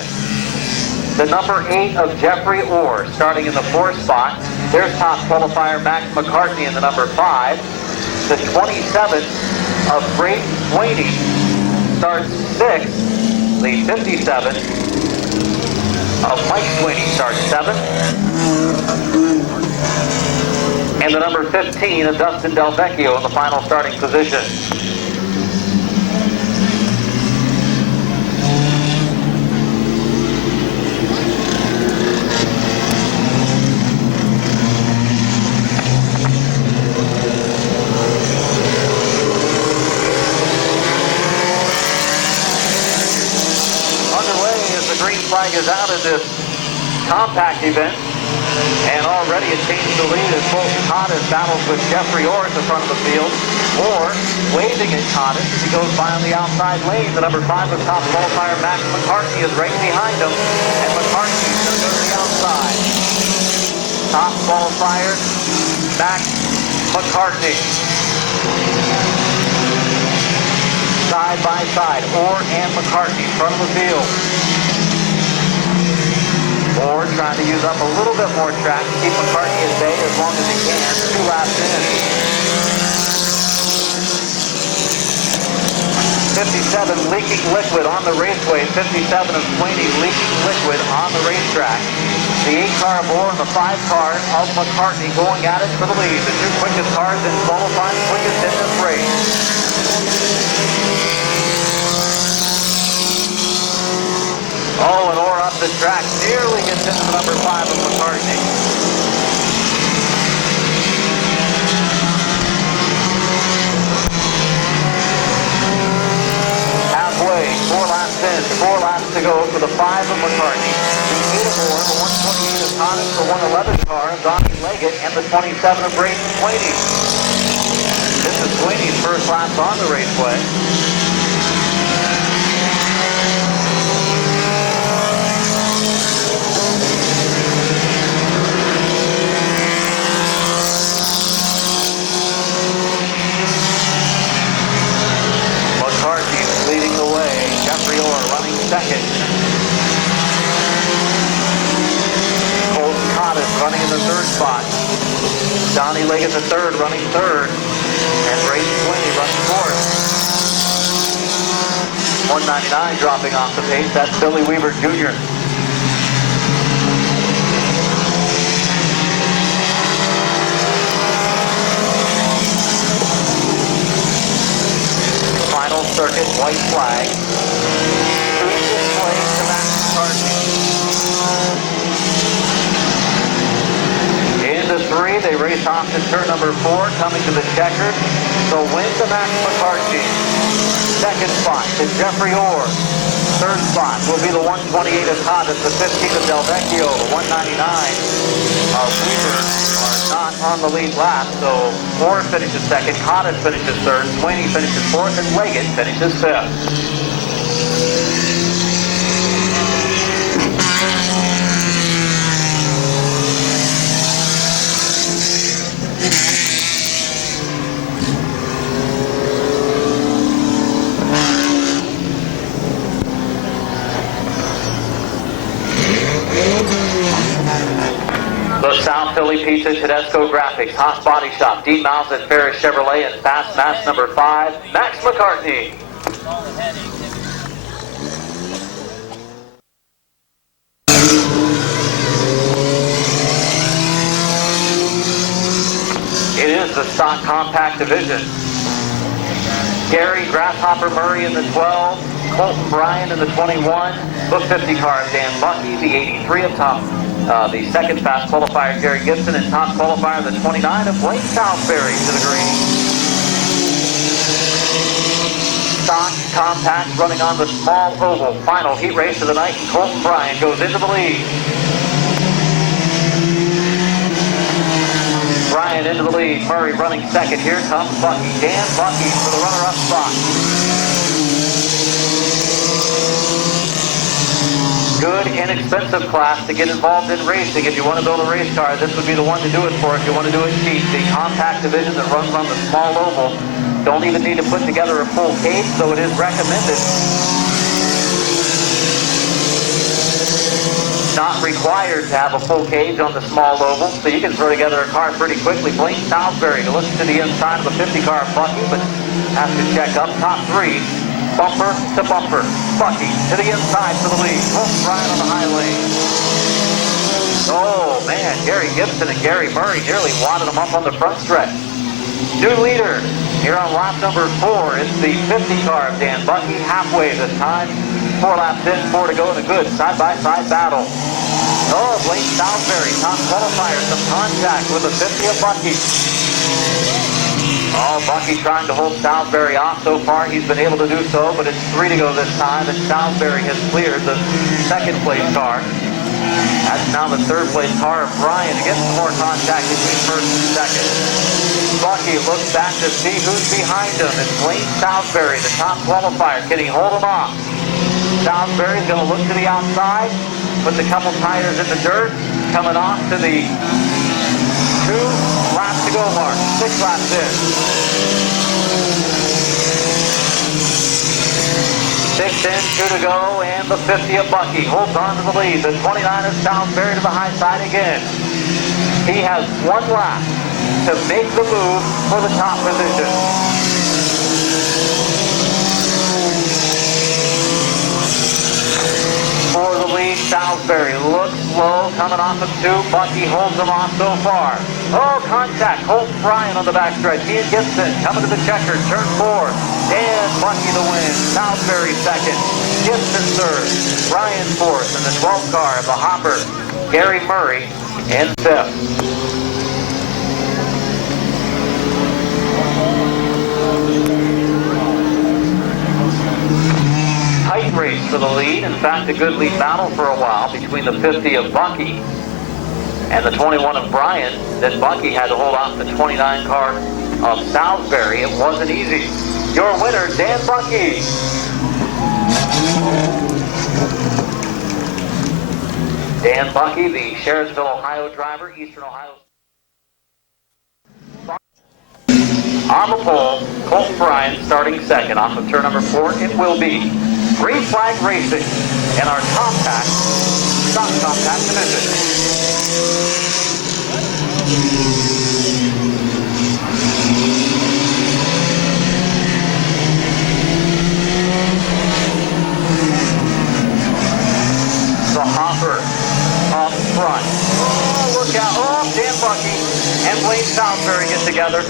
57. The number 8 of Jeffrey Orr starting in the 4th spot. There's top qualifier Max McCartney in the number 5. The 27 of Brayden Sweeney starts 6th. The 57 of Mike Sweeney starts 7th. And the number 15 of Dustin Del Vecchio in the final starting position. Flag is out in this compact event, and already it changes the lead as Colton Cottis battles with Jeffrey Orr at the front of the field. Orr waving at Cottis as he goes by on the outside lane. The number 5 of top qualifier Max McCartney is right behind him, and McCartney's going to go to the outside. Top qualifier Max McCartney. Side by side, Orr and McCartney, front of the field. Orr trying to use up a little bit more track to keep McCartney at bay as long as he can. 2 laps in. 57 leaking liquid on the raceway. 57 of Sweeney leaking liquid on the racetrack. The 8 car of Orr and the 5 car of McCartney going at it for the lead. The 2 quickest cars in qualifying, quickest in this race. Oh, and Orr up the track, nearly gets into the number 5 of McCartney. Halfway, 4 laps in, 4 laps to go for the 5 of McCartney. The 8 of Orr, the 128 of Cottis, the 111 car of Donnie Leggett, and the 27 of Brayden Sweeney. This is Sweeney's first lap on the raceway. Second. Colton Cottis running in the 3rd spot. Donnie Leggett the 3rd, running 3rd. And Brayden Sweeney running 4th. 199 dropping off the pace. That's Billy Weaver Jr. Final circuit, white flag. Into 3, they race off to turn number 4, coming to the checkered. So win to Max McCartney. 2nd spot to Jeffrey Orr. 3rd spot will be the 128 of Cottis, the 15 of Del Vecchio, the 199 of Weaver are not on the lead lap. So Orr finishes 2nd, Cottis finishes 3rd, Sweeney finishes 4th, and Leggett finishes 5th. The South Philly Pizza Tedesco Graphics, Haas Body Shop, D. Miles at Ferris Chevrolet, and Fast Mass number 5, Max McCartney. It is the stock compact division. Gary Grasshopper Murray in the 12, Colton Bryan in the 21, the 50 car of Dan Bucky, the 83 of top. The 2nd fast qualifier, Gary Gibson, and top qualifier, the 29 of Blake Southbury to the green. Stock compact running on the small oval. Final heat race of the night, and Colton Bryan goes into the lead. Bryan into the lead, Murray running 2nd. Here comes Bucky. Dan Bucky for the runner-up spot. Good, inexpensive class to get involved in racing. If you want to build a race car, this would be the one to do it for. If you want to do it cheap, the compact division that runs on the small oval. Don't even need to put together a full cage, though it is recommended. required to have a full cage on the small oval, so you can throw together a car pretty quickly. Blaine Salisbury looks to the inside of the 50 car Bucky, but has to check up. Top three, bumper to bumper. Bucky to the inside for the lead. Colt Bryant on the high lane. Oh man, Gary Gibson and Gary Murray nearly wadded them up on the front stretch. New leader here on lap number 4 is the 50 car of Dan Bucky, halfway this time. 4 laps in, 4 to go in a good side-by-side battle. Oh, Blaine Salisbury, top qualifier, some contact with the 50 of Bucky. Oh, Bucky trying to hold Salisbury off so far. He's been able to do so, but it's 3 to go this time, and Salisbury has cleared the second place car. That's now the third place car of Bryan to get some more contact between first and second. Bucky looks back to see who's behind him. It's Blaine Salisbury, the top qualifier. Can he hold him off? Salisbury's going to look to the outside, puts a couple tires in the dirt, coming off to the 2 laps to go mark. 6 laps in. 6 in, 2 to go, and the 50 of Bucky holds on to the lead. The 29 of Salisbury to the high side again. He has 1 lap to make the move for the top position. For the lead, Salisbury looks low, coming off of 2. Bucky holds him off so far. Oh, contact. Colt Bryant on the backstretch. He and Gibson coming to the checker. Turn 4. And Bucky the win. Salisbury second. Gibson third. Bryant fourth. And the 12th car of the Hopper, Gary Murray, in 5th. Tight race for the lead. In fact, a good lead battle for a while between the 50 of Bucky and the 21 of Bryan. Then Bucky had to hold off the 29 car of Salisbury. It wasn't easy. Your winner, Dan Bucky. Dan Bucky, the Sheriffsville, Ohio driver, Eastern Ohio. On the pole, Colt Bryant starting second. Off of turn number 4, it will be Green Flag Racing in our compact, stock compact division. The Hopper up front. Oh, look out. Oh, Dan Bucky and Blaine Salisbury get together.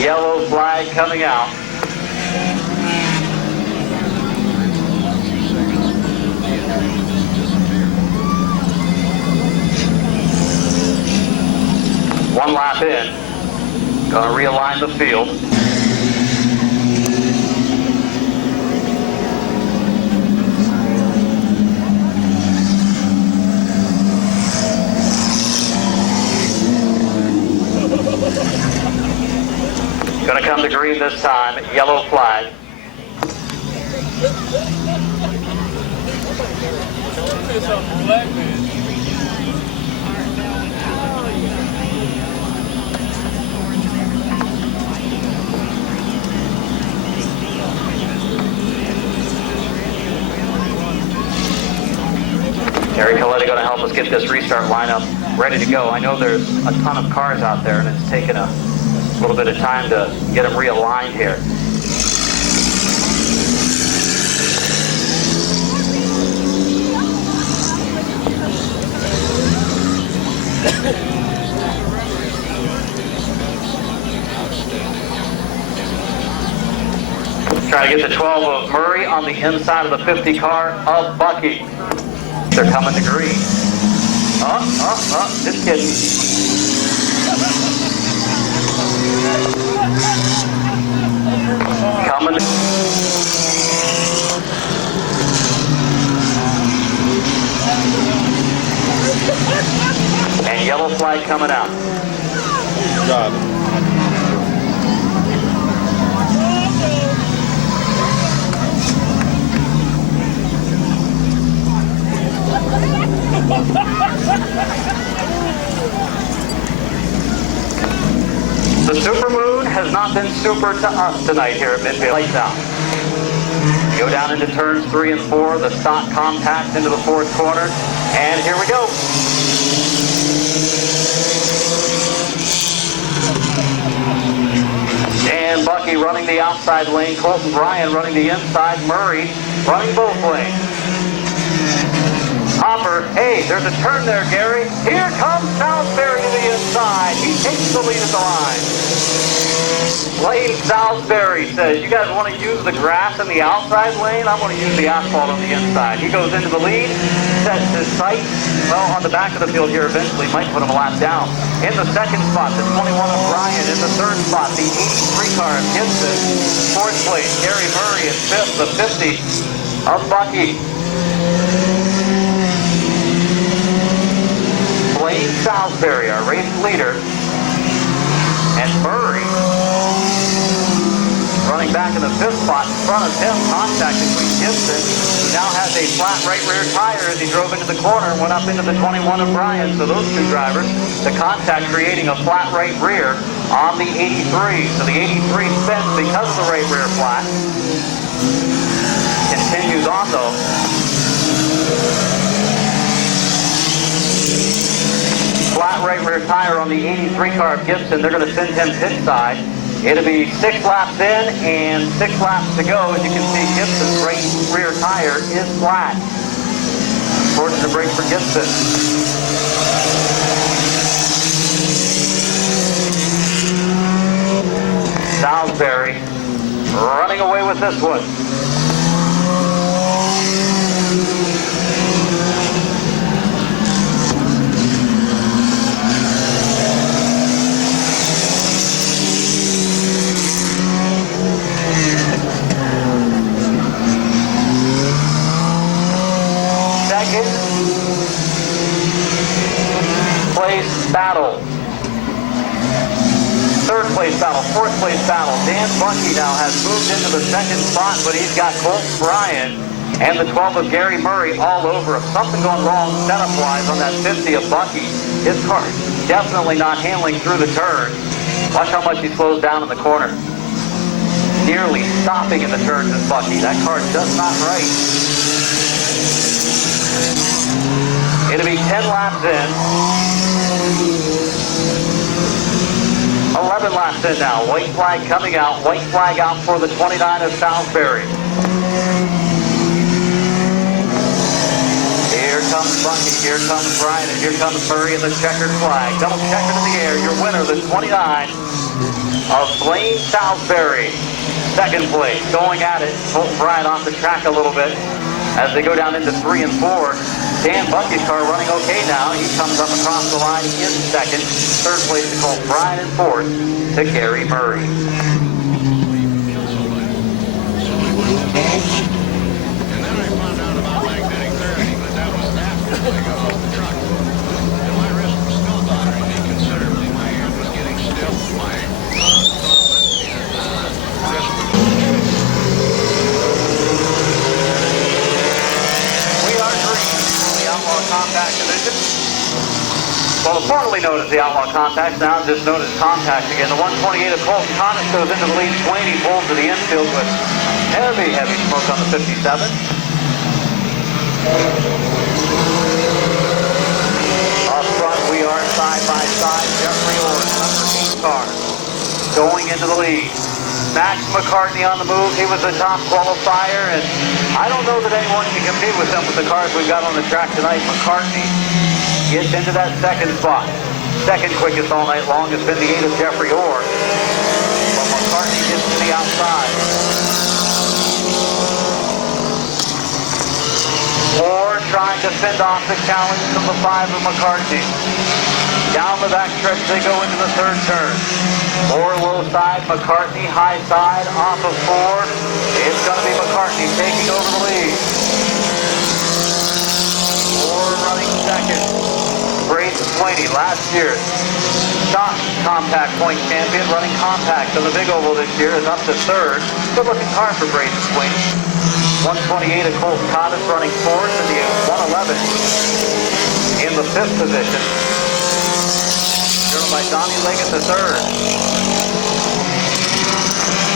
Yellow flag coming out. One lap in. Going to realign the field. Going to come to green this time. Yellow flag. Terry Coletti going to help us get this restart lineup ready to go. I know there's a ton of cars out there, and it's taken a little bit of time to get them realigned here. Try to get the 12 of Murray on the inside of the 50 car of Bucky. They're coming to green. Just kidding. Coming. And yellow flag coming out. Got it. The supermoon has not been super to us tonight here at Mid-Vid. Lights out. Go down into turns 3 and 4, the stock compact into the fourth corner, and here we go. Dan Bucky running the outside lane, Colton Bryan running the inside, Murray running both lanes. Hopper, hey, there's a turn there, Gary. Here comes Salisbury to the inside. He takes the lead at the line. Lane Salisbury says, you guys want to use the grass in the outside lane? I'm going to use the asphalt on the inside. He goes into the lead, sets his sight. Well, on the back of the field here eventually might put him a lap down. In the second spot, the 21 of Bryan. In the third spot, the 83 car of Gibson. Fourth place, Gary Murray in fifth, the 50 of Bucky. Lane Salisbury, our race leader, and Murray running back in the fifth spot in front of him, contact between Gibson, who now has a flat right rear tire as he drove into the corner and went up into the 21 of Bryan. So those two drivers, the contact creating a flat right rear on the 83. So the 83 spins because of the right rear flat. Continues on though. Flat right rear tire on the 83 car of Gibson. They're going to send him pit side. It'll be 6 laps in and 6 laps to go. As you can see, Gibson's right rear tire is flat. Fortunate break for Gibson. Salisbury running away with this one. Place battle. Third place battle, fourth place battle. Dan Bucky now has moved into the second spot, but he's got Colton Bryan and the 12 of Gary Murray all over him. Something going wrong setup-wise on that 50 of Bucky. His car definitely not handling through the turn. Watch how much he slows down in the corner. Nearly stopping in the turns is Bucky. That car just not right. It'll be 10 laps in. 11 laps in now. White flag coming out. White flag out for the 29 of Salisbury. Here comes Bucky. Here comes Bryan. And here comes Murray in the checkered flag. Double checkered in the air. Your winner, the 29 of Lane Salisbury. Second place. Going at it. Colton Bryan off the track a little bit as they go down into 3 and 4. Dan Bucky's car running okay now. He comes up across the line in second. Third place to Colton Bryan, and fourth to Gary Murray. And then I found out about magnetic therapy, but that was after I got off the truck. And my wrist was still bothering me considerably. My hand was getting stiff. My Compact division. Well, formerly known as the Outlaw Compact, now just known as Compact again. The 128 of Colton Connors goes into the lead. Swaney pulls to the infield with heavy smoke on the 57. Up front, we are side by side. Jeffrey Orr, number 8 car, going into the lead. Max McCartney on the move. He was the top qualifier, and I don't know that anyone can compete with him with the cars we've got on the track tonight. McCartney gets into that second spot. Second quickest all night long has been the 8 of Jeffrey Orr. But McCartney gets to the outside. Orr trying to fend off the challenge from the 5 of McCartney. Down the back stretch they go into the third turn. Orr low side, McCartney high side, off of 4. It's going to be McCartney taking over the lead. Orr running second. Braden Swaney, last year's stock compact point champion, running compact on the big oval this year, is up to third. Good looking car for Braden Swaney. 128 of Colton Connors running fourth, and the 111 in the fifth position. Driven by Donnie Leggett the third.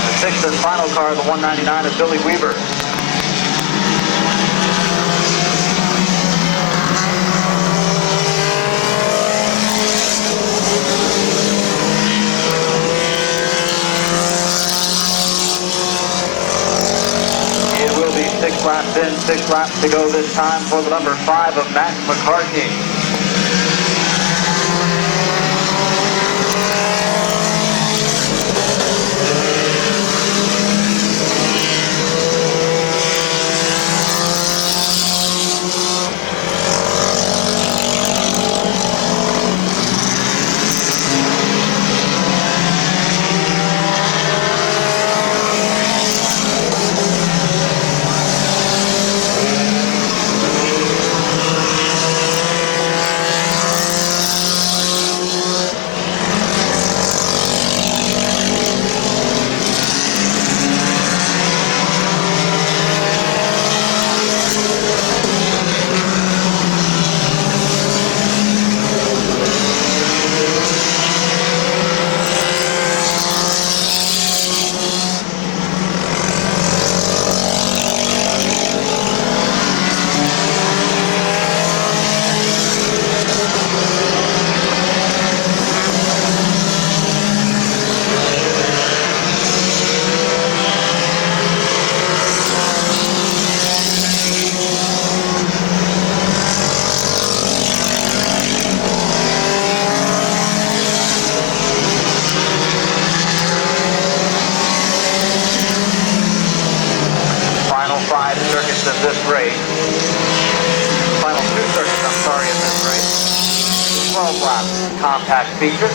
The sixth and final car, the 199 of Billy Weaver. 6 laps in, 6 laps to go this time for the number 5 of Max McCartney. Final 5 circuits of this race. Final 2 circuits, I'm sorry, of this race. 12 laps compact feature.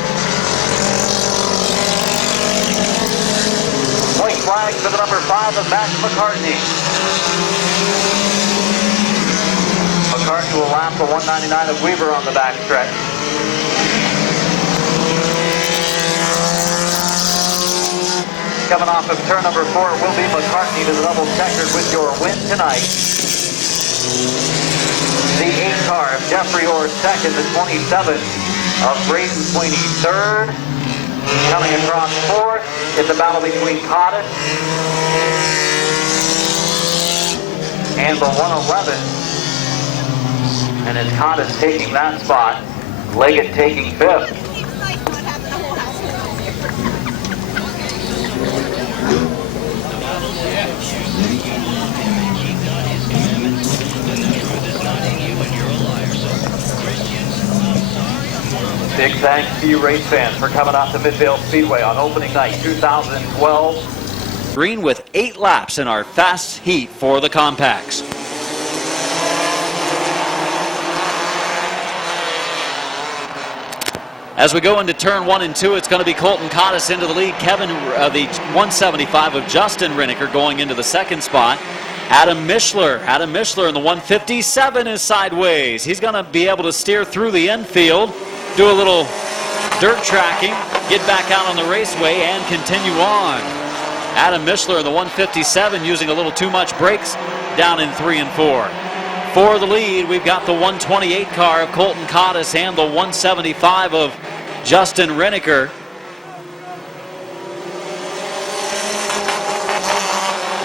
White flag for the number 5 of Max McCartney. McCartney will lap the 199 of Weaver on the backstretch. Coming off of turn number 4 will be McCartney to the double checkered with your win tonight. The 8 car of Jeffrey Orr second, the 27 of Braden Sweeney third. Coming across fourth, it's a battle between Cottis and the 111. And it's Cottis taking that spot, Leggett taking fifth. Big thanks to you race fans for coming out to Midvale Speedway on opening night 2012. Green with 8 laps in our fast heat for the compacts. As we go into turn 1 and 2, it's going to be Colton Cottis into the lead. Kevin, the 175 of Justin Rinneker going into the second spot. Adam Mishler in the 157 is sideways. He's going to be able to steer through the infield, do a little dirt tracking, get back out on the raceway, and continue on. Adam Mishler in the 157 using a little too much brakes down in 3 and 4. For the lead, we've got the 128 car of Colton Cottis and the 175 of Justin Rinneker.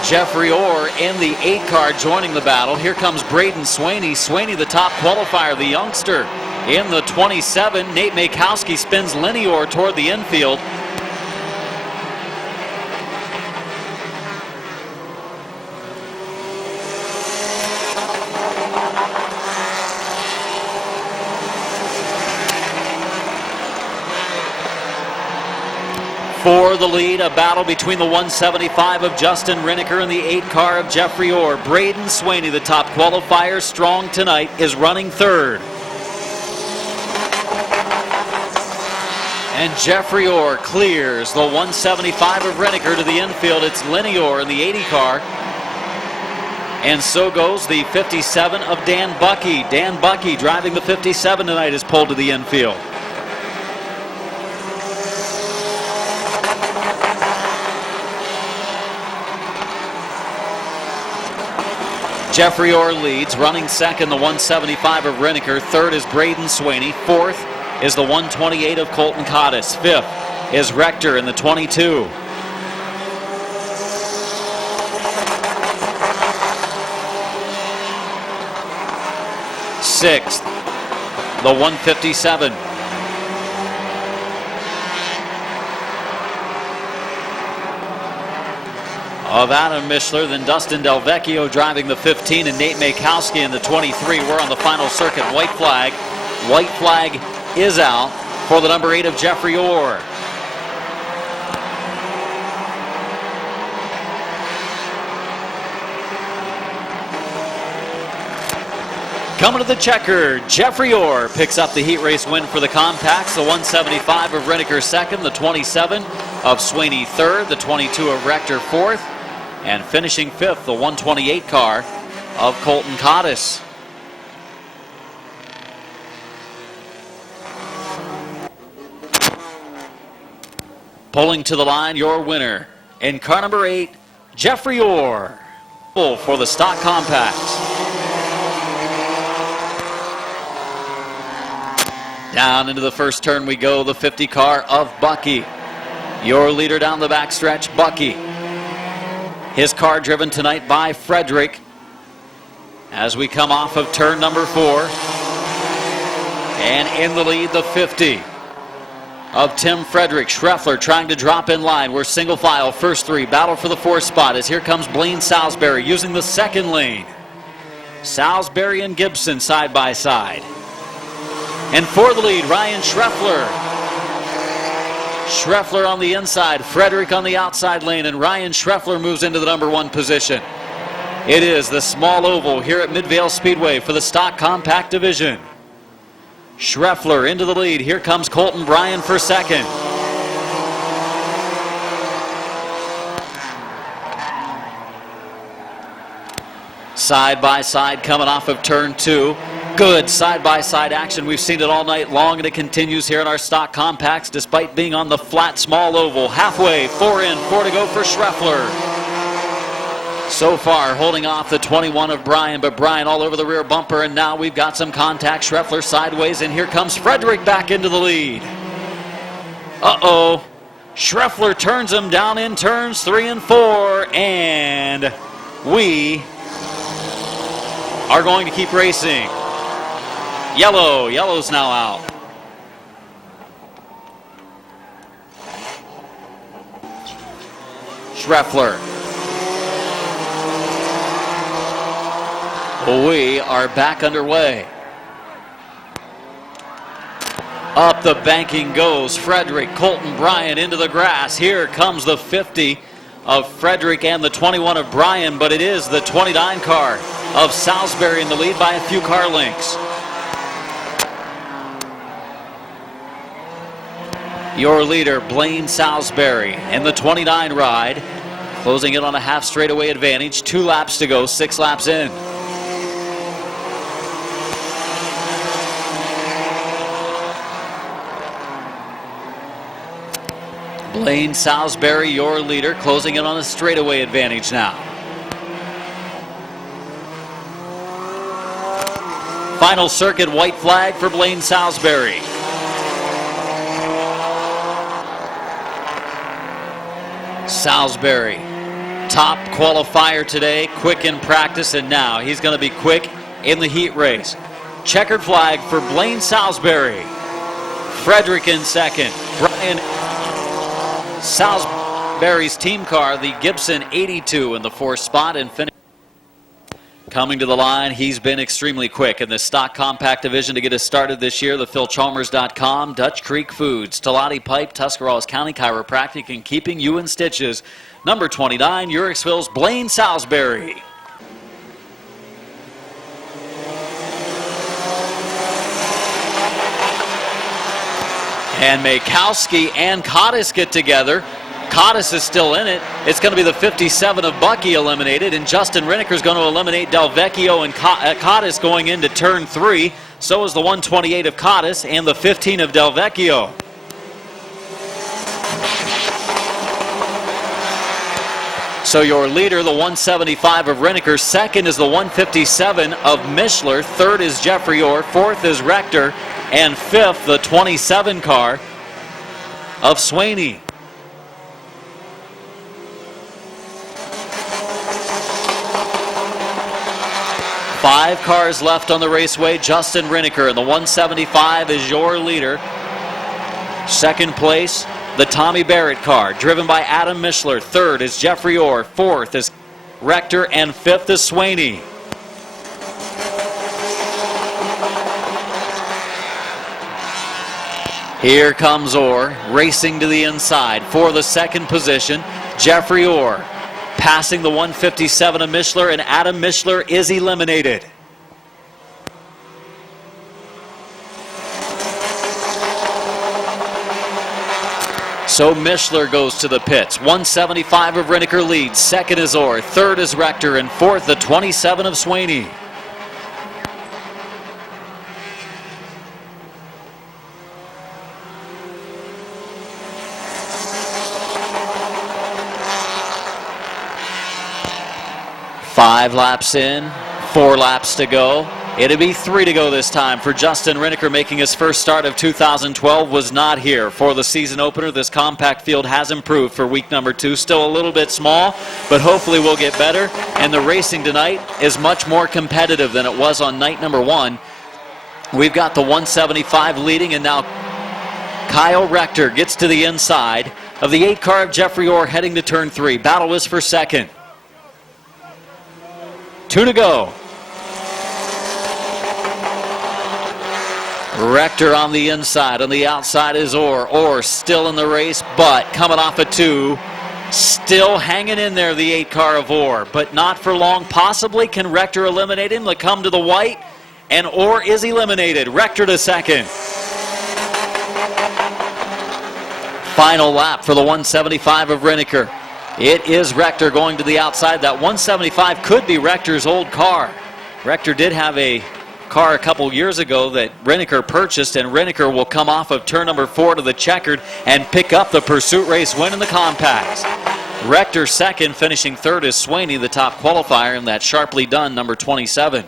Jeffrey Orr in the 8 car joining the battle. Here comes Braden Sweeney. Sweeney, the top qualifier, the youngster. In the 27, Nate Makowski spins Lenny Orr toward the infield. For the lead, a battle between the 175 of Justin Rinneker and the 8 car of Jeffrey Orr. Braden Sweeney, the top qualifier, strong tonight, is running third. And Jeffrey Orr clears the 175 of Rinneker to the infield. It's Lenny Orr in the 80 car. And so goes the 57 of Dan Bucky. Dan Bucky driving the 57 tonight is pulled to the infield. Jeffrey Orr leads, running second, the 175 of Rinneker. Third is Braden Sweeney. Fourth is the 128 of Colton Cottis. Fifth is Rector in the 22. Sixth, the 157. of Adam Mishler, then Dustin Delvecchio driving the 15, and Nate Makowski in the 23. We're on the final circuit. White flag. White flag is out for the number 8 of Jeffrey Orr. Coming to the checker, Jeffrey Orr picks up the heat race win for the Compacts. The 175 of Riniker second, the 27 of Sweeney third, the 22 of Rector fourth, and finishing fifth, the 128 car of Colton Cottis. Pulling to the line, your winner in car number 8, Jeffrey Orr for the stock compacts. Down into the first turn we go, the 50 car of Bucky. Your leader down the backstretch, Bucky. His car driven tonight by Frederick. As we come off of turn number 4. And in the lead, the 50 of Tim Frederick. Schreffler trying to drop in line. We're single file, first 3. Battle for the 4th spot as here comes Blaine Salisbury using the second lane. Salisbury and Gibson side by side. And for the lead, Ryan Schreffler. Schreffler on the inside, Frederick on the outside lane, and Ryan Schreffler moves into the number 1 position. It is the small oval here at Midvale Speedway for the stock compact division. Schreffler into the lead. Here comes Colton Bryan for second. Side by side coming off of turn 2. Good side-by-side action. We've seen it all night long, and it continues here in our stock compacts despite being on the flat small oval. Halfway, 4 in, 4 to go for Schreffler. So far holding off the 21 of Bryan, but Bryan all over the rear bumper, and now we've got some contact. Schreffler sideways, and here comes Frederick back into the lead. Uh-oh. Schreffler turns him down in turns 3 and 4, and we are going to keep racing. Yellow's now out. Schreffler. We are back underway. Up the banking goes Frederick. Colton Bryan into the grass. Here comes the 50 of Frederick and the 21 of Bryan, but it is the 29 car of Salisbury in the lead by a few car lengths. Your leader, Blaine Salisbury, in the 29 ride, closing it on a half straightaway advantage. 2 laps to go, 6 laps in. Blaine Salisbury, your leader, closing in on a straightaway advantage now. Final circuit, white flag for Blaine Salisbury. Salisbury, top qualifier today, quick in practice, and now he's going to be quick in the heat race. Checkered flag for Blaine Salisbury. Frederick in second. Bryan Salisbury's team car, the Gibson 82 in the 4th spot, and finish. Coming to the line, he's been extremely quick in the stock compact division to get us started this year. The PhilChalmers.com, Dutch Creek Foods, Talati Pipe, Tuscarawas County Chiropractic, and keeping you in stitches. Number 29, Uriksville's Blaine Salisbury. And Makowski and Cottis get together. Cottis is still in it. It's going to be the 57 of Bucky eliminated, and Justin Riniker is going to eliminate Delvecchio and Cottis going into turn 3. So is the 128 of Cottis and the 15 of Delvecchio. So your leader, the 175 of Riniker. Second is the 157 of Mishler. Third is Jeffrey Orr. Fourth is Rector. And fifth, the 27 car of Sweeney. Five cars left on the raceway. Justin Riniker in the 175 is your leader. Second place, the Tommy Barrett car, driven by Adam Mishler. Third is Jeffrey Orr. Fourth is Rector, and fifth is Swaney. Here comes Orr, racing to the inside for the second position. Jeffrey Orr passing the 157 of Mishler, and Adam Mishler is eliminated. So Mishler goes to the pits. 175 of Riniker leads. Second is Orr. Third is Rector. And fourth, the 27 of Swaney. Five laps in, 4 laps to go. It'll be 3 to go this time for Justin Riniker, making his first start of 2012. Was not here for the season opener. This compact field has improved for week number 2. Still a little bit small, but hopefully we'll get better. And the racing tonight is much more competitive than it was on night number 1. We've got the 175 leading, and now Kyle Rector gets to the inside of the 8 car of Jeffrey Orr, heading to turn 3. Battle is for second. 2 to go. Rector on the inside. On the outside is Orr. Orr still in the race, but coming off a 2. Still hanging in there, the 8 car of Orr, but not for long. Possibly can Rector eliminate him? They come to the white, and Orr is eliminated. Rector to second. Final lap for the 175 of Riniker. It is Rector going to the outside. That 175 could be Rector's old car. Rector did have a car a couple years ago that Riniker purchased, and Riniker will come off of turn number 4 to the checkered and pick up the pursuit race win in the compacts. Rector second, finishing third is Swaney, the top qualifier, and that sharply done number 27.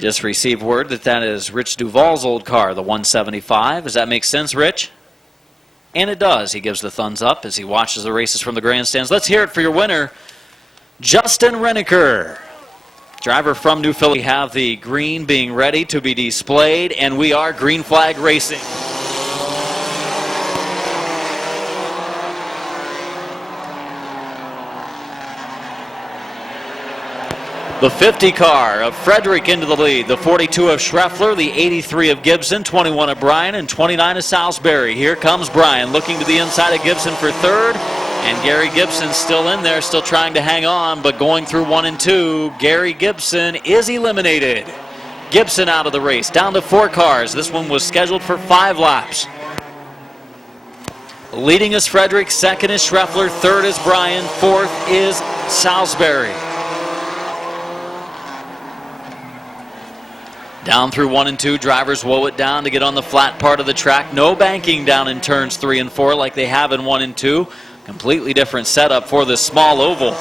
Just received word that that is Rich Duvall's old car, the 175. Does that make sense, Rich? And it does. He gives the thumbs up as he watches the races from the grandstands. Let's hear it for your winner, Justin Riniker. Driver from New Philly. We have the green being ready to be displayed, and we are green flag racing. The 50 car of Frederick into the lead. The 42 of Schreffler, the 83 of Gibson, 21 of Bryan, and 29 of Salisbury. Here comes Bryan looking to the inside of Gibson for third. And Gary Gibson still in there, still trying to hang on, but going through 1 and 2. Gary Gibson is eliminated. Gibson out of the race, down to 4 cars. This one was scheduled for 5 laps. Leading is Frederick, second is Schreffler, third is Bryan, fourth is Salisbury. Down through 1 and 2, drivers woe it down to get on the flat part of the track. No banking down in turns 3 and 4 like they have in 1 and 2. Completely different setup for this small oval.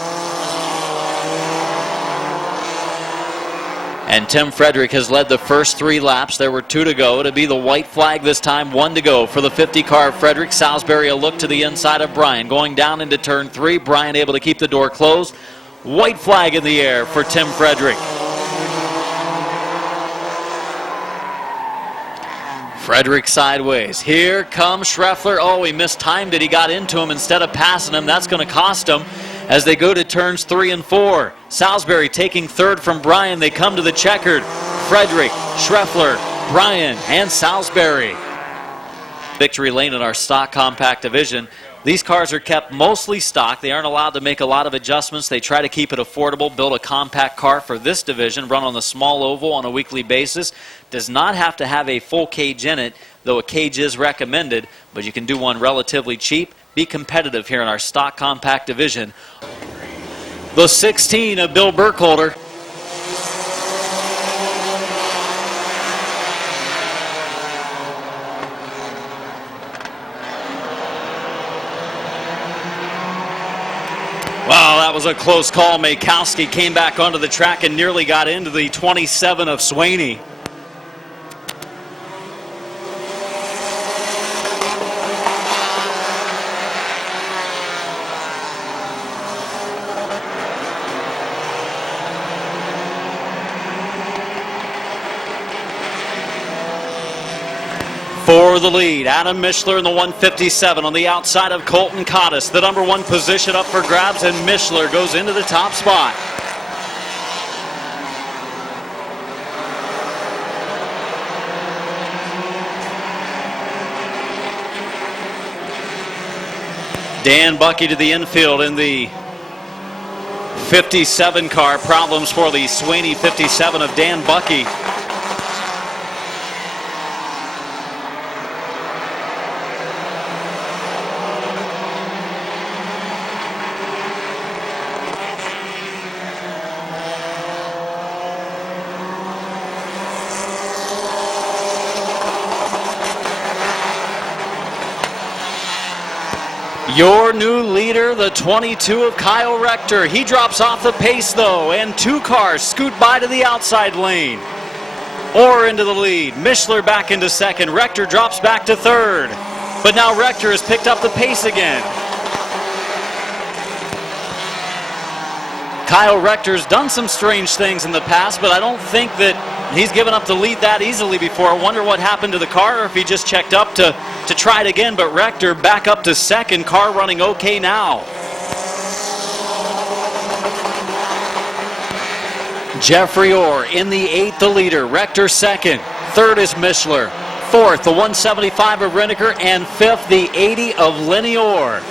And Tim Frederick has led the first 3 laps. There were 2 to go. It'll be the white flag this time, 1 to go for the 50 car of Frederick. Salisbury a look to the inside of Bryan. Going down into turn 3. Bryan able to keep the door closed. White flag in the air for Tim Frederick. Frederick sideways. Here comes Schreffler. Oh, he mistimed it. He got into him instead of passing him. That's going to cost him as they go to turns 3 and 4. Salisbury taking third from Bryan. They come to the checkered. Frederick, Schreffler, Bryan, and Salisbury. Victory lane in our stock compact division. These cars are kept mostly stock. They aren't allowed to make a lot of adjustments. They try to keep it affordable, build a compact car for this division, run on the small oval on a weekly basis. Does not have to have a full cage in it, though a cage is recommended, but you can do one relatively cheap. Be competitive here in our stock compact division. The 16 of Bill Burkholder. Wow, that was a close call. Makowski came back onto the track and nearly got into the 27 of Swaney. For the lead, Adam Mishler in the 157 on the outside of Colton Cottis. The number 1 position up for grabs, and Mishler goes into the top spot. Dan Bucky to the infield in the 57 car. Problems for the Sweeney 57 of Dan Bucky. Your new leader, the 22 of Kyle Rector. He drops off the pace, though, and 2 cars scoot by to the outside lane. Orr into the lead. Mishler back into second. Rector drops back to third. But now Rector has picked up the pace again. Kyle Rector's done some strange things in the past, but I don't think that he's given up the lead that easily before. I wonder what happened to the car, or if he just checked up to try it again. But Rector back up to second. Car running okay now. Jeffrey Orr in the 8th, the leader. Rector second. Third is Mishler. Fourth, the 175 of Reniker. And fifth, the 80 of Lenny Orr.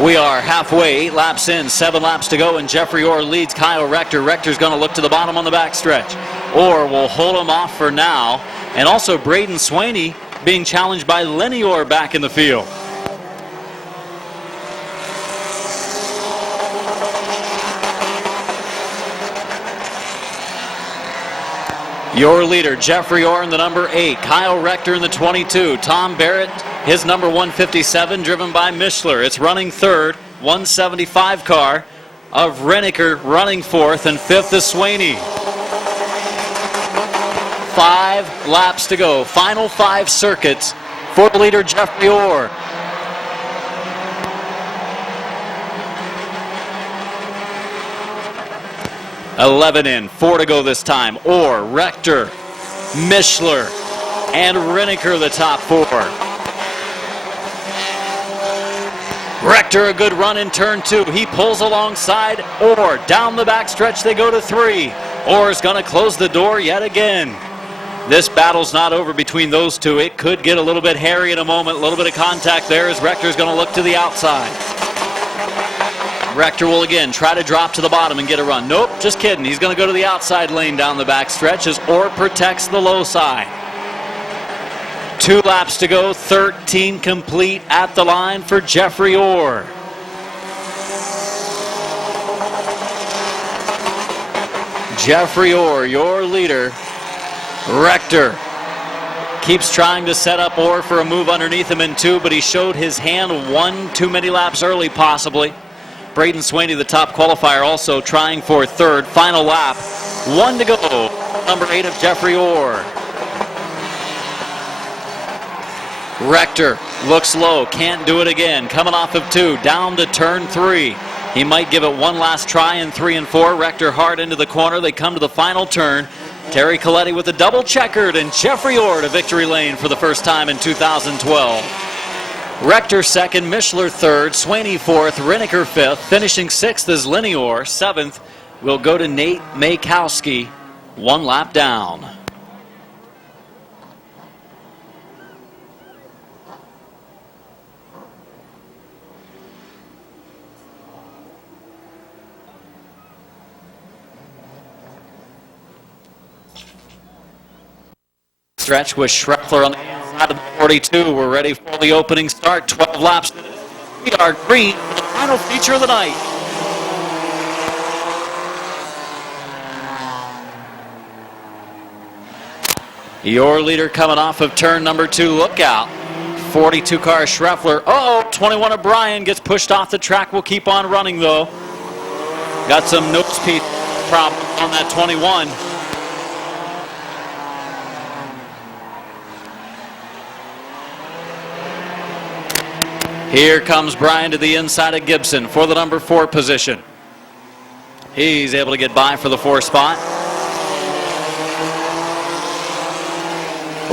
We are halfway, 8 laps in, 7 laps to go, and Jeffrey Orr leads Kyle Rector. Rector's going to look to the bottom on the backstretch. Orr will hold him off for now. And also Braden Sweeney being challenged by Lenny Orr back in the field. Your leader, Jeffrey Orr in the number 8. Kyle Rector in the 22. Tom Barrett, his number 157, driven by Mishler. It's running third. 175 car of Reniker running fourth, and fifth is Sweeney. 5 laps to go. Final 5 circuits for the leader, Jeffrey Orr. $11 in, 4 to go this time. Orr, Rector, Mishler, and Reniker the top 4. Rector a good run in turn 2. He pulls alongside Orr. Down the backstretch they go to 3. Orr's going to close the door yet again. This battle's not over between those two. It could get a little bit hairy in a moment. A little bit of contact there as Rector's going to look to the outside. Rector will again try to drop to the bottom and get a run. Nope, just kidding. He's going to go to the outside lane down the backstretch as Orr protects the low side. 2 laps to go, 13 complete at the line for Jeffrey Orr. Jeffrey Orr, your leader. Rector keeps trying to set up Orr for a move underneath him in 2, but he showed his hand 1 too many laps early possibly. Braden Sweeney, the top qualifier, also trying for third. Final lap, 1 to go. Number 8 of Jeffrey Orr. Rector looks low, can't do it again. Coming off of 2, down to turn 3. He might give it one last try in 3 and 4. Rector hard into the corner. They come to the final turn. Terry Coletti with a double checkered, and Jeffrey Orr to victory lane for the first time in 2012. Rector second, Mishler third, Sweeney fourth, Reniker fifth. Finishing 6th is Lenny Orr. 7th will go to Nate Makowski, 1 lap down. Stretch with Schreffler on the inside of the 42. We're ready for the opening start. 12 laps. We are green for the final feature of the night. Your leader coming off of turn number 2. Look out. 42 car Schreffler. Uh-oh, 21 of Bryan gets pushed off the track. Will keep on running, though. Got some nose piece problem on that 21. Here comes Bryan to the inside of Gibson for the number 4 position. He's able to get by for the 4 spot.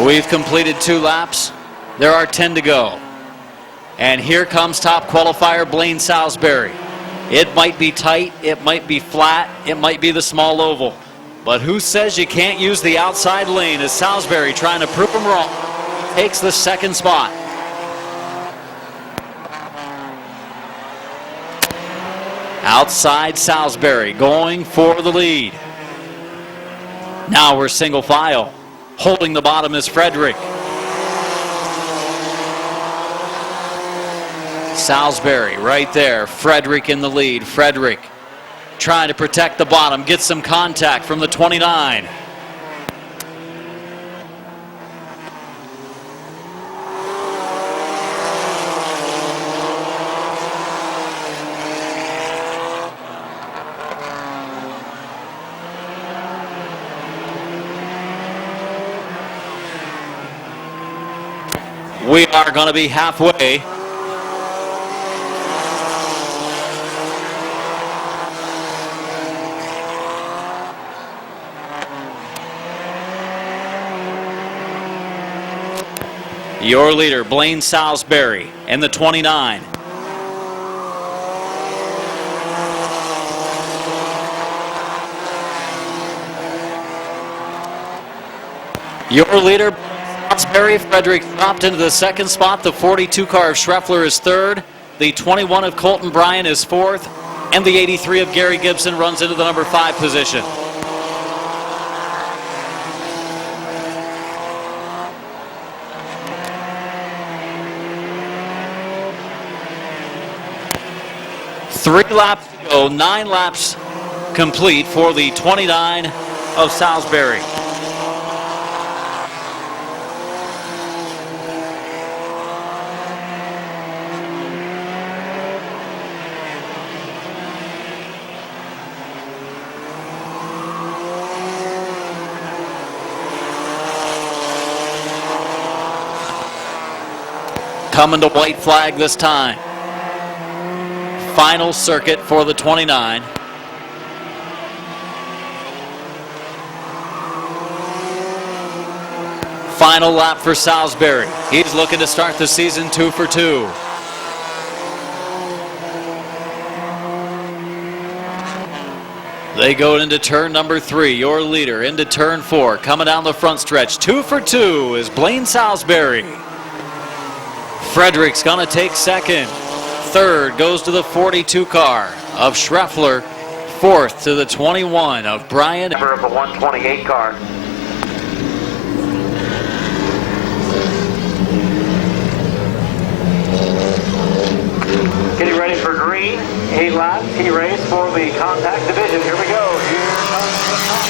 We've completed 2 laps. There are 10 to go. And here comes top qualifier Blaine Salisbury. It might be tight, it might be flat, it might be the small oval. But who says you can't use the outside lane as Salisbury trying to prove him wrong takes the 2nd spot. Outside Salisbury going for the lead. Now we're single file. Holding the bottom is Frederick. Salisbury right there. Frederick in the lead. Frederick trying to protect the bottom. Gets some contact from the 29. We are going to be halfway. Your leader, Blaine Salisbury, and the 29. Your leader, Salisbury. Frederick dropped into the 2nd spot. The 42 car of Schreffler is 3rd. The 21 of Colton Bryan is 4th. And the 83 of Gary Gibson runs into the number 5 position. Three laps to go, 9 laps complete for the 29 of Salisbury. Coming to white flag this time. Final circuit for the 29. Final lap for Salisbury. He's looking to start the season 2 for 2. They go into turn number 3. Your leader into turn 4. Coming down the front stretch. 2 for 2 is Blaine Salisbury. Frederick's going to take 2nd. 3rd goes to the 42 car of Schreffler. 4th to the 21 of Bryan. Member of the 128 car. Getting ready for green. 8 laps. Heat race for the compact division. Here we go. Here comes the Cox.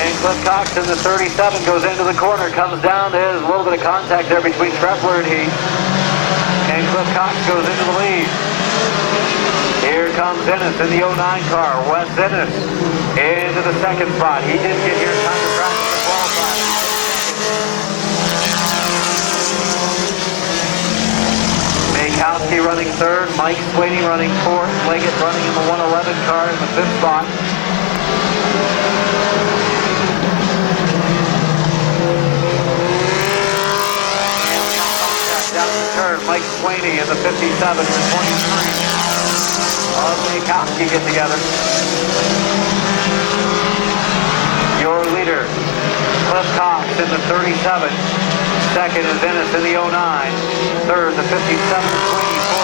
And Cliff Cox in the 37 goes into the corner. Comes down. There's a little bit of contact there between Schreffler and he. And Cliff Cox goes into the lead. Here comes Ennis in the 09 car. Wes Ennis into the 2nd spot. He didn't get here in time to practice the qualifying. Makowski running 3rd. Mike Sweeney running 4th. Leggett running in the 111 car in the 5th spot. Down the turn, Mike Sweeney in the 57 and 23 of Makowski get together. Your leader, Cliff Cox in the 37. 2nd is Ennis in the 09. 3rd, the 57 and 24.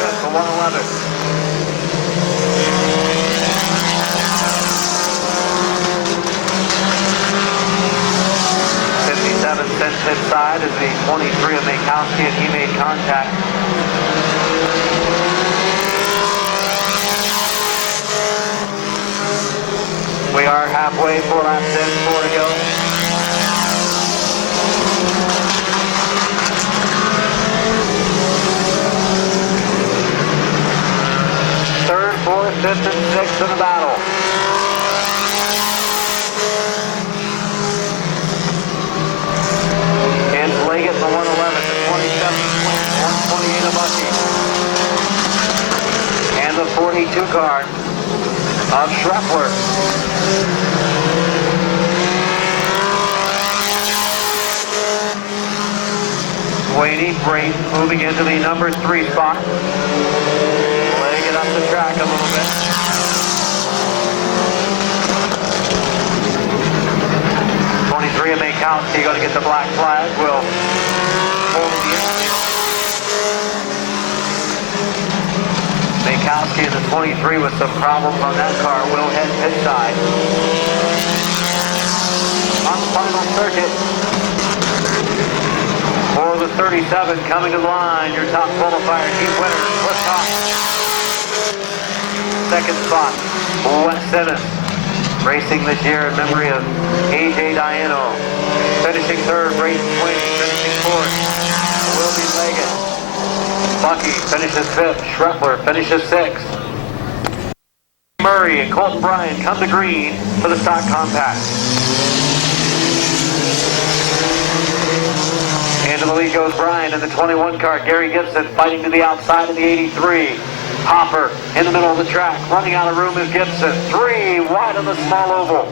5th, the 111. Sent inside is the 23 of Makowski, and he made contact. We are halfway, 4 laps in, 4 to go. 4th, 5th, and 6th in the battle. And Leggett in the 111, the 27 Swing, 128 of Bucky. And the 42 car of Schreffler. Sweeney, Brayton moving into the number 3 spot. Laying it up the track a little bit. Of Mankowski going to get the black flag. Will hold the infield. Mankowski in the 23 with some problems on that car. Will head pit side. On the final circuit. For the 37 coming to the line. Your top qualifier team winner, Cliff Cox. Second spot, Wes Simmons. Racing this year in memory of A.J. Diano. Finishing third, Brayton Sweeney. Finishing fourth, Wilby Leggett. Bucky finishes fifth. Schreffler finishes sixth. Murray and Colton Bryan come to green for the stock compact. Into the lead goes Bryan in the 21 car. Gary Gibson fighting to the outside in the 83. Hopper in the middle of the track. Running out of room is Gibson. 3 wide on the small oval.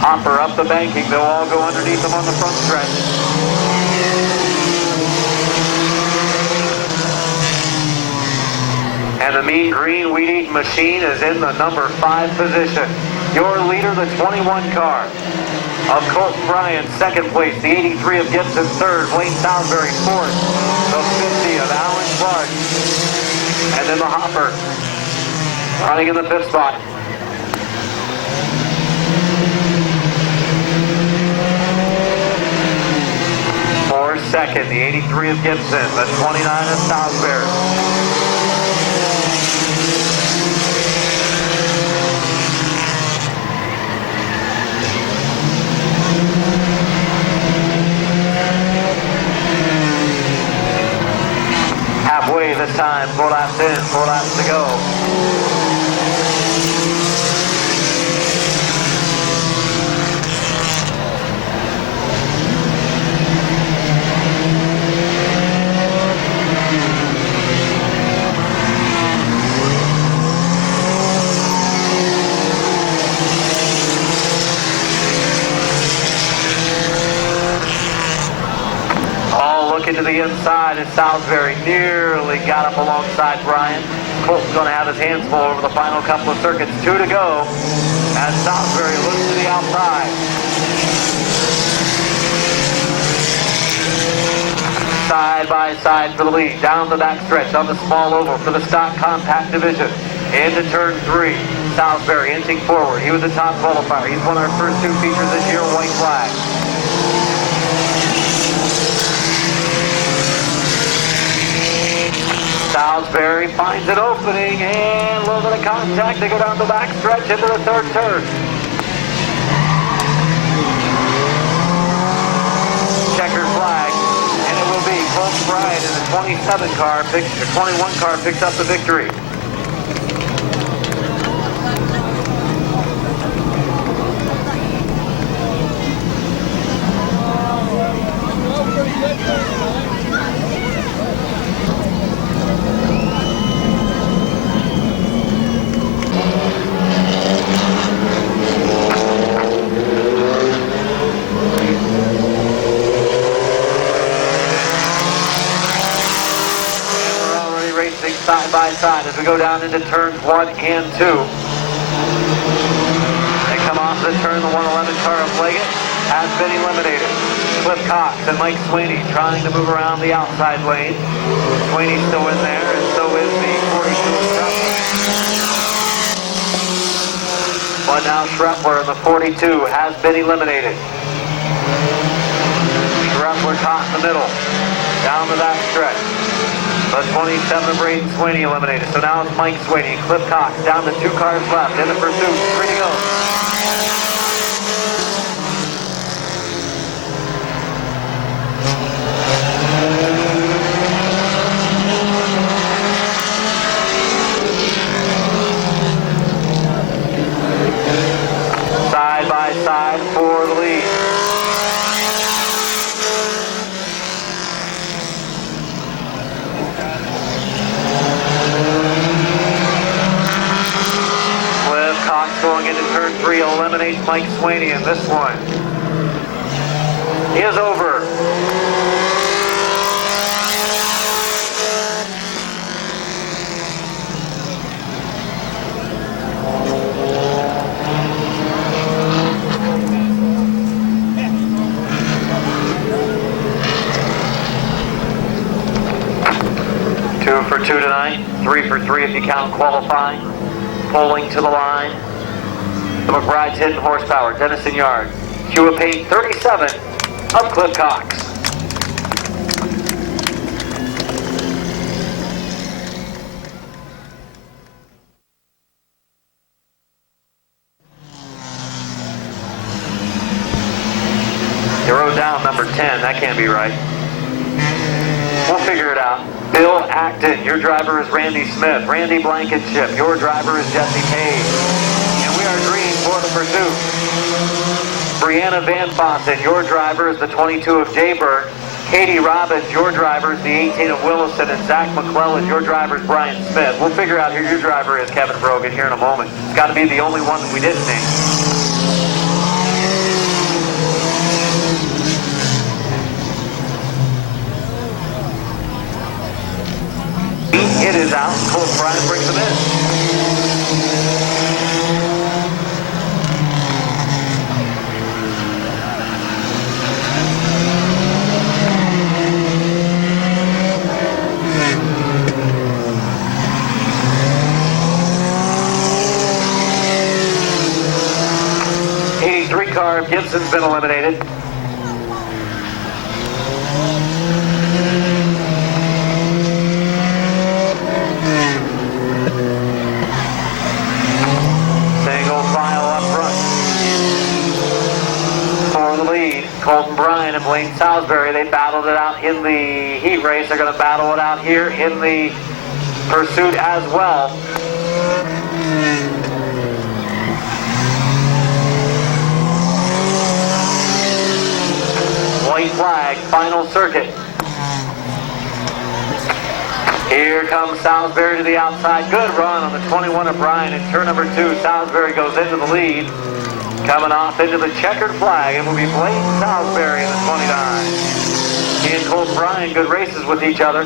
Hopper up the banking. They'll all go underneath him on the front stretch. And the mean green weed-eating machine is in the number 5 position. Your leader, the 21 car of Colton Bryan, second place. The 83 of Gibson, third. Wayne Salisbury, fourth. The 50 of Alan Clark. And then the Hopper running in the 5th spot. For second, the 83 of Gibson, the 29 of Salisbury. Halfway this time, 4 laps in, 4 laps to go. To the inside as Salisbury nearly got up alongside Bryan. Colton's going to have his hands full over the final couple of circuits. 2 to go as Salisbury looks to the outside. Side by side for the lead. Down the backstretch on the small oval for the stock compact division. Into turn 3. Salisbury inching forward. He was the top qualifier. He's won our first 2 features this year, white flag. Salisbury finds an opening and a little bit of contact. They go down the back stretch into the 3rd turn. Checkered flag, and it will be Colton Bryan in the 21 car picks up the victory. Side by side as we go down into turns 1 and 2. They come off the turn. The 111 car of Leggett has been eliminated. Cliff Cox and Mike Sweeney trying to move around the outside lane. Sweeney's still in there, and so is the 42 of Schreffler. But now Schreffler in the 42 has been eliminated. Schreffler caught in the middle, down the back stretch. The 27 of Brayton Sweeney eliminated. So now it's Mike Sweeney and Cliff Cox down to 2 cars left in the pursuit. 3 to go. inside for the lead. Cliff Cox going into turn 3 eliminates Mike Swaney in this one. He is over. Two for two tonight, 3 for 3 if you count qualifying. Pulling to the line. The McBride's hidden horsepower, Denison Yard. Hewlett Payne 37 of Cliff Cox. He wrote down number 10, that can't be right. We'll figure it out. Bill Acton, your driver is Randy Smith. Randy Blankenship, your driver is Jesse Page. And we are green for the pursuit. Brianna Van Fossen, your driver is the 22 of Jayburg. Katie Robbins, your driver is the 18 of Williston. And Zach McClellan, your driver is Brian Smith. We'll figure out who your driver is, Kevin Brogan, here in a moment. It's got to be the only one that we didn't name. It is out. Colt Bryant brings them in. '83 car of Gibson's been eliminated. Colton Bryan and Blaine Salisbury, they battled it out in the heat race. They're going to battle it out here in the pursuit as well. White flag, final circuit. Here comes Salisbury to the outside. Good run on the 21 of Bryan in turn number 2. Salisbury goes into the lead. Coming off into the checkered flag, it will be Blaine Salisbury in the 29. He and Colt Bryan, good races with each other.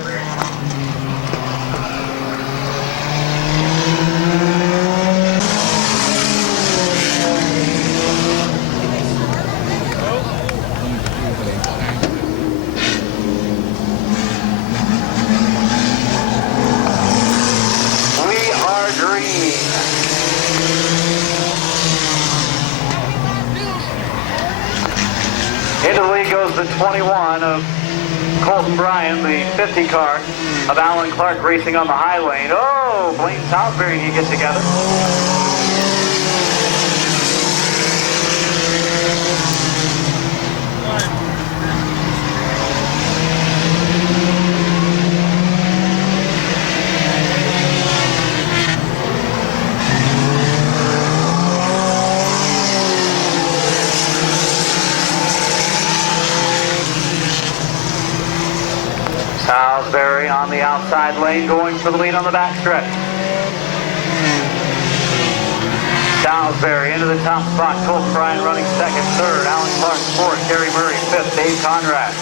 We are green. Into the lead goes the 21 of Colton Bryan, the 50 car of Alan Clark racing on the high lane. Oh, Blaine Salisbury and he get together. Salisbury on the outside lane, going for the lead on the backstretch. Salisbury into the top spot. Colt Bryan running second, third. Alan Clark fourth. Gary Murray fifth. Dave Conrad.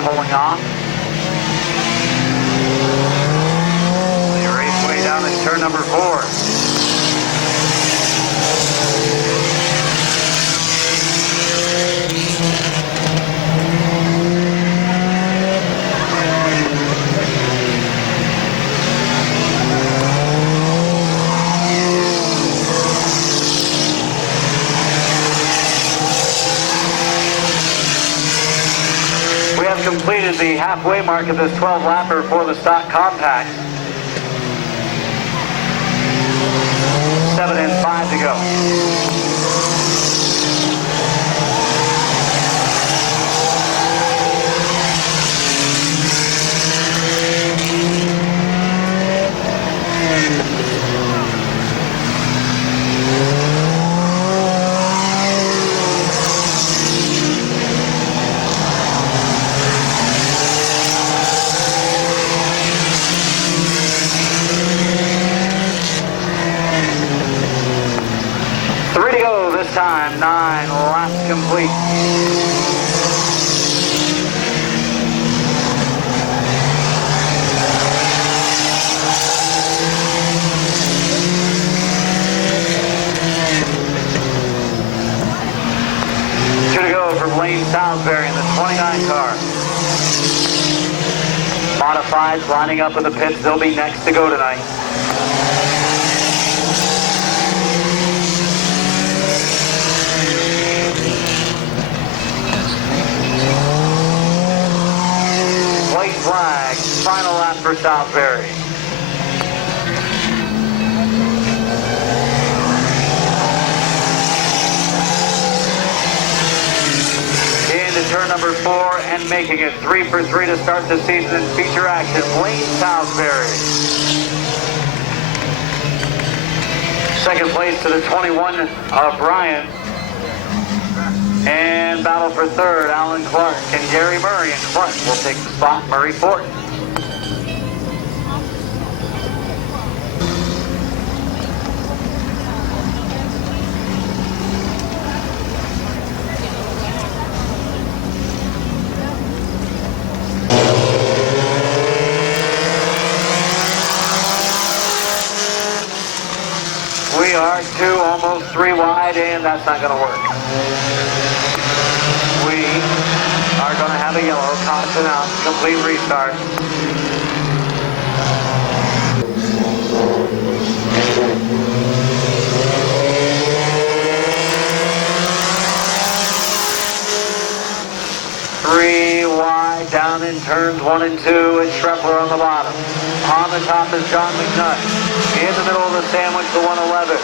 Pulling off. They race way down in turn number 4. completed the halfway mark of this 12-lapper for the stock compact. 7 and 5 to go. Time, 9 laps complete. Two to go from Lane Salisbury in the 29 car. Modifieds lining up in the pits. They'll be next to go tonight. Flag, final lap for Salisbury. Into turn number 4 and making it 3 for 3 to start the season in feature action, Lane Salisbury. Second place to the 21 of Ryan. And battle for third, Alan Clark and Gary Murray, and Clark will take the spot, Murray fourth. We are 2, almost 3 wide, and that's not going to work. We are going to have a yellow, caution out, complete restart. Three wide, down in turns 1 and 2, and Shreffler on the bottom. On the top is John McNutt. In the middle of the sandwich, the 111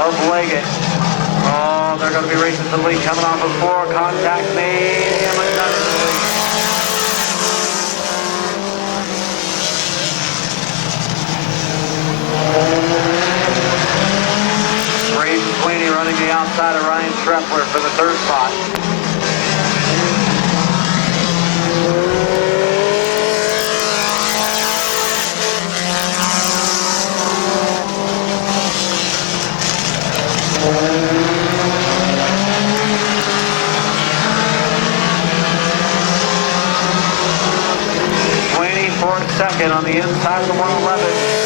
of Leggett. Oh, they're going to be racing for the lead, coming off of 4. Contact made, and McNutt in the lead. Braden Sweeney running the outside of Ryan Shreffler for the third spot. Second on the inside of the 111.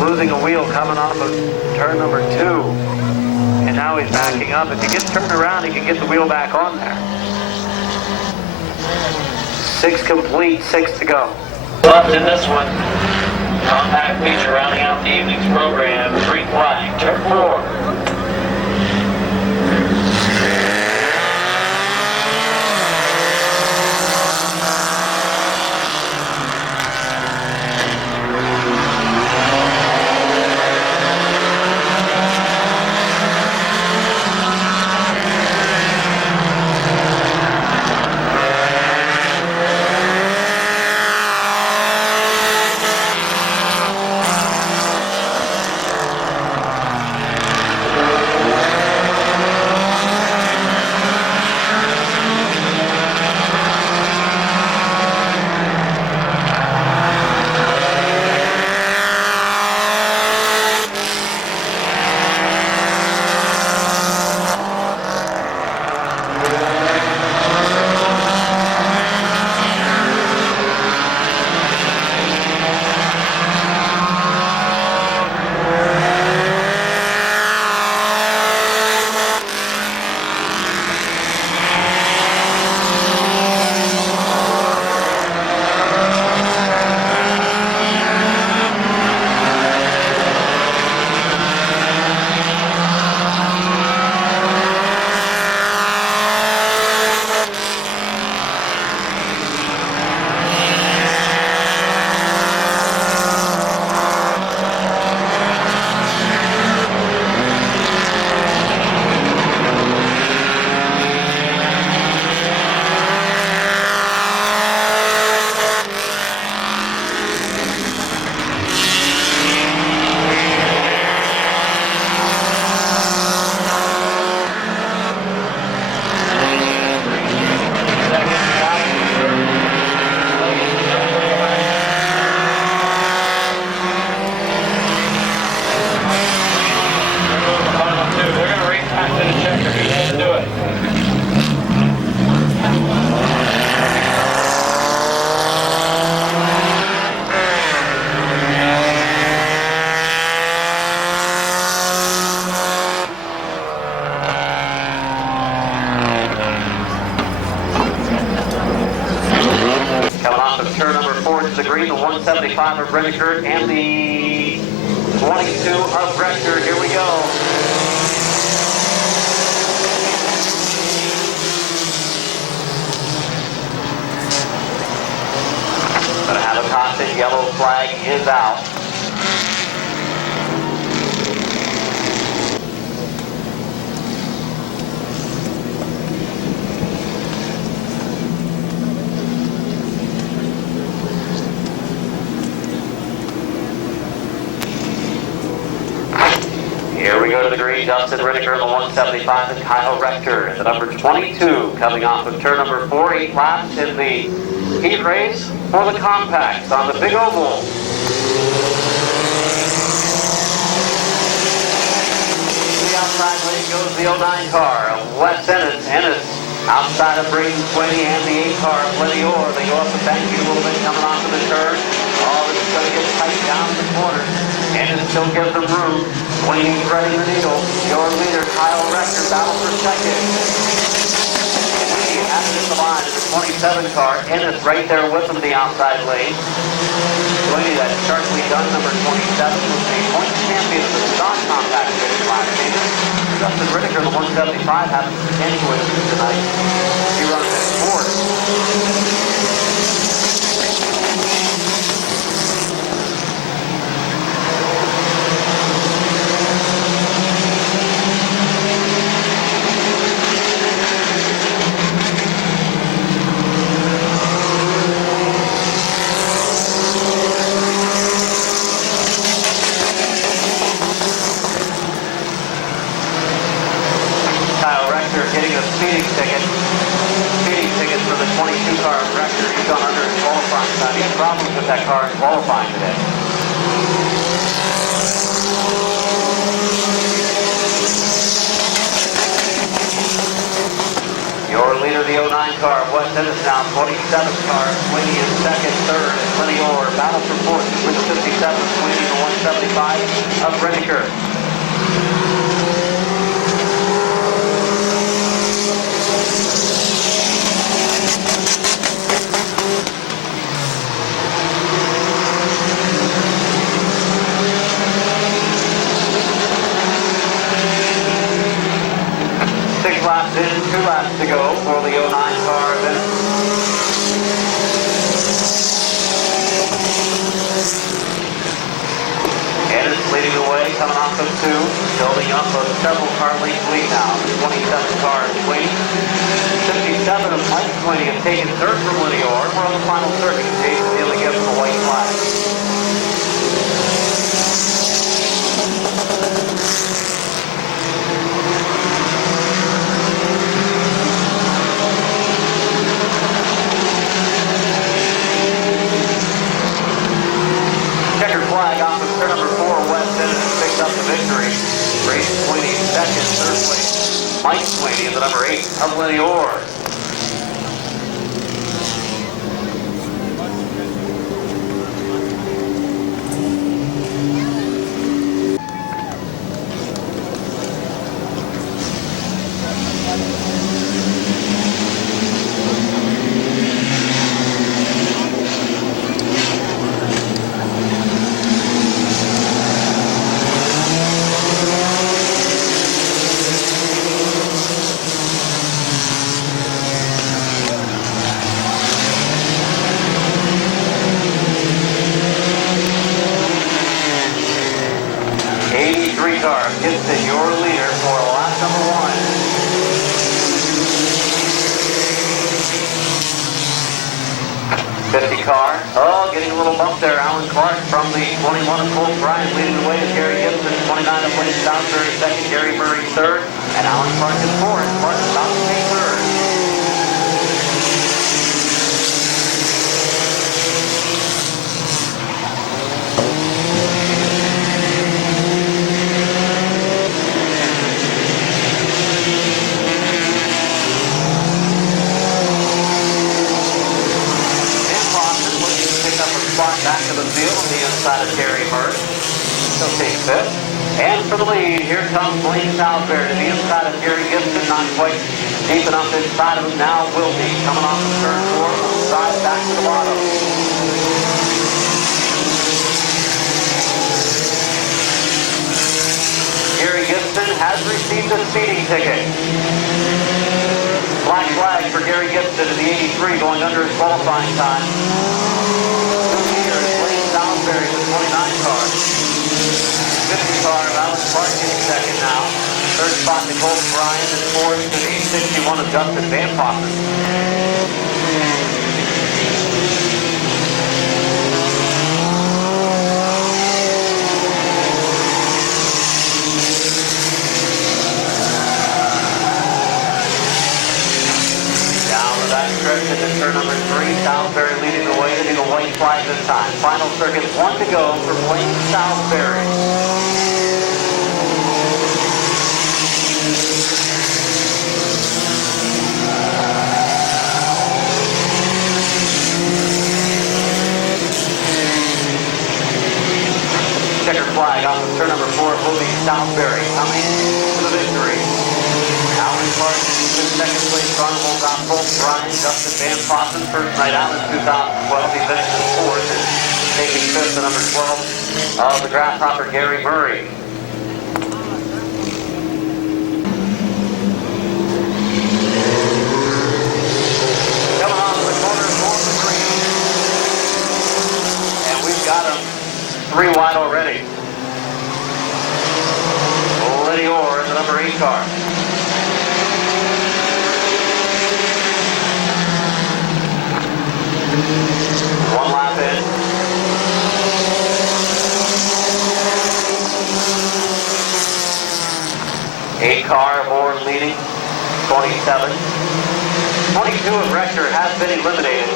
Losing a wheel coming off of turn number 2. And now he's backing up. If he gets turned around, he can get the wheel back on there. 6 complete, 6 to go. Left in this one. Compact feature rounding out the evening's program. Green flag, turn 4. 3, the 175 of Reniker, and the 22 of Rector. Here we go. Gonna have a caution, yellow flag is out. Here we go to the green, Justin Reniker in the 175 and Kyle Rector in the number 22 coming off of turn number 4, 8 laps in the heat race for the compacts on the big oval. The outside lane goes the 09 car of Wes Ennis outside of Braden Sweeney and the 8 car of Lenny Orr. They go up the bank a little bit coming off of the turn. Oh, this is going to get tight down the corner. Ennis still gives them room. Sweeney threading the needle. Your leader, Kyle Rector, battle for second. Sweeney has it at the line in the 27 car. Ennis right there with him in the outside lane. Sweeney, that sharply done, number 27, was the point champion of the stock compact race last season. Justin Reniker, the 175, having some continuing tonight. He runs in fourth. Getting a speeding ticket for the 22 car of Rector. He's gone under his qualifying time. He had problems with that car in qualifying today. Your leader, the 09 car of Wes Ennis now, 27 car. Sweeney in second, third, and Lenny Orr. Battle for fourth with the 57, Sweeney the 175 of Reniker. 6 laps in, 2 laps to go for the 09 car of Ennis. Ennis leading the way, coming off of 2, building up a several car length lead now. The 27 car is Sweeney. 57 of Mike Sweeney has taken third from Lenny Orr. We're on the final circuit. Jason Neely gives him a white flag. Flag off of turn number 4, Wes Ennis picks up the victory. Braden Sweeney second, third place. Mike Sweeney in the number 8 of Lenny Orr. Car gets to your leader for lap number 1. 50 car. Oh, getting a little bump there. Alan Clark from the 21 of Colt Bryant leading the way to Gary Gibson. 29 of Wayne Stounsbury second. Gary Murray third. And Alan Clark is fourth. Clark about to take third. Back to the field on the inside of Terry Murray. He'll take fifth. And for the lead, here comes Blaine Salisbury to the inside of Gary Gibson. Not quite deep enough inside of him. Now will be coming off the turn 4 from the side back to the bottom. received a speeding ticket. Black flag for Gary Gibson in the 83 going under his qualifying time. Here is Lane Salisbury, the 29 car. 50 car of Alan Clark in second now. Third spot to Colt Bryan and fourth to the 61 of Justin Van Possen. Into turn number 3, Salisbury leading the way, leading a white flag this time. Final circuit, 1 to go for Blaine Salisbury. Checkered flag off of turn number 4, moving Salisbury coming to the victory. Alan Clark in second place, Carnival's on Colt Bryan, Justin Van Possen, first night out in 2012. He finishes fourth and taking fifth to number 12 of the Grasshopper, Gary Murray. Coming on to the corner, going to green. And we've got him 3 wide already. Lenny Orr in the number 8 car. One lap in. Eight car aboard leading, 27. 22 of Rector has been eliminated.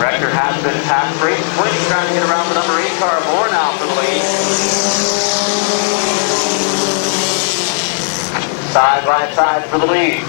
Rector has been passed. Brady Quinn trying to get around the number 8 car aboard now for the lead. Side by side for the lead.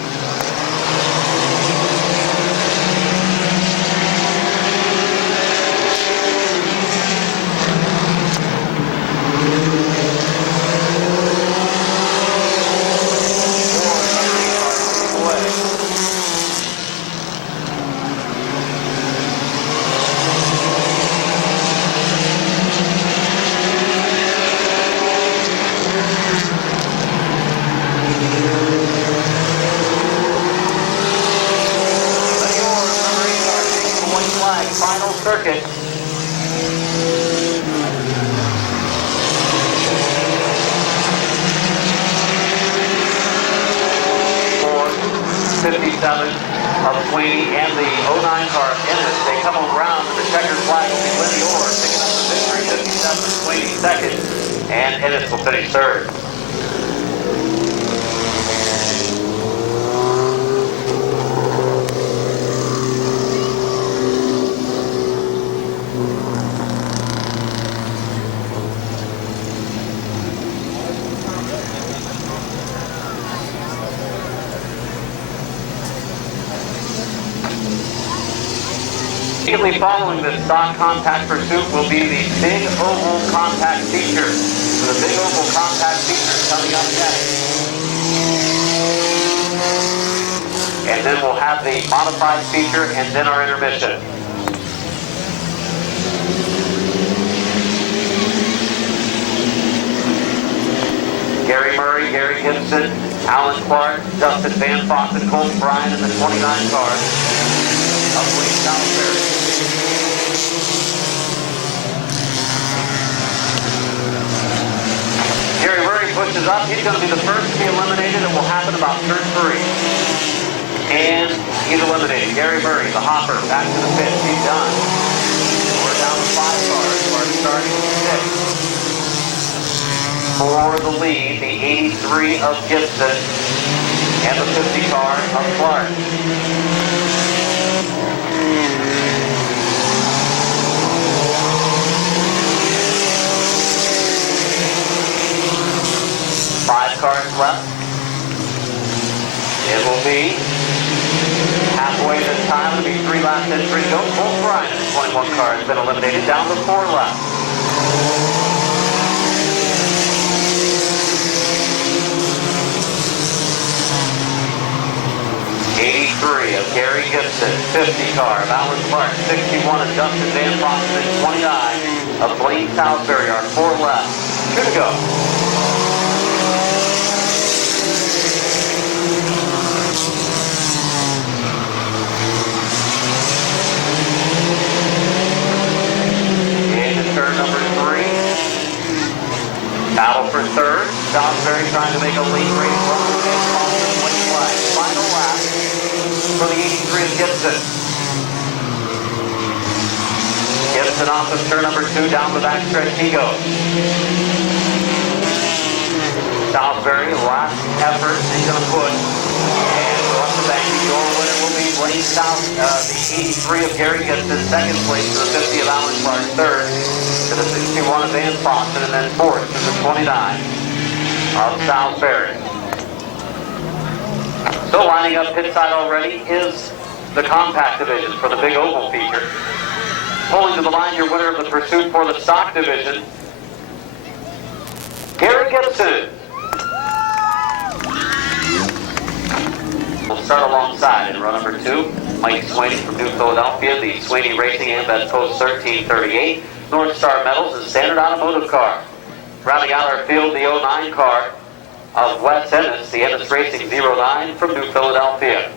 Final circuit. 57 of Sweeney and the 09 car of Ennis. They come around and the checkered flag will be Lenny Orr picking up the victory. 57 of Sweeney second, and Ennis will finish third. Immediately following the stock compact pursuit will be the big oval compact feature. So the big oval compact feature is coming up next. And then we'll have the modified feature and then our intermission. Gary Murray, Gary Gibson, Alan Clark, Justin Van Possen, Colt Bryan in the 29 cars of Blaine Salisbury. Gary Murray pushes up. He's going to be the first to be eliminated. It will happen about turn 3. And he's eliminated. Gary Murray, the hopper, back to the pit. He's done. We're down to 5 cars. We're starting 6. For the lead, the 83 of Gibson and the 50 car of Clark. Cars left. It will be halfway this time. It'll be 3 laps in, 3 to go. Colt Bryan in the 21 car has been eliminated, down to 4 left. '83 of Gary Gibson, 50 car of Alan Clark, 61 of Justin Van Possen, and 29 of Blaine Salisbury are 4 left. 2 to go. Into turn number 3. Battle for third. Salisbury trying to make a late race run. Final lap for the 83 of Gibson. Gibson off of turn number 2, down the backstretch he goes. Salisbury, last effort he's going to push. And go up the bank. Your winner will be Blaine South, the 83 of Gary Gibson, second place to the 50 of Alan Clark, third to the 61 of Van Fossen, and then fourth to the 29 of Salisbury. So lining up pit side already is the compact division for the big oval feature. Pulling to the line, your winner of the pursuit for the stock division, Gary Gibson. We'll start alongside in run number 2, Mike Sweeney from New Philadelphia, the Sweeney Racing Ambet Post 1338, North Star Metals, and Standard Automotive car. Rounding out our field, the 09 car of Wes Ennis, the Ennis Racing 09 from New Philadelphia.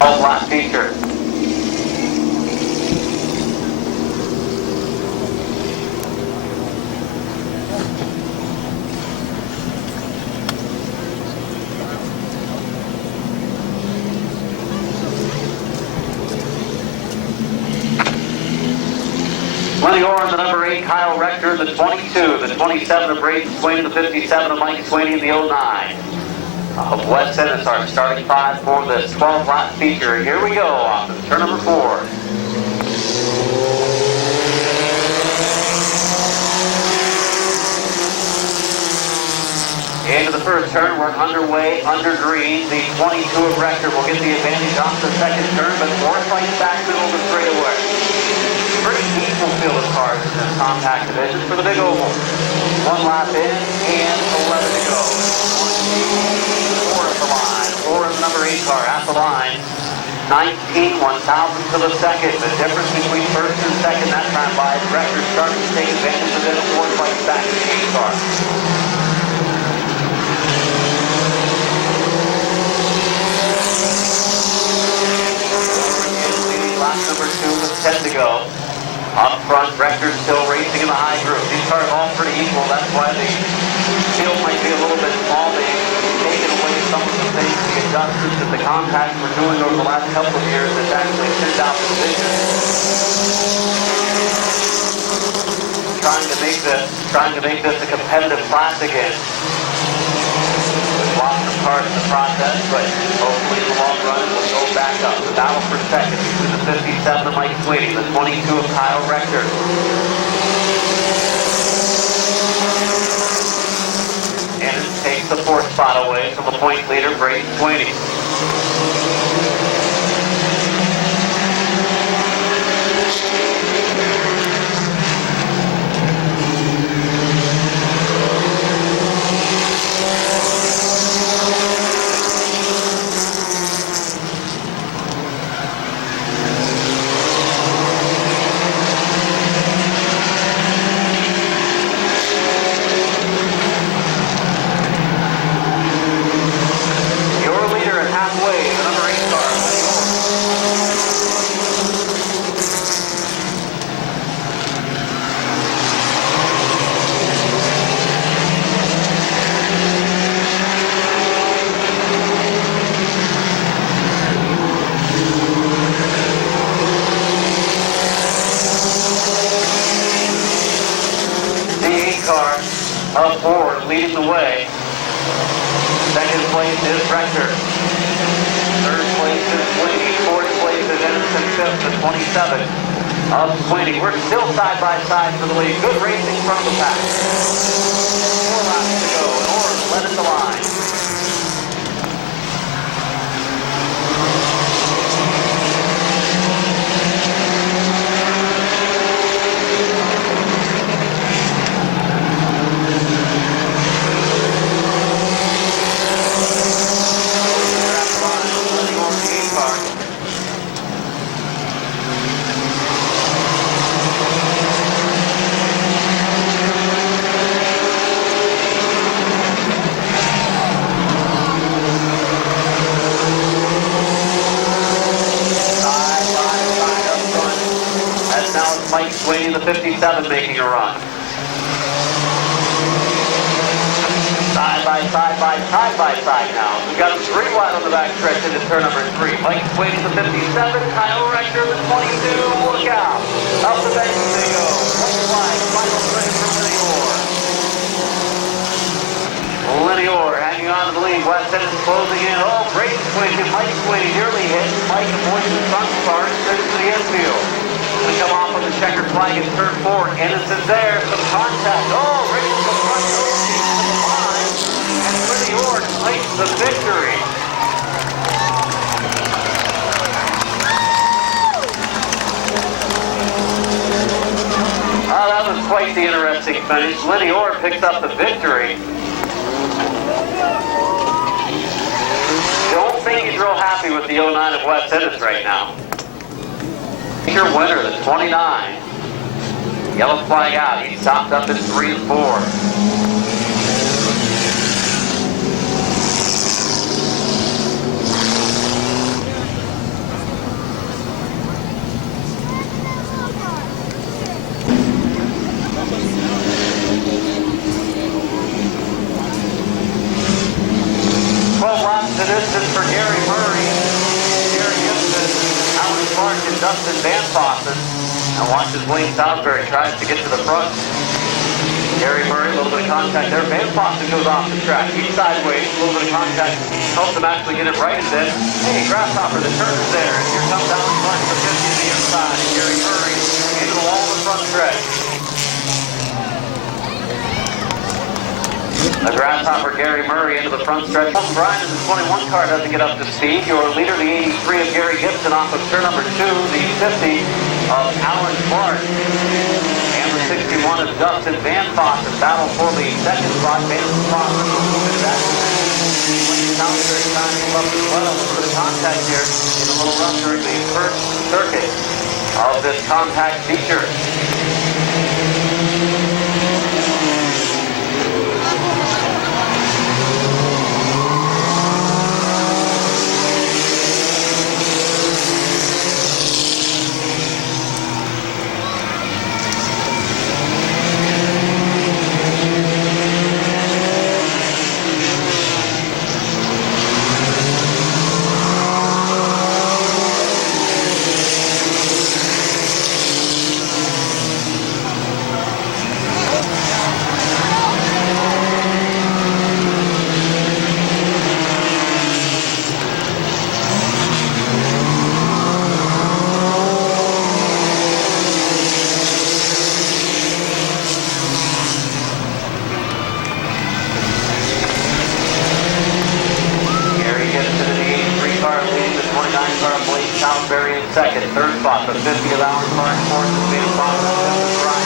Home lap feature. Lenny Orr, the number 8, Kyle Rector, the 22, the 27 of Braden Swain, the 57 of Mike Swaney, and the 09 of Wes Ennis, our starting 5 for this 12-lap feature. Here we go, off of turn number 4. Into the first turn, we're underway under green. The 22 of Rector will get the advantage off the second turn, but Orr fights back middle of the straightaway. Pretty equal field of cars in this compact division for the big oval. 1 lap in and 11 to go. Orr at the line. Orr the number 8 car at the line. 19 1,000 to the second. The difference between first and second that time by Rector starting to take advantage of it. Orr fights back in the 8 car. Lap number 2 with 10 to go. Up front, Rector still racing in the high group. These cars all pretty equal. That's why the field might be a little bit small. They've taken away some of the things, the adjustments that the compacts were doing over the last couple of years. It's actually thinned out the division. Trying to make this a competitive class again. Lots of cars in the process, but hopefully in the long run it will go back up. The battle for second between the 57 of Mike Sweeney, the 22 of Kyle Rector. And it takes the 4th spot away from the point leader, Braden Sweeney. Of Ford leading the way. Second place is Rector. Third place is Sweeney. Fourth place is Anderson. Fifth to 27 of Sweeney. We're still side by side for the lead. Good racing from the pack. 4 laps to go, and Orr led at the line. 57 making a run. Side by side now. We've got them 3 wide on the back stretch into turn number 3. Mike Quinn to the 57, Kyle Rector the 22, look out. Up the bank they go. One wide, final stretch for Lenny Orr. Lenny Orr hanging on to the lead. West End is closing in. Oh, great swing. Mike Quinn nearly hit. Mike avoids the front start, sends to the infield. Going to come off on the checkered flag in turn 4. Anderson there, some contact. Oh, right to the front goal. Lenny Orr claims the victory. Oh, that was quite the interesting finish. Lenny Orr picks up the victory. Don't think he's real happy with the 09 of West Ennis right now. Your winner, the 29. Yellow flag out. He's topped up in 3 and 4. Distance for Gary Murray, Gary Gibson, Alan Clark, and Dustin Van Fossen. And watches Wayne Southbury tries to get to the front. Gary Murray, a little bit of contact there. Van Fossen goes off the track. He's sideways, a little bit of contact. Helps him actually get it right. And then, hey, Grasshopper, the turn is there. And here comes Alan Clark to the 50 to the inside. And Gary Murray into the wall of the front stretch. The Grasshopper, Gary Murray into the front stretch. Brian in the 21 car doesn't get up to speed. Your leader, the 83 of Gary Gibson off of turn number 2, the 50 of Alan Clark. And the 61 of Dustin Van Fossen. Battle for the second spot. Van Fossen with that. Southbury trying to come up as well. A little bit of contact here in a little run during the first circuit of this compact feature. Southbury in second, third spot, the 50 of Alan Clark, fourth is Van Fossen, fifth is Brian.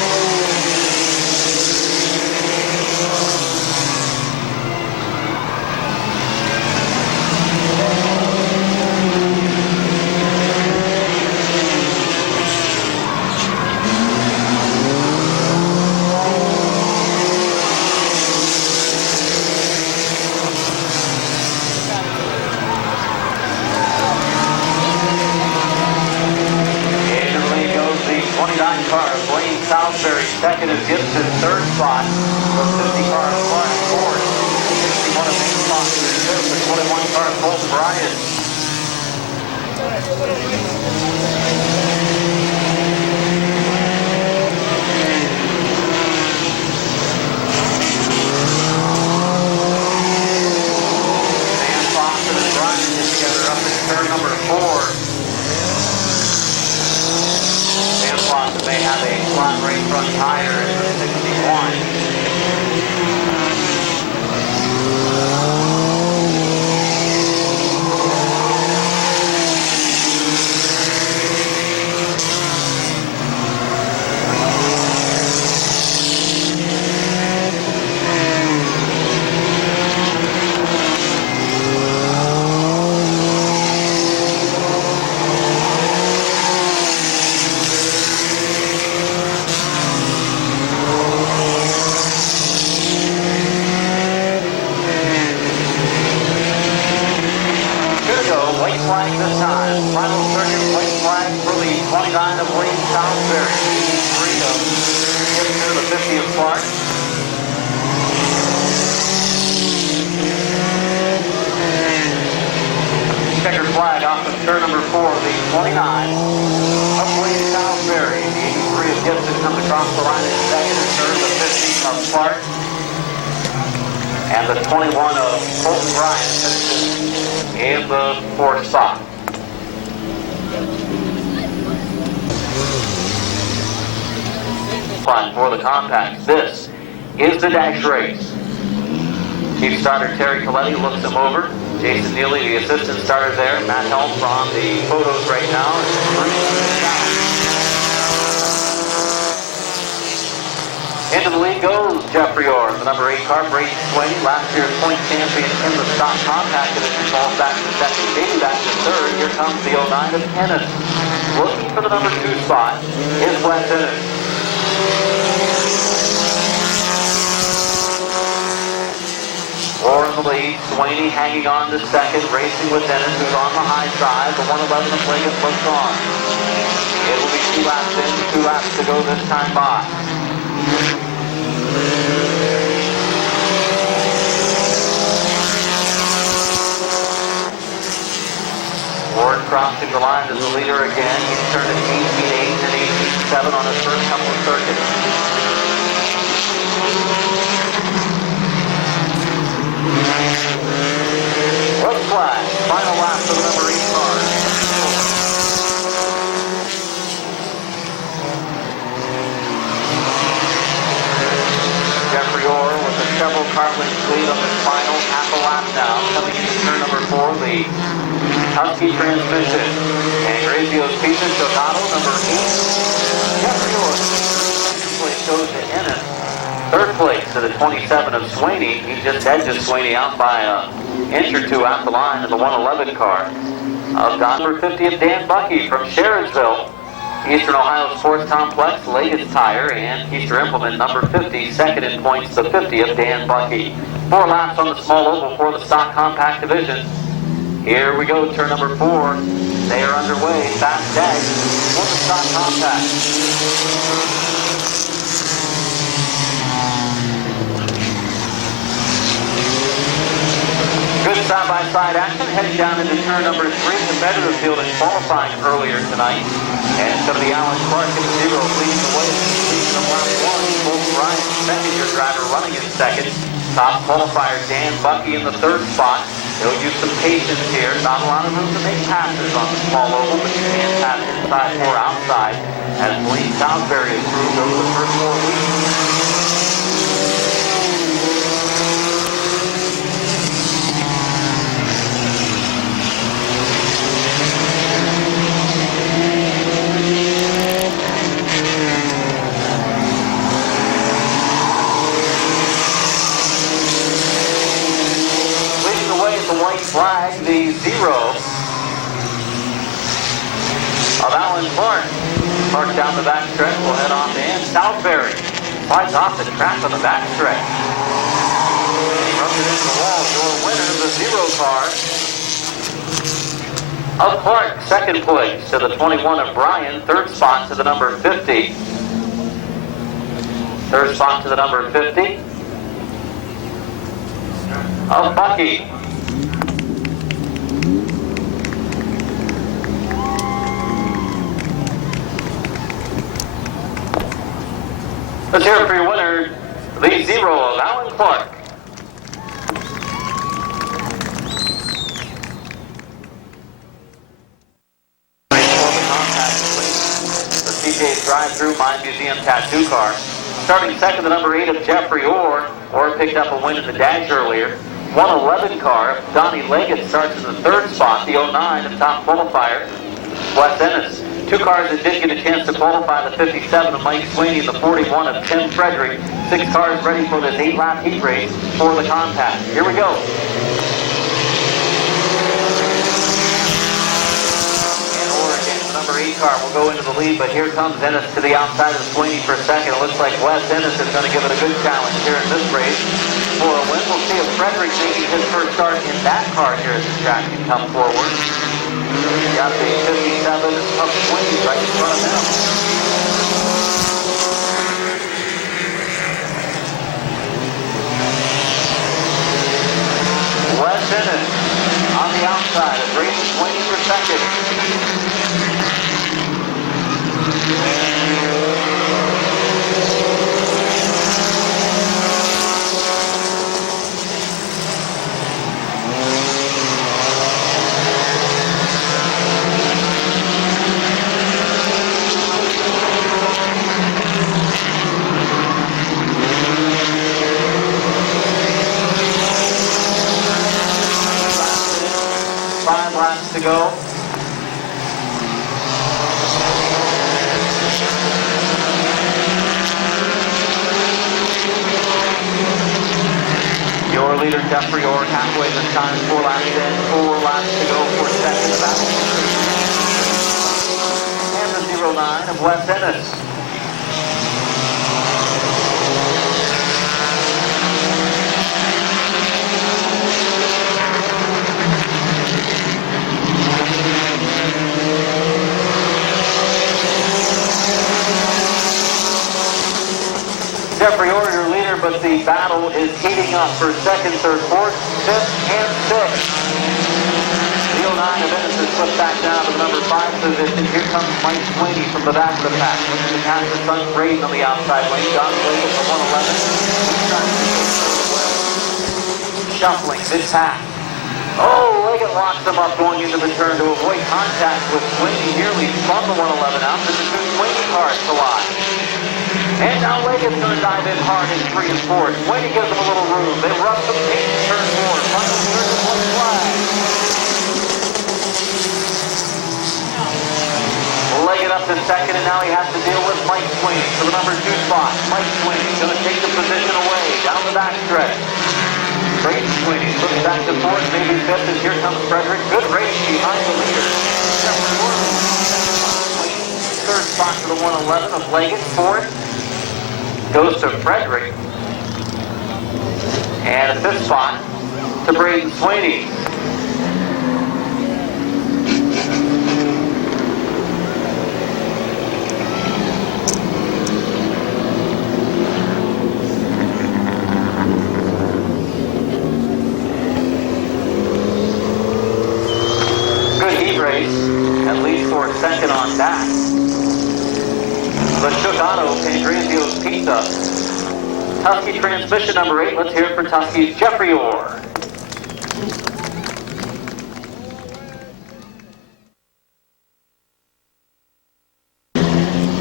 Car, Blaine Southbury, second is Gibson, third spot, the 50 car, Clark, fourth, 61 of Van Fossen, fifth, the 21 car, Bolt Brian. Van Fossen and Brian get together up in turn number 4. Fossen may have a flat rate front tire in the 61. White flag this time. Final circuit white flag for the 29 of Wayne Southbury. 3 of Clark. Checker flag off of turn number 4, the 29 of Wayne Salisbury. The 83 of Gibson comes across the line in second and third, the 50 of Clark. And the 21 of Colton Bryant finishes in the fourth spot. For the compact, this is the dash race. Chief starter Terry Coletti looks him over. Jason Neely, the assistant starter there. Matt Helms on the photos right now. Into the lead goes Jeffrey Orr, the number 8 car, Brady Sweeney, last year's point champion in the stock compact division, falls back to second, maybe back to third. Here comes the 09 of Ennis. Looking for the number 2 spot is Wes Ennis. Orr in the lead, Sweeney hanging on to second, racing with Ennis, who's on the high side. The 111 of Lincoln looks on. It will be 2 laps in, 2 laps to go this time by. Ward crossing the line as the leader again. He's turned at 18.8 and 18.7 on his first couple of circuits. Red flag, final lap for the number 8 car. Jeffrey Orr with a several car length lead on the final half a lap now. Coming into turn number 4, the Husky transmission. And Grazio's Peter Chocato, number 8. Jeffrey Orr. Second place goes to Ennis. Third place to the 27 of Sweeney. He just edges Sweeney out by an inch or 2 out the line in the 111 car. Number 50 of Dan Bucky from Sheridsville. Eastern Ohio Sports Complex, latest tire, and Easter Implement, number 50, second in points, the 50 of Dan Bucky. 4 laps on the small oval for the stock compact division. Here we go, turn number 4. They are underway, fast dag for the stock compact. Good side-by-side action, heading down into turn number 3. Competitive field in qualifying earlier tonight. And it's going to be Alan Clark in the 0, leading the way. Leading from lap 1, Colton Bryant, second-year driver, running in second. Top qualifier Dan Bucky in the 3rd spot. He'll use some patience here. Not a lot of room to make passes on the small oval, but you can pass inside or outside. As Wayne Salisbury has proved over the first 4 weeks. White flag, the 0 of Alan Clark. Clark down the back stretch will head off to end. Salisbury slides off the track on the back stretch. He runs it into the wall. Your winner, the 0 car of Clark. Second place to the 21 of Bryan. Third spot to the number 50. Third spot to the number 50 of Bucky. Let's hear it for your winner, the 0 of Alan Clark. The CJ's drive-through Mine Museum tattoo car. Starting second, the number 8 of Jeffrey Orr. Orr picked up a win in the dash earlier. 111 car, Donnie Leggett starts in the 3rd spot. The 09 of top qualifier, Wes Ennis. 2 cars that did get a chance to qualify, the 57 of Mike Sweeney and the 41 of Tim Frederick. 6 cars ready for this 8-lap heat race for the compact. Here we go. And Oregon, the number 8 car will go into the lead, but here comes Ennis to the outside of Sweeney for a second. It looks like Wes Ennis is going to give it a good challenge here in this race for a win. We'll see if Frederick making his first start in that car here at the track can come forward. Got the 57 of Sweeney right in front of him. outside of Brayden Sweeney for second. Five laps to go. Your leader, Jeffrey Orr, halfway this time, 4 laps in, 4 laps to go for second of battle. And the 09 of Wes Ennis. Jeffrey Orr, your leader, but the battle is heating up for second, third, fourth, fifth, and sixth. The 09 of Ennis has slipped back down to the number 5 position. Here comes Mike Sweeney from the back of the pack. Looking to pass his son Braden on the outside lane. John Blake at the 111. Shuffling mid-pack. Oh, Leggett locks him up going into the turn to avoid contact with Sweeney. Nearly spun the 111 out. The two Sweeney cars collide. And now Leggett's going to dive in hard in 3 and 4. Sweeney gives them a little room. They rub some paint in turn 4. Final circuit one flag. Leggett up to second, and now he has to deal with Mike Sweeney for the number 2 spot. Mike Sweeney going to take the position away down the backstretch. Brayden Sweeney slips back to 4th, maybe 5th, as here comes Frederick. Good race behind the leader. Third spot for the 111 of Leggett. 4th goes to Frederick. And a 5th spot to Brayden Sweeney. Good heat race, at least for second on back. The Shook Auto, Pandrazio's Pizza. Tusky transmission number 8. Let's hear it for Tusky's Jeffrey Orr.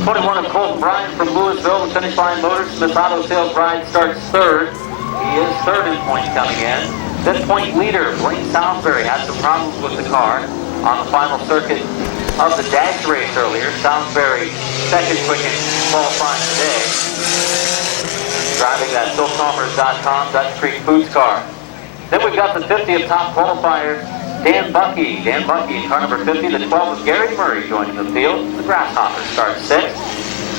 '21 of Colton Bryant from Louisville, the Finish Line Motors. Smith Auto Sales Ride starts 3rd. He is 3rd in points coming in. 5th point leader, Blaine Southbury, had some problems with the car on the final circuit of the dash race earlier. Southbury, second quickest qualifying today. Driving that PhilCommerce.com Dutch Creek Foods car. Then we've got the 50th top qualifier, Dan Bucky. Dan Bucky in car number 50. The 12 of Gary Murray joining the field. The Grasshopper starts 6th.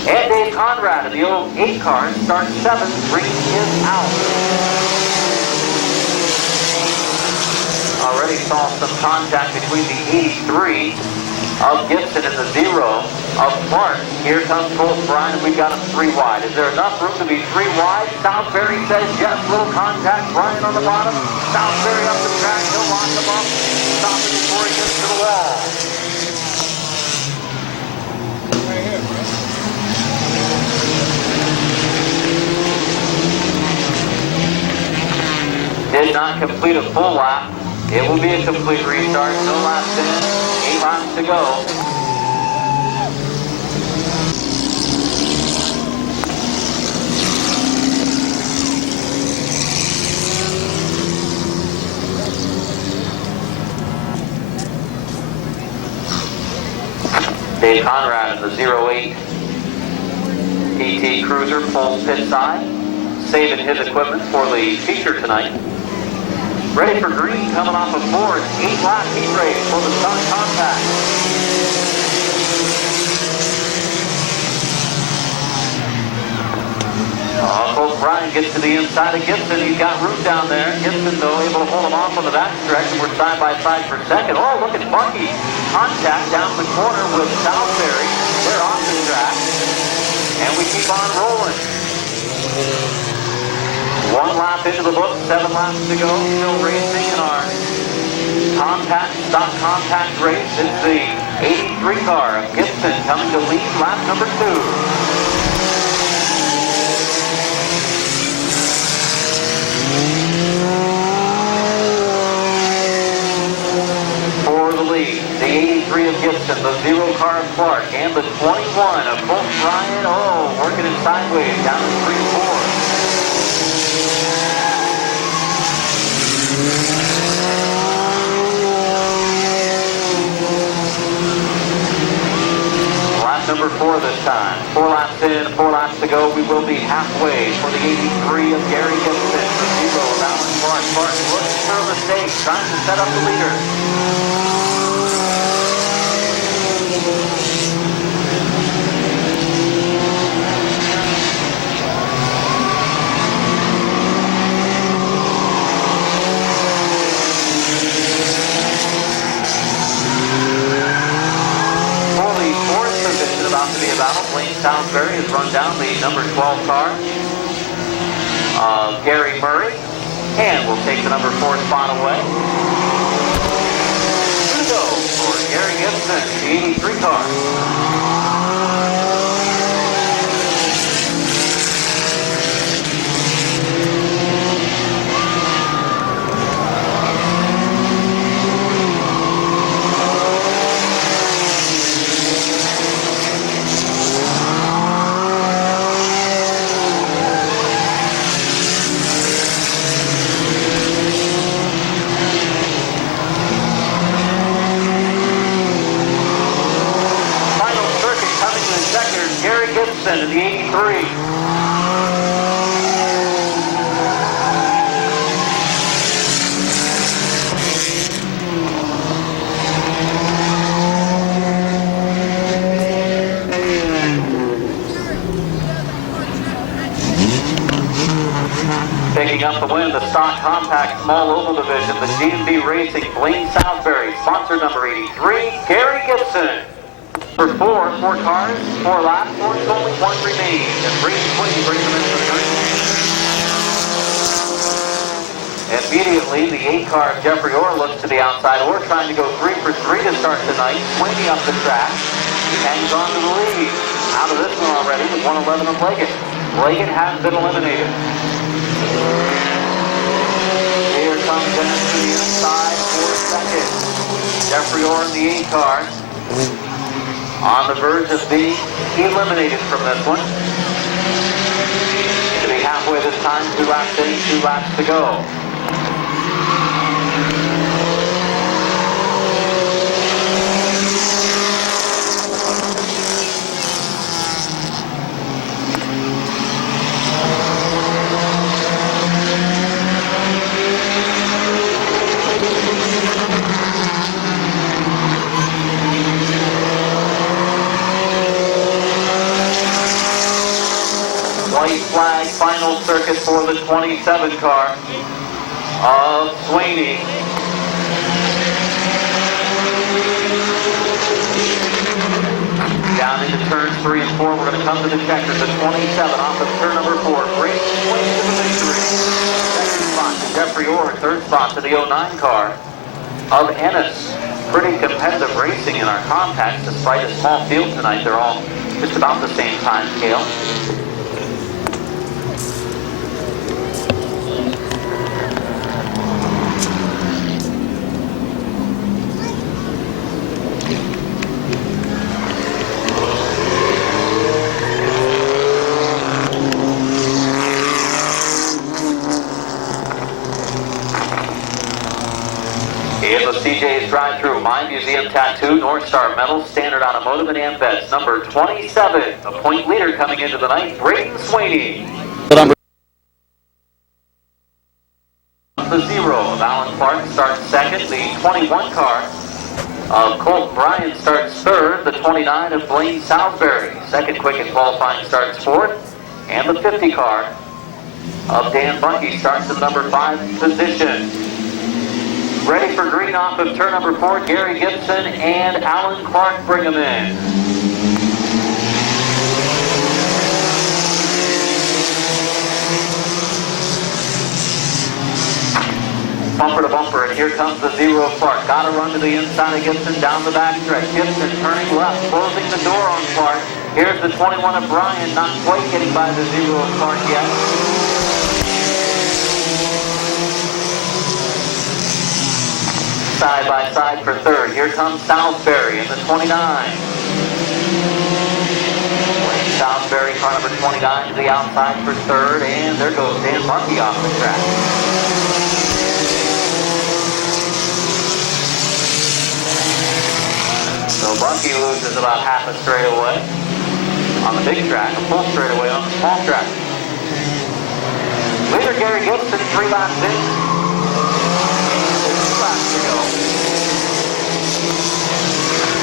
And Dave Conrad in the 08 car starts 7th. Green is out. Already saw some contact between the 83 of Gibson and the 0 of Clark. Here comes Colton Bryant, and we've got him 3 wide. Is there enough room to be 3 wide? Southbury says yes. Little contact. Bryant on the bottom. Southbury up the track. He'll lock him up. Stop it before he gets to the wall. Right here, bro. Did not complete a full lap. It will be a complete restart. No laps in. 8 laps to go. Dave Conrad in the 08 PT Cruiser pulls pit side, saving his equipment for the feature tonight. Ready for green, coming off of Ford. 8 lap heat race for the Sun Compact. Colton Bryant gets to the inside of Gibson. He's got room down there. Gibson, though, able to hold him off on the back stretch, and we're side by side for second. Oh, look at Bucky. Contact down the corner with Southbury. They're off the track. And we keep on rolling. 1 lap into the book, 7 laps to go. Still racing in our compact, stock compact race. It's the 83 car of Gibson coming to lead lap number 2. For the lead, the 83 of Gibson, the 0 car of Clark, and the 21 of Colt Bryant. Oh, working it sideways down to 3-4. Lap number 4 this time. 4 laps in, 4 laps to go. We will be halfway for the 83 of Gary Gibson. The 0 of Alan Clark. Clark looking for a mistake, trying to set up the leader. About to be about. Blaine Salisbury has run down the number 12 car of Gary Murray, and will take the number 4 spot away. Here we go for Gary Gibson, the 83 car. Gary Gibson in the 83. Picking up the win, the stock compact small oval division, the G&B Racing Blaine Salisbury, sponsor number 83, Gary Gibson. For 4 cars, 4 laps, only 1 remains. And Brady Sweeney brings them into the green. Immediately, the 8 car of Jeffrey Orr looks to the outside. Orr trying to go 3 for 3 to start tonight. Sweeney up the track. He hangs on to the lead. Out of this one already with 111 of Leggett. Leggett has been eliminated. Here comes Dennis to the inside for second. Jeffrey Orr in the 8 car. On the verge of being eliminated from this one. To be halfway this time, 2 laps in, 2 laps to go. White flag, final circuit for the 27 car of Sweeney. Down into turns 3 and 4, we're going to come to the checkers. The 27 off of turn number 4, brings Sweeney to the victory. Second spot to Jeffrey Orr, third spot to the 09 car of Ennis. Pretty competitive racing in our compacts, despite a small field tonight. They're all just about the same time scale. CJ's drive-through, My Museum Tattoo, North Star Metal, Standard Automotive, and Ambets. Number 27, a point leader coming into the night, Braden Sweeney. The 0 of Alan Clark starts second. The 21 car of Colt Bryant starts third. The 29 of Blaine Salisbury, second quick in qualifying, starts fourth. And the 50 car of Dan Bunky starts in number 5 position. Ready for green off of turn number 4, Gary Gibson and Alan Clark bring them in. bumper to bumper, and here comes the zero of Clark. Got to run to the inside of Gibson, down the back stretch. Gibson turning left, closing the door on Clark. Here's the 21 of Bryan, not quite getting by the zero of Clark yet. Side by side for third. Here comes Salisbury in the 29. Salisbury, car number 29 to the outside for third, and there goes Dan Bucky off the track. So Bucky loses about half a straightaway on the big track, a full straightaway on the small track. Leader Gary Gibson, 3 laps in. 2 laps to go.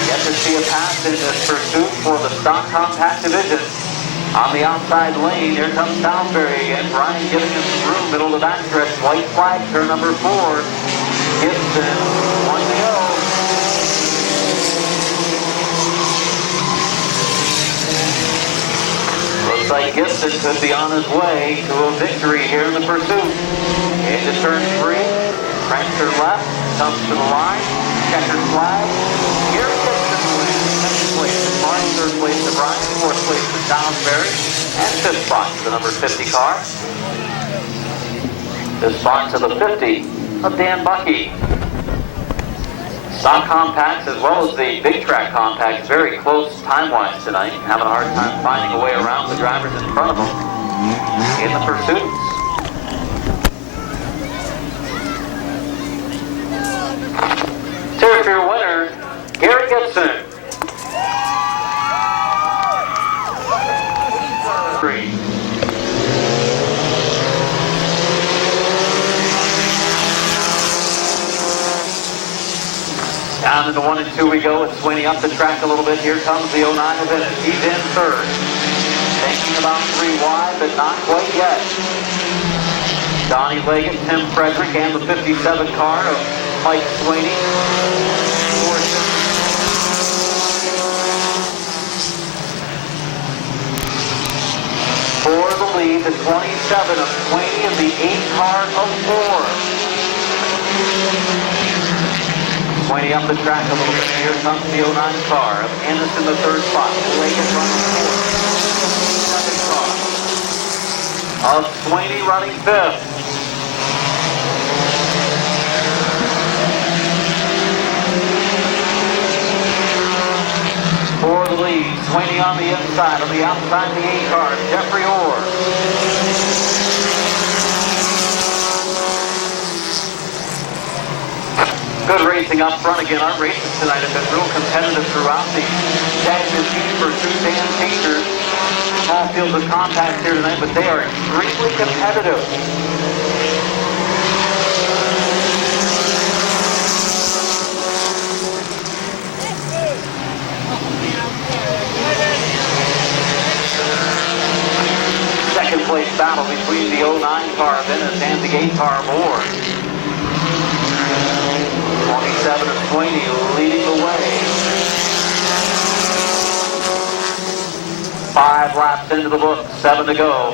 Yet to see a pass in this pursuit for the stock compact division. On the outside lane, here comes Salisbury again. Bryan giving him some room, middle of the backstretch. White flag, turn number 4. Gibson, 1 to go. Looks like Gibson could be on his way to a victory here in the pursuit. Into turn 3, cranks her left, comes to the line, checkered flag. Here Gibson wins. Second place to Mark, third place to Bryan, fourth place to Salisbury, and fifth spot to the number 50 car. This spot to the 50 of Dan Bucky. Stock compacts as well as the big track compacts very close time-wise tonight. Having a hard time finding a way around the drivers in front of them in the pursuits. Territory winner, Gary Gibson. 3. Down into 1 and 2 we go. It's Sweeney up the track a little bit. Here comes the 09 of it. He's in third. Thinking about 3 wide, but not quite yet. Donnie Leggett, Tim Frederick, and the 57 car of Mike Sweeney. For the lead, the 27 of Sweeney and the 8 car of Ford. Sweeney up the track a little bit. Here comes the 09 car of Ennis in the third spot. Leggett running fourth. Second car of Sweeney running fifth. For the lead, Sweeney on the inside, on the outside the 8 car, Jeffrey Orr. Good racing up front again. Our races tonight have been real competitive throughout the championship pursuit and features. Small fields of compacts here tonight, but they are extremely competitive. Second place battle between the 09 car of Ennis and the 8 car of Orr. 27 of Sweeney leading the way. 5 laps into the book, 7 to go.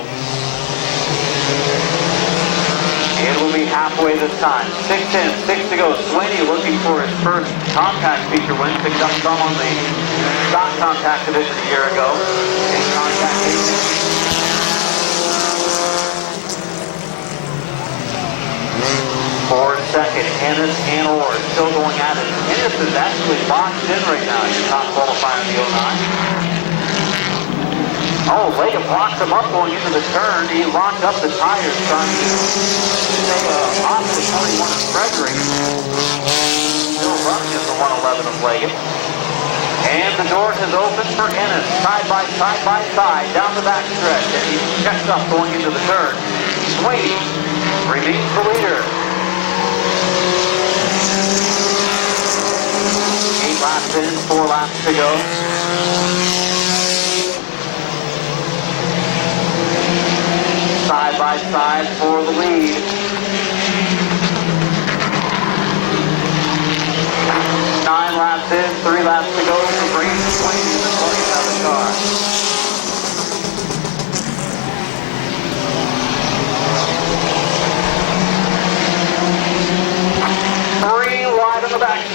It will be halfway this time. 6 in, 6 to go. Sweeney looking for his first compact feature win. Picked up some on the stock compact division a year ago. In compact racing. For second, Ennis and Orr still going at it. Ennis is actually boxed in right now. Your top qualifier in the 09. Oh, Leggett blocks him up going into the turn. He locked up the tires trying to stay off the 21 of Frederick. Still running at the 111 of Leggett. And the door is open for Ennis. Side by side, down the back stretch. And he checks up going into the turn. Sweeney remains the leader. 8 laps in, 4 laps to go. Side by side for the lead. 9 laps in, 3 laps to go for Brandon Sweeney in the 27 car.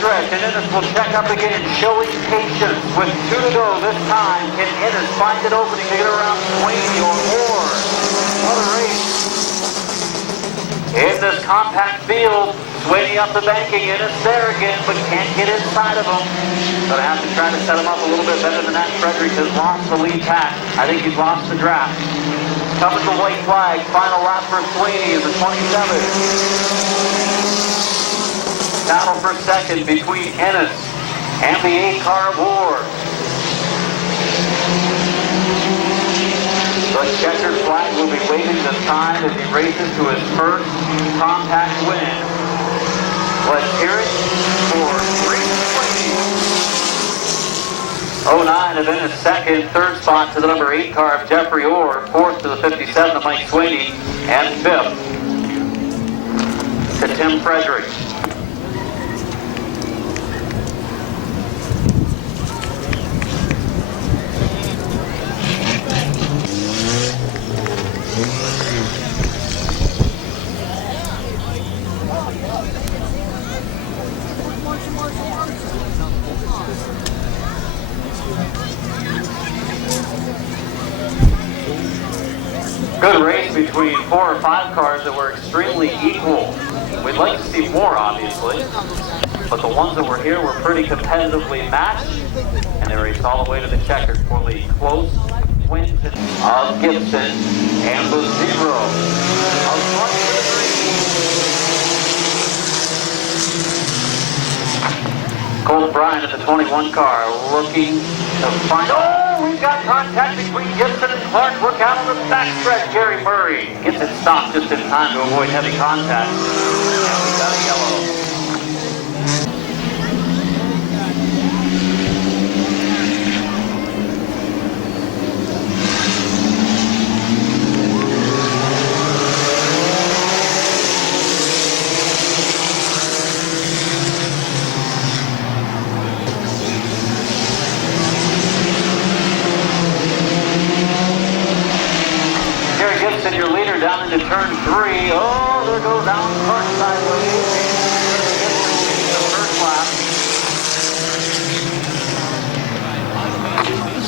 stretch, and Ennis will check up again, showing patience. With 2 to go this time, can Ennis find an opening to get around Sweeney or more? What a race. In this compact field, Sweeney up the banking, Ennis there again, but can't get inside of him. Gonna have to try to set him up a little bit better than that. Frederick has lost the lead pack. I think he's lost the draft. Coming the white flag, final lap for Sweeney in the 27. Battle for second between Ennis and the 8-car War. The checkered flag will be waving this time as he races to his first compact win. Let's hear it for Reese Sweeney. 09 of Ennis second, third spot to the number 8 car of Jeffrey Orr, fourth to the 57 of Mike Sweeney, and fifth to Tim Frederick. Good race between 4 or 5 cars that were extremely equal. We'd like to see more, obviously, but the ones that were here were pretty competitively matched, and they raced all the way to the checkered for the close win of Gibson and the 0 of 23. Colton Bryant at the 21 car looking to find... Oh! We've got contact between Gibson and Clark. Look out on the backstretch. Gary Murray gets it stopped just in time to avoid heavy contact. And we got a yellow. Your leader down into turn 3. Oh, there goes down Clark sideways. The first lap.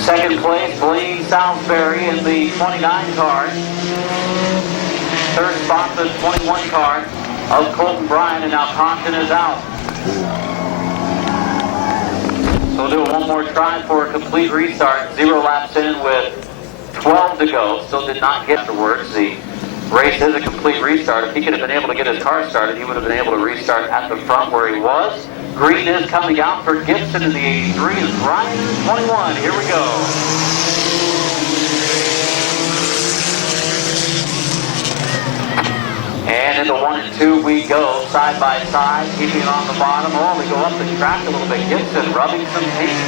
Second place, Blaine Salisbury in the 29 car. Third spot, the 21 car of Colton Bryant, and now Compton is out. So we'll do one more try for a complete restart. 0 laps in with 12 to go. Still did not get afterwards. The race is a complete restart. If he could have been able to get his car started, he would have been able to restart at the front where he was. Green is coming out for Gibson in the 83. Is Ryan in the 21. Here we go. And into 1 and 2 we go, side by side, keeping on the bottom. Oh, we go up the track a little bit. Gibson rubbing some paint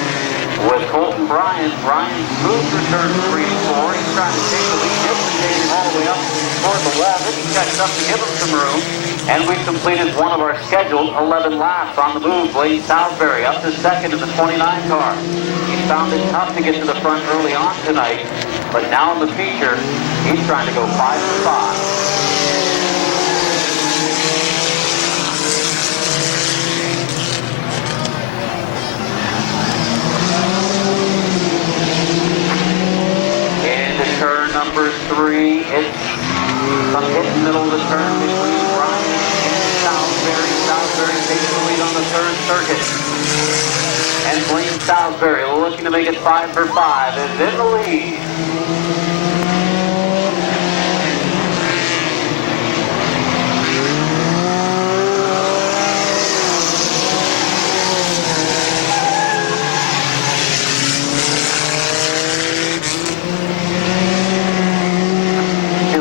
with Colton Bryant. Bryant smooth return 3 and 4. He's trying to take the lead. Gibson taking him all the way up toward the wall. Then he checks up to give him some room. And we've completed one of our scheduled 11 laps. On the move, Blaine Salisbury up to second in the 29 car. He's found it tough to get to the front early on tonight. But now in the feature, he's trying to go 5 for 5. Turn number 3, it's some hit in the middle of the turn between Bryant and Salisbury. Salisbury takes the lead on the third circuit. And Blaine Salisbury, looking to make it 5 for 5, is in the lead.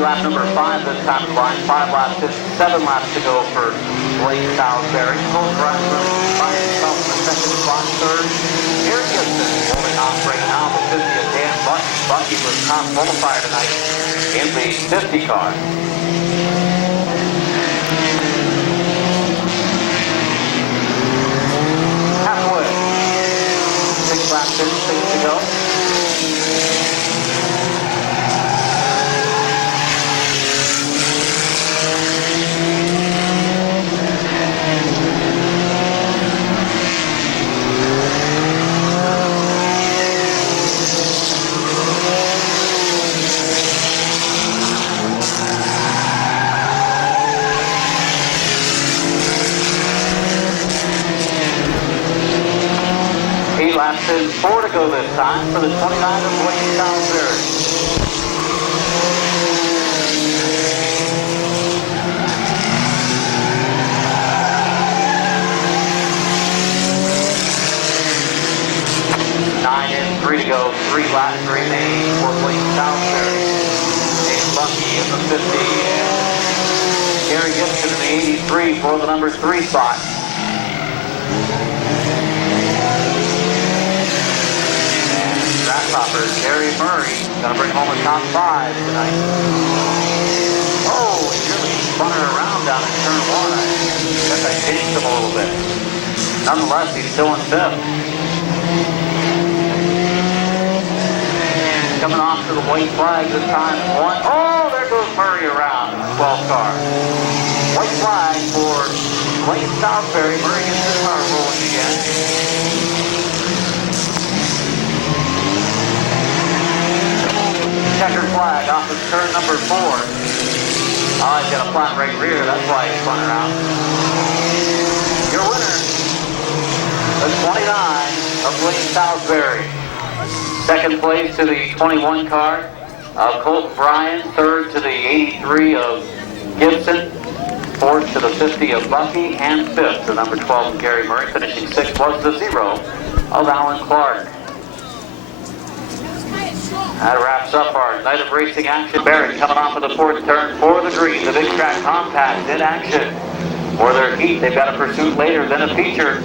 Lap number 5 this time of line. 5 laps in, 7 laps to go for Blaine Salisbury. Colton Bryant by himself in the second spot. Third, Gary Gibson holding off right now. The 50 of Dan Bucky. Bucky was top full of fire tonight in the 50 car. Halfway. 6 laps in, 6 to go. and 4 to go this time for the 29 of Wayne Salisbury. Nine in, 3 to go, 3 laps remaining for Wayne Salisbury. James Bucky in the 50. Gary Gibson in the 83 for the number 3 spot. Grasshopper, Gary Murray, gonna bring home a top 5 tonight. Oh, he really spun her around down in turn 1. I guess I changed him a little bit. Nonetheless, he's still in 5th. Coming off to the white flag this time. 1. Oh, there goes Murray around in the 12th car. White flag for Wayne Salisbury. Murray gets his car rolling again. Checkered flag off of turn number 4. Oh, he's got a flat right rear. That's why he's spun around. Your winner, the 29 of Wayne Salisbury. Second place to the 21 car of Colton Bryan. Third to the 83 of Gibson. Fourth to the 50 of Bucky. And fifth to number 12 of Gary Murray. Finishing 6th was the 0 of Alan Clark. That wraps up our night of racing action. Barrett coming off of the 4th turn for the green. The Big Track Compact in action. For their heat, they've got a pursuit later, then a feature.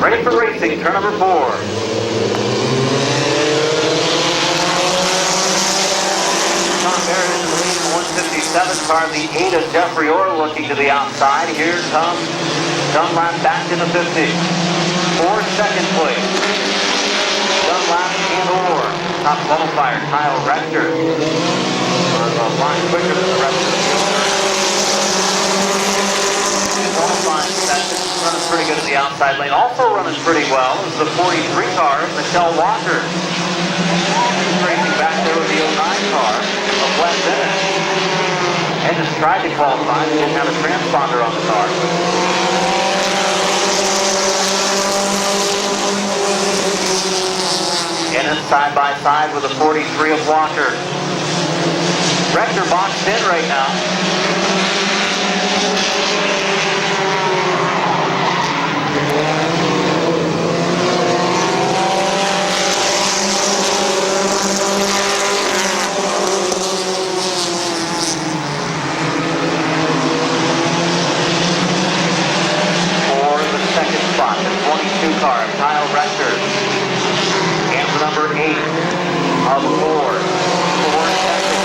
Ready for racing, turn number 4. Tom Barrett into the lead in the 157 car. The 8 of Jeffrey Orr looking to the outside. Here comes Dunlap back in the 50. For second place. Dunlap and Orr. Top qualifier, Kyle Rector. Was a line quicker than the rest of the field. Qualifying session, running pretty good in the outside lane. Also running pretty well is the 43 car, Michelle Walker. Racing back there with the 09 car of Wes Bennett. And just tried to qualify, they didn't have a transponder on the car. And side by side with the 43 of Walker. Rector boxed in right now. For the second spot, the 22 car of Kyle Rector. And the number 8 of Ford. Ford second.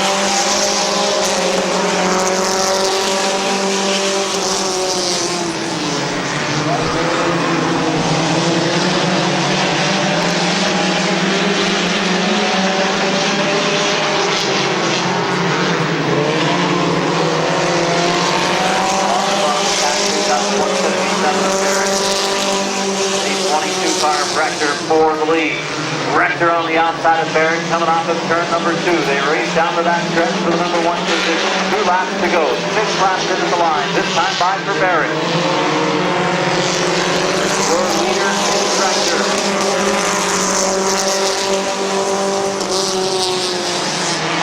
Rector for the lead. Rector on the outside of Barrett coming off of turn number 2. They race down to that stretch for the number 1 position. 2 laps to go. 6 laps into the line. This time by for Barrett. Your leader is Rector.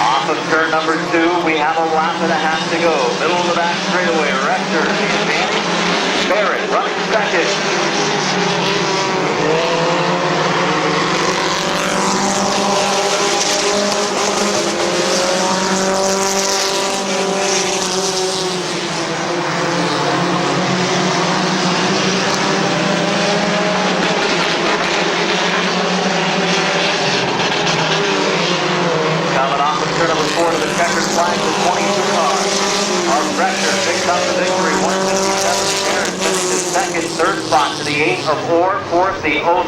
Off of turn number 2, we have a lap and a half to go. Middle of the back straightaway. Rector the advantage. Barrett running second. Coming off of turn number 4 to the checkered flag, the 22 car. Our Rector picks up the victory. 157 Aaron finishes second. Third spot to the 8 of Orr. Fourth, the 09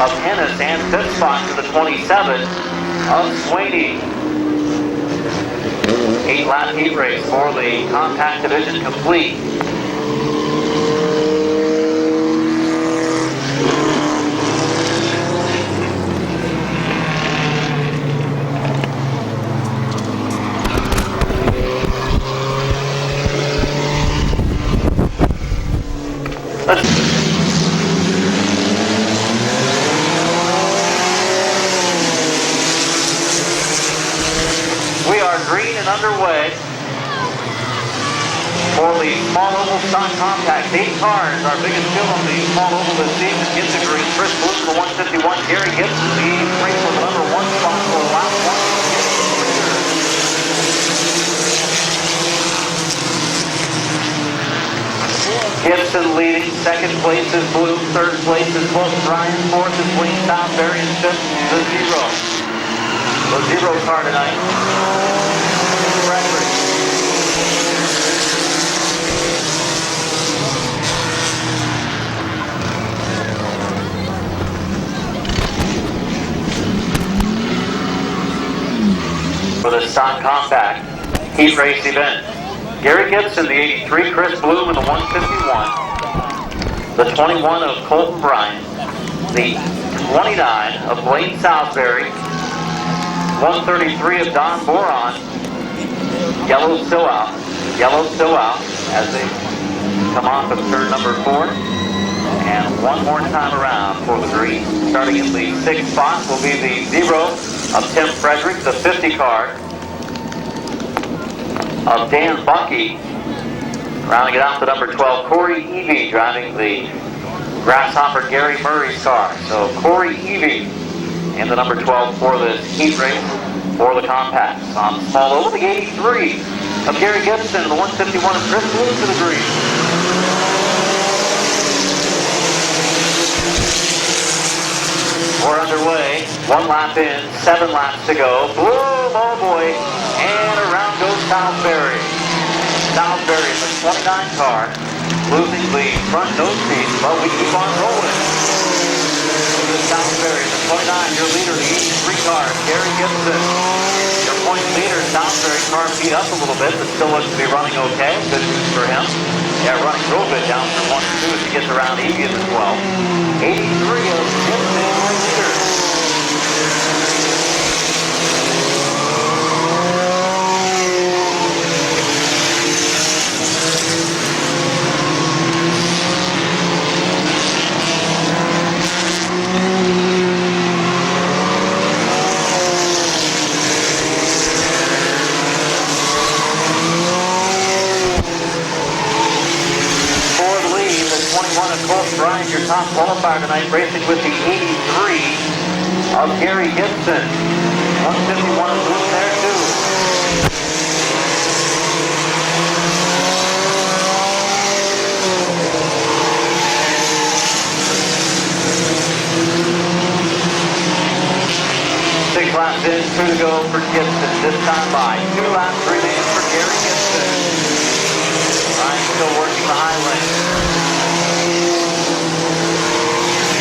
of Ennis. And fifth spot to the 27 of Sweeney. 8-lap heat race for the compact division complete. and underway for the small oval stock compact. 8 cars, our biggest field on the small oval this season. Gets the green. Chris Blue for the 151. Gary Gibson, the 83 for the number 1 spot for the last one. Gibson leading. Second place is Blue. Third place is Colton Ryan. Fourth is Wayne Southbury. And fifth, the zero. The zero car tonight. Frederick. For the stock compact heat race event. Gary Gibson, the 83, Chris Bloom in the 151, the 21 of Colton Bryant, the 29 of Blaine Southbury, 133 of Don Boron. Yellow still out as they come off of turn number 4. And one more time around for the green. Starting in the 6th spot will be the 0 of Tim Frederick, the 50 car of Dan Bucky. Rounding it out to number 12, Corey Evie driving the Grasshopper Gary Murray's car. So Corey Evie in the number 12 for this heat race for the compacts. On the small oval, the 83 of Gary Gibson, the 151 of Chris Blue to the green. We're underway. 1 lap in, 7 laps to go. Boom, oh boy. And around goes Southbury. Southbury in the 29 car, losing the front nose piece, but we keep on rolling. Southbury, the 29, your leader, the 83 car, Gary Gibson. Your point leader, Southbury, car beat up a little bit, but still looks to be running okay. Good news for him. Yeah, running real good down from 1 and 2 as he gets around Evie as well. 83 of Gibson, your leader. Brian, your top qualifier tonight, racing with the 83 of Gary Gibson. 151 of Boone there too. Six laps in, 2 to go for Gibson. This time by 2 laps remaining for Gary Gibson. Brian still working the high lane.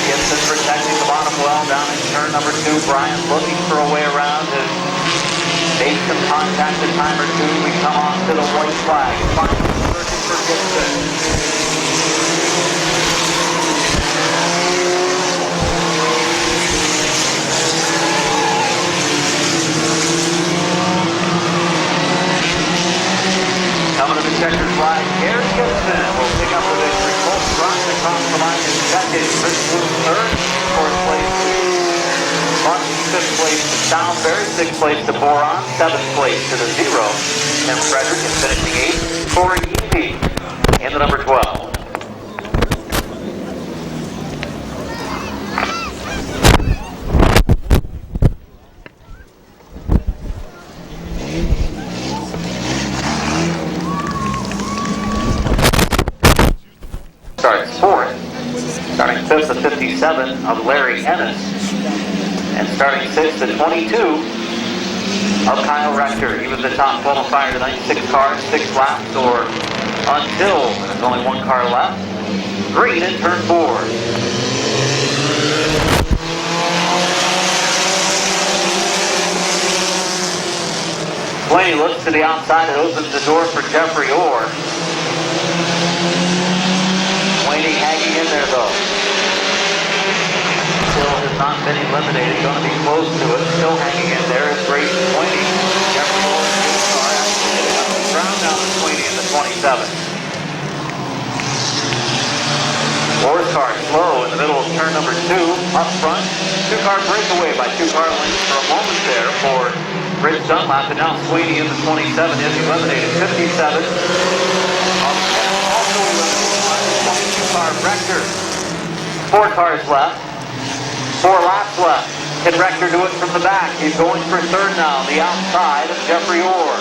Gibson protecting the bottom well down in turn number 2. Brian looking for a way around to make some contact a time or two. We come on to the white flag. Finally searching for Gibson. Coming to the checkered flag, Gary Gibson will pick up the victory. Colt Bryant across the line in second. Chris Blue third. 4th place to Bunty. 5th place to Southbury. 6th place to Boron. 7th place to the 0. Tim Frederick is finishing 8th. Corey Evie in the number 12. Starts 4th, starting 5th to 57 of Larry Ennis, and starting 6th to 22 of Kyle Rector. He was the top qualifier tonight, 6 cars, 6 laps, or until there's only 1 car left. Green in turn 4. Blaney looks to the outside and opens the door for Jeffrey Orr. Waiting, hanging in there though. Still has not been eliminated. Going to be close to it. Still hanging in there is Grayson Sweeney. Jeffrey Orr's car actually getting up the ground down to Sweeney in the 27. Orr's car slow in the middle of turn number 2. Up front, 2-car breakaway by 2 car lengths for a moment there for Rich Dunlap, and now Sweeney in the 27 is eliminated. 57. On the 10, also eliminated by the 22 car Rector. 4 cars left. 4 laps left. Can Rector do it from the back? He's going for third now, the outside of Jeffrey Orr.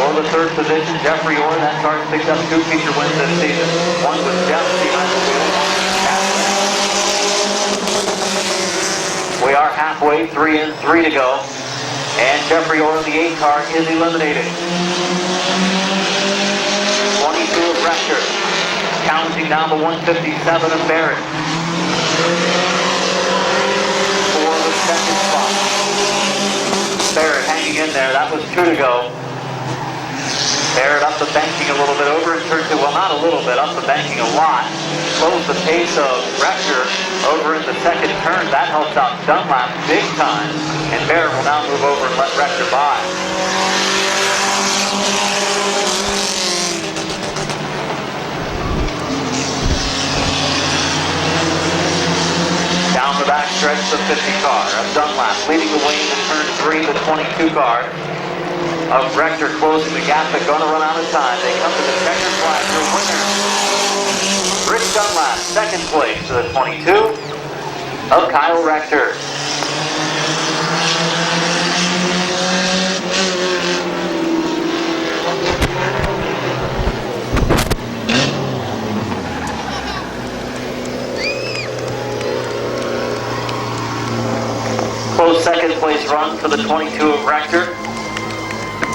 For the third position, Jeffrey Orr. That car's picked up 2 feature wins this season. One with Jeff behind the wheel. We are halfway, 3 in, 3 to go. And Jeffrey Orr in the 8 car is eliminated. 22 of Rector. Counting down the 157 of Barrett. For the second spot. Barrett hanging in there. That was 2 to go. Barrett up the banking a little bit over in turn 2. Well, not a little bit, up the banking a lot. Slows the pace of Rector over in the second turn. That helps out Dunlap big time. And Barrett will now move over and let Rector by. Down the back stretch, the 50 car of Dunlap leading the way into turn 3, the 22 car of Rector closing the gap. They're going to run out of time. They come to the checkered flag. Your winner, Rich Dunlap, second place to the 22 of Kyle Rector. Close second place run for the 22 of Rector.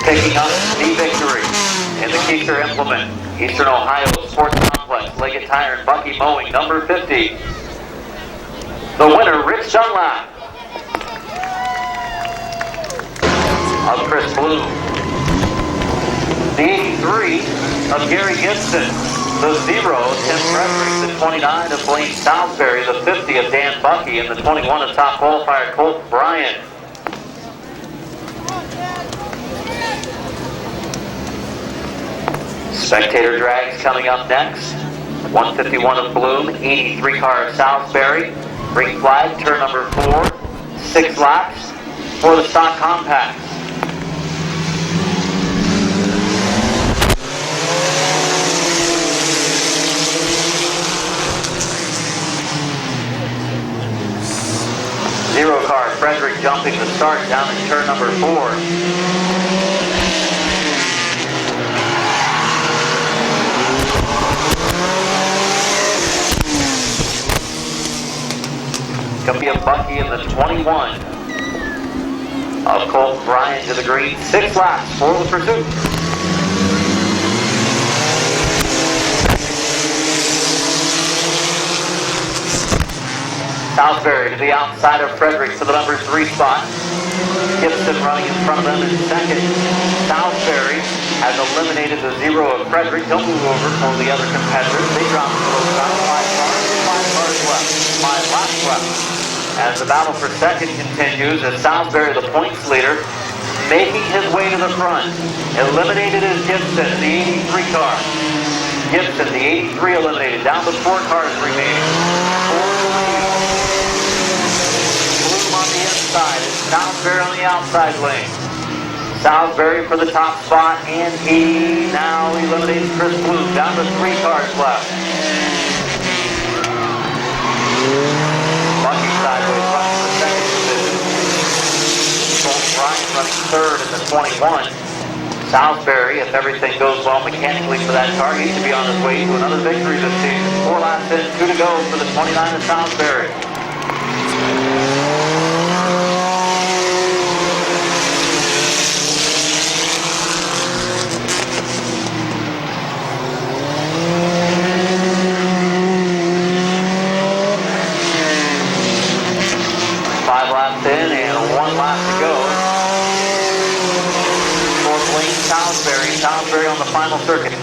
Picking up the victory in the Keister Implement Eastern Ohio Sports Complex, Leggett Tire and Bucky Mowing, number 50. The winner, Rich Dunlap of Chris Bloom. The 83 of Gary Gibson. The 0 of Tim Frederick. The 29 of Blaine Salisbury. The 50 of Dan Bucky. And the 21 of top qualifier Colton Bryant. Spectator drags coming up next. 151 of Bloom, 83 car of Salisbury. Green flag, turn number 4. 6 laps for the stock compact. Zero car, Frederick jumping the start down in turn number 4. Going to be a Bucky in the 21 of Colton Bryant to the green. 6 laps for the pursuit. Salisbury to the outside of Frederick for the number 3 spot. Gibson running in front of them in second. Salisbury has eliminated the 0 of Frederick. He'll move over for the other competitors. They drop below about 5 cars left. 5 laps left. As the battle for second continues, as Salisbury, the points leader, making his way to the front. Eliminated is Gibson, the 83 car. Gibson, the 83 eliminated. Down to 4 cars remaining. For the lead. Bloom on the inside. It's Salisbury on the outside lane. Salisbury for the top spot, and he now eliminates Chris Bloom. Down to 3 cars left. Bucky sideways running for second position. Colton Bryant running third in the 21. Salisbury, if everything goes well mechanically for that car, he should be on his way to another victory this season. 4 laps in, 2 to go for the 29 of Salisbury. In and 1 lap to go for Blaine Salisbury. Salisbury on the final circuit.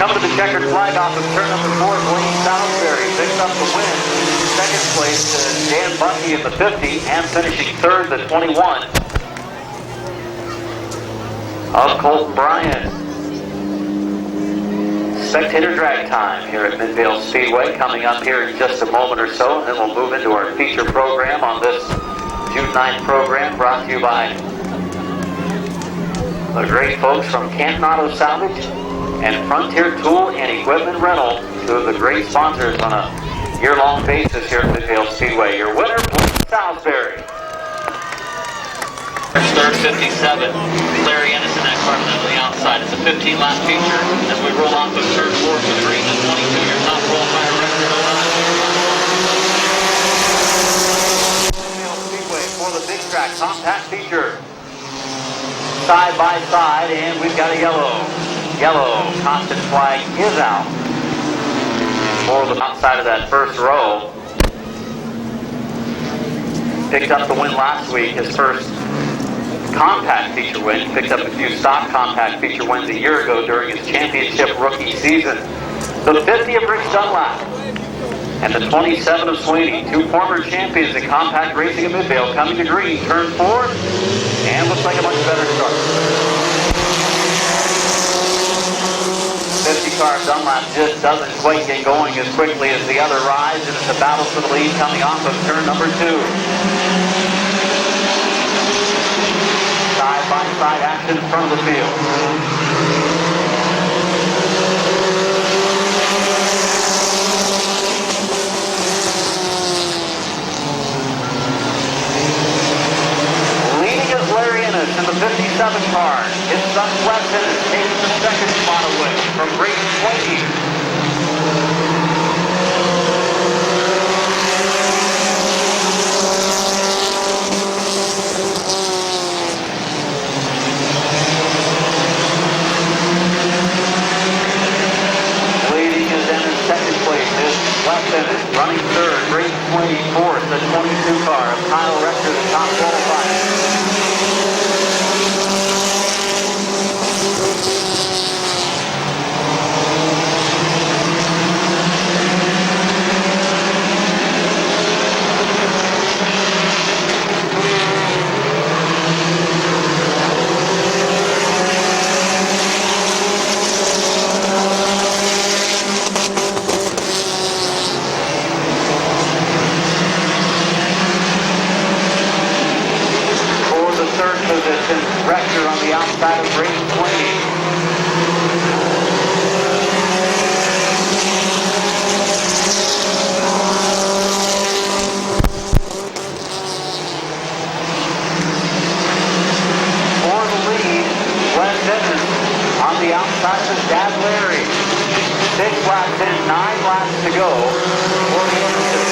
Coming to the checkered flag off of turn number 4, Blaine Salisbury picks up the win. Second place to Dan Bucky in the 50, and finishing third, the 21 of Colton Bryant. spectator drag time here at Midvale Speedway coming up here in just a moment or so, and then we'll move into our feature program on this June 9th program, brought to you by the great folks from Canton Auto Salvage and Frontier Tool and Equipment Rental, two of the great sponsors on a year-long basis here at Midvale Speedway. Your winner, Blake Salisbury. Third 57, Larry Ennis in that car on the outside. It's a 15-lap feature as we roll off of turn 4 for the green and 22-year top qualifier record. Speedway for the big track compact feature. Side by side, and we've got a yellow. Yellow, constant flag is out. For the outside of that first row. Picked up the win last week, his first compact feature win. He picked up a few stock compact feature wins a year ago during his championship rookie season. The 50 of Rich Dunlap and the 27 of Sweeney, two former champions in compact racing at Midvale, coming to green, turn 4, and looks like a much better start. 50 car Dunlap just doesn't quite get going as quickly as the other rides, and it's a battle for the lead coming off of turn number 2. Side-by-side action in front of the field. Leading is Larry Ennis in the 57 car. His son Wes Ennis taking the second spot away from Brayton Sweeney. Running third, Brayton Sweeney fourth, the 22 car of Kyle Rector, the top qualifier. Rector on the outside of Brayton Sweeney. For the lead, Wes Ennis on the outside of his dad Larry. 6 laps in, 9 laps to go for the Ennises.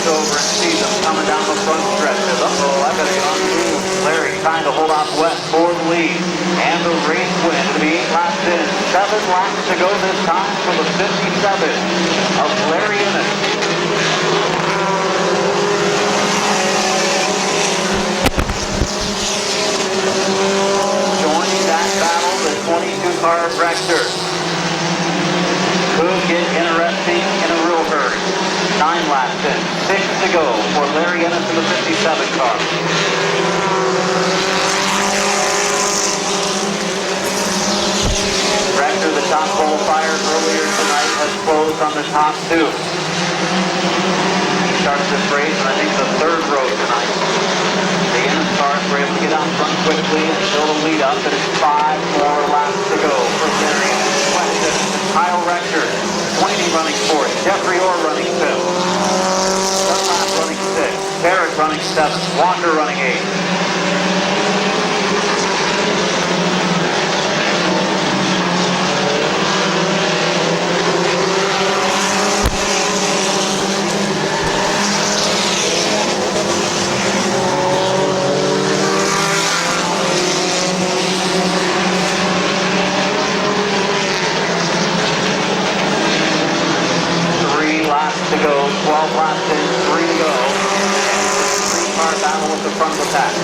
Over and sees him coming down the front stretch. Says, uh-oh, I better get on the move. Larry trying to hold off West for the lead. And the race win. It'll be 8 laps in. 7 laps to go this time for the 57 of Larry Ennis. Joining that battle, the 22 car of Rector. Could get interesting in a real hurry. 9 laps in, 6 to go for Larry Ennis in the 57 car. Rector, the top qualifier earlier tonight, has closed on the top 2. He started this race, and I think the 3rd row tonight. The Ennis cars were able to get out front quickly and build a lead up, and it's 5 more laps to go for Larry Ennis. Kyle Rector, Sweeney running 4th, Jeffrey Orr running 5th, Dunlap running 6th, Barrett running 7th, Walker running 8th. To go, 12 laps in, 3 to go. 3-car battle at the front of the pack.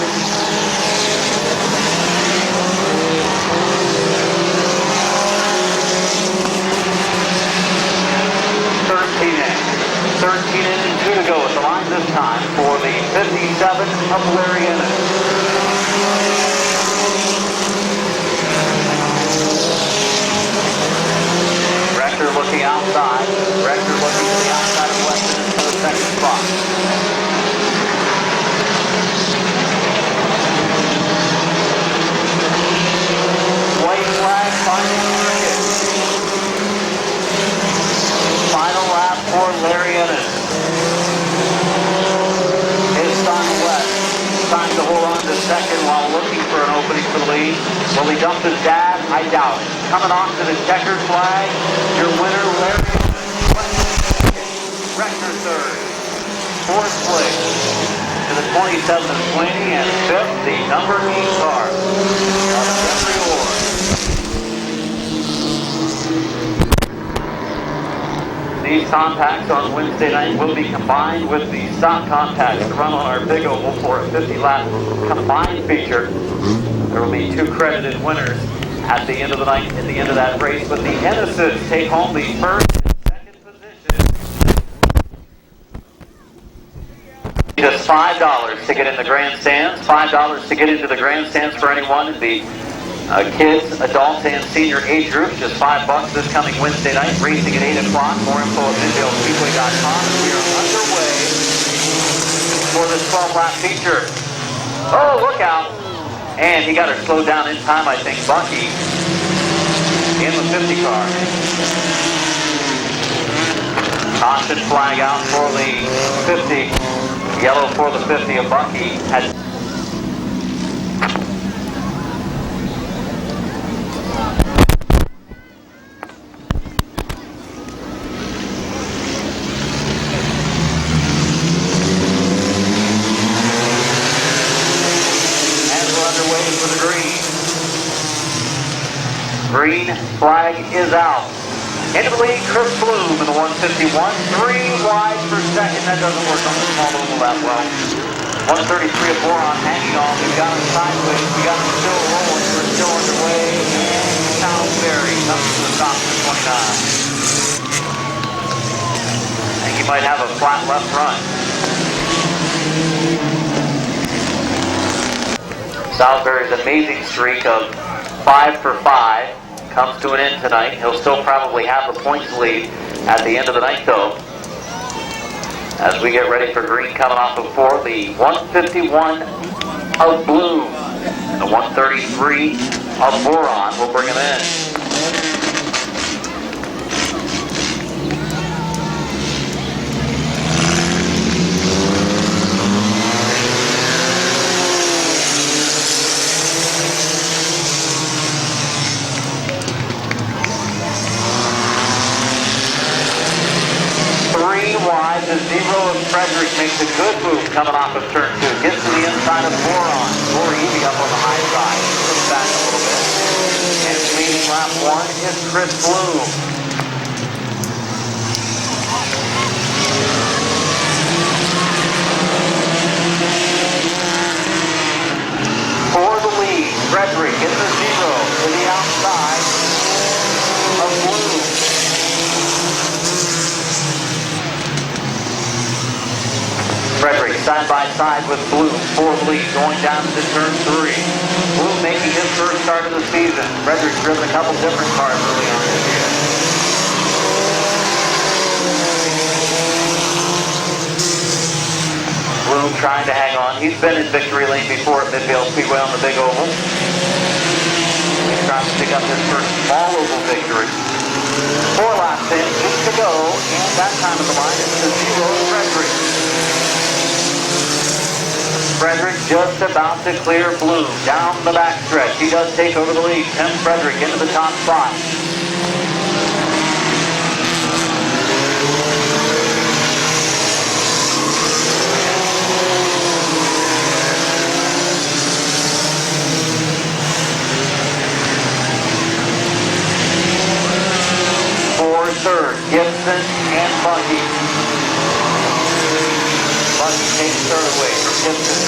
of Larry Ennis. Rector looking outside. Rector looking to the outside of Weston for the second spot. White flag, final circuit. Final lap for Larry Ennis. His son Wes trying to hold on to second while looking for an opening for the lead. Will he dump his dad? I doubt it. Coming off to the checkered flag, your winner, Larry Ennis. Rector third. Fourth place to the 27 of Sweeney, and fifth, the number 8 car of Jeffrey Orr. These compacts on Wednesday night will be combined with the stock compacts to run on our big oval for a 50-lap combined feature. There will be 2 credited winners at the end of the night, at the end of that race, but the Ennises take home the first and second position. Just $5 to get in the grandstands, $5 to get into the grandstands for anyone in the kids, adults, and senior age groups. Just $5 this coming Wednesday night, racing at 8 o'clock. More info at midvalespeedway.com. We are underway for this 12-lap feature. Oh, look out. And he got her slowed down in time, I think. Bucky in the 50 car. Caution flag out for the 50. Yellow for the 50 of Bucky. Green flag is out. Into the lead, Chris Bloom in the 151. 3 wide for second. That doesn't work on the small oval that well. 133 of Boron hanging on. We've got him sideways. We got him still rolling. We're still underway. And Salisbury comes to the top of the 29. I think he might have a flat left run. Salisbury's amazing streak of 5 for 5 comes to an end tonight. He'll still probably have the points lead at the end of the night, though. As we get ready for green coming off of 4, the 151 of Bloom and the 133 of Boron will bring him in. Wide, the 0 of Frederick makes a good move coming off of turn 2. Gets to the inside of Boron. Or easy up on the high side. Looks back a little bit. And leading lap 1 is Chris Bloom. For the lead, Frederick in the 0 to the outside of Bloom. Frederick side by side with Bloom for the lead going down to turn 3. Bloom making his first start of the season. Frederick's driven a couple different cars early on this year. Bloom trying to hang on. He's been in victory lane before at Midvale Speedway on the big oval. He's trying to pick up his first small oval victory. 4 laps in, 8 to go, and that time of the line is the 0 of Frederick. Frederick just about to clear Bloom down the backstretch. He does take over the lead. Tim Frederick into the top spot. For third, Gibson and Bucky. Bucky takes third away from Gibson.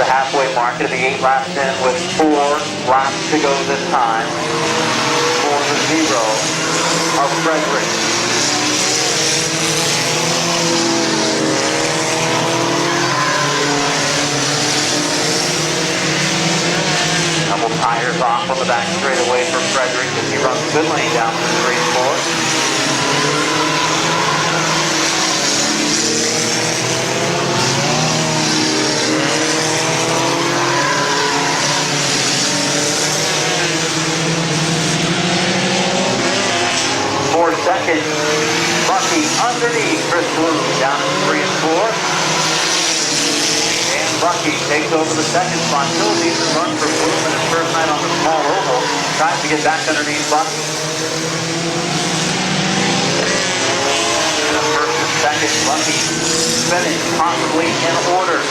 the halfway mark. It'll be 8 laps in with 4 laps to go this time for the 0 of Frederick. Couple tires off on the back straightaway for Frederick as he runs good lane down through 3 and 4. 4 seconds. Bucky underneath Chris Bloom down to 3 and 4. Bucky takes over the second spot. Still needs to run for Bloom in his first night on the small oval. Tries to get back underneath Bucky. And a first and second, Bucky finish possibly in order.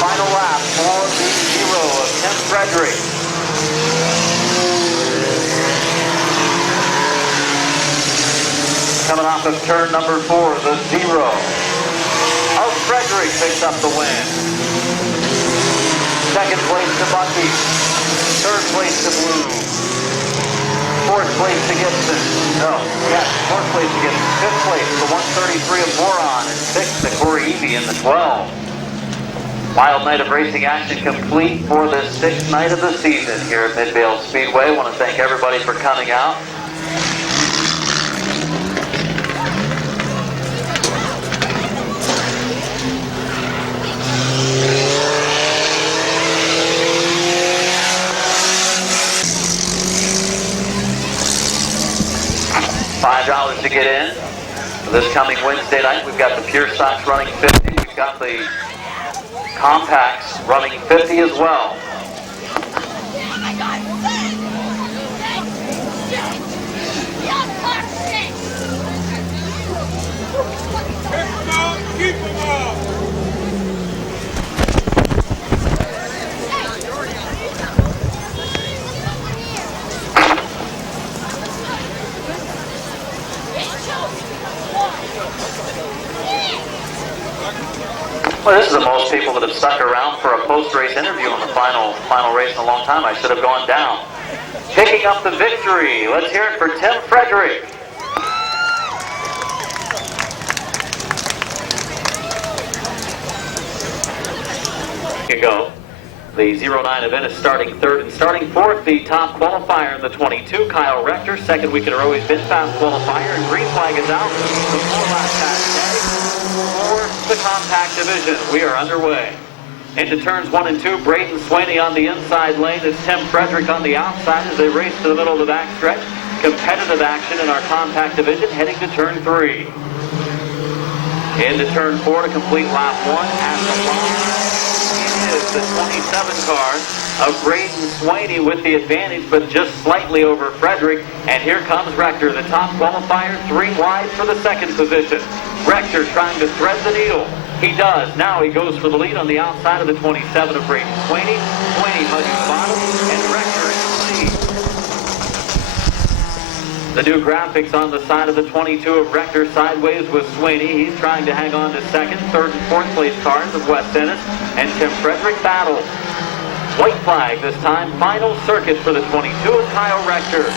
Final lap for the 0 of Tim Frederick. Coming off of turn number 4, the 0 of Frederick picks up the win. Second place to Bucky. Third place to Bloom. Fourth place to Gibson. Fourth place to Gibson. Fifth place to 133 of Moron. And sixth to Corey Evie in the 12. Wild night of racing action complete for the 6th night of the season here at Midvale Speedway. I want to thank everybody for coming out. $5 to get in. This coming Wednesday night, we've got the Pure Stocks running 50. We've got the Compacts running 50 as well. Keep them up. Well, this is the most people that have stuck around for a post-race interview on the final race in a long time. I should have gone down. Picking up the victory. Let's hear it for Tim Frederick. Here you go. The 09 event is starting third and starting fourth. The top qualifier in the 22, Kyle Rector. Second week in a row, he's been fast qualifier, and green flag is out. The 4-lap pass for the compact division. We are underway. Into turns 1 and 2, Braden Swaney on the inside lane. It's Tim Frederick on the outside as they race to the middle of the backstretch. Competitive action in our compact division heading to turn 3. Into turn 4 to complete lap 1 at the line. Is the 27 car of Braden Swaney with the advantage, but just slightly over Frederick. And here comes Rector, the top qualifier, 3 wide for the second position. Rector trying to thread the needle. He does. Now he goes for the lead on the outside of the 27 of Braden Swaney. Swaney muddies bottom, and Rector in the lead. The new graphics on the side of the 22 of Rector sideways with Swaney. He's trying to hang on to second. Third and fourth place cars of Wes Ennis and Tim Frederick battle. White flag this time. Final circuit for the 22 of Kyle Rector.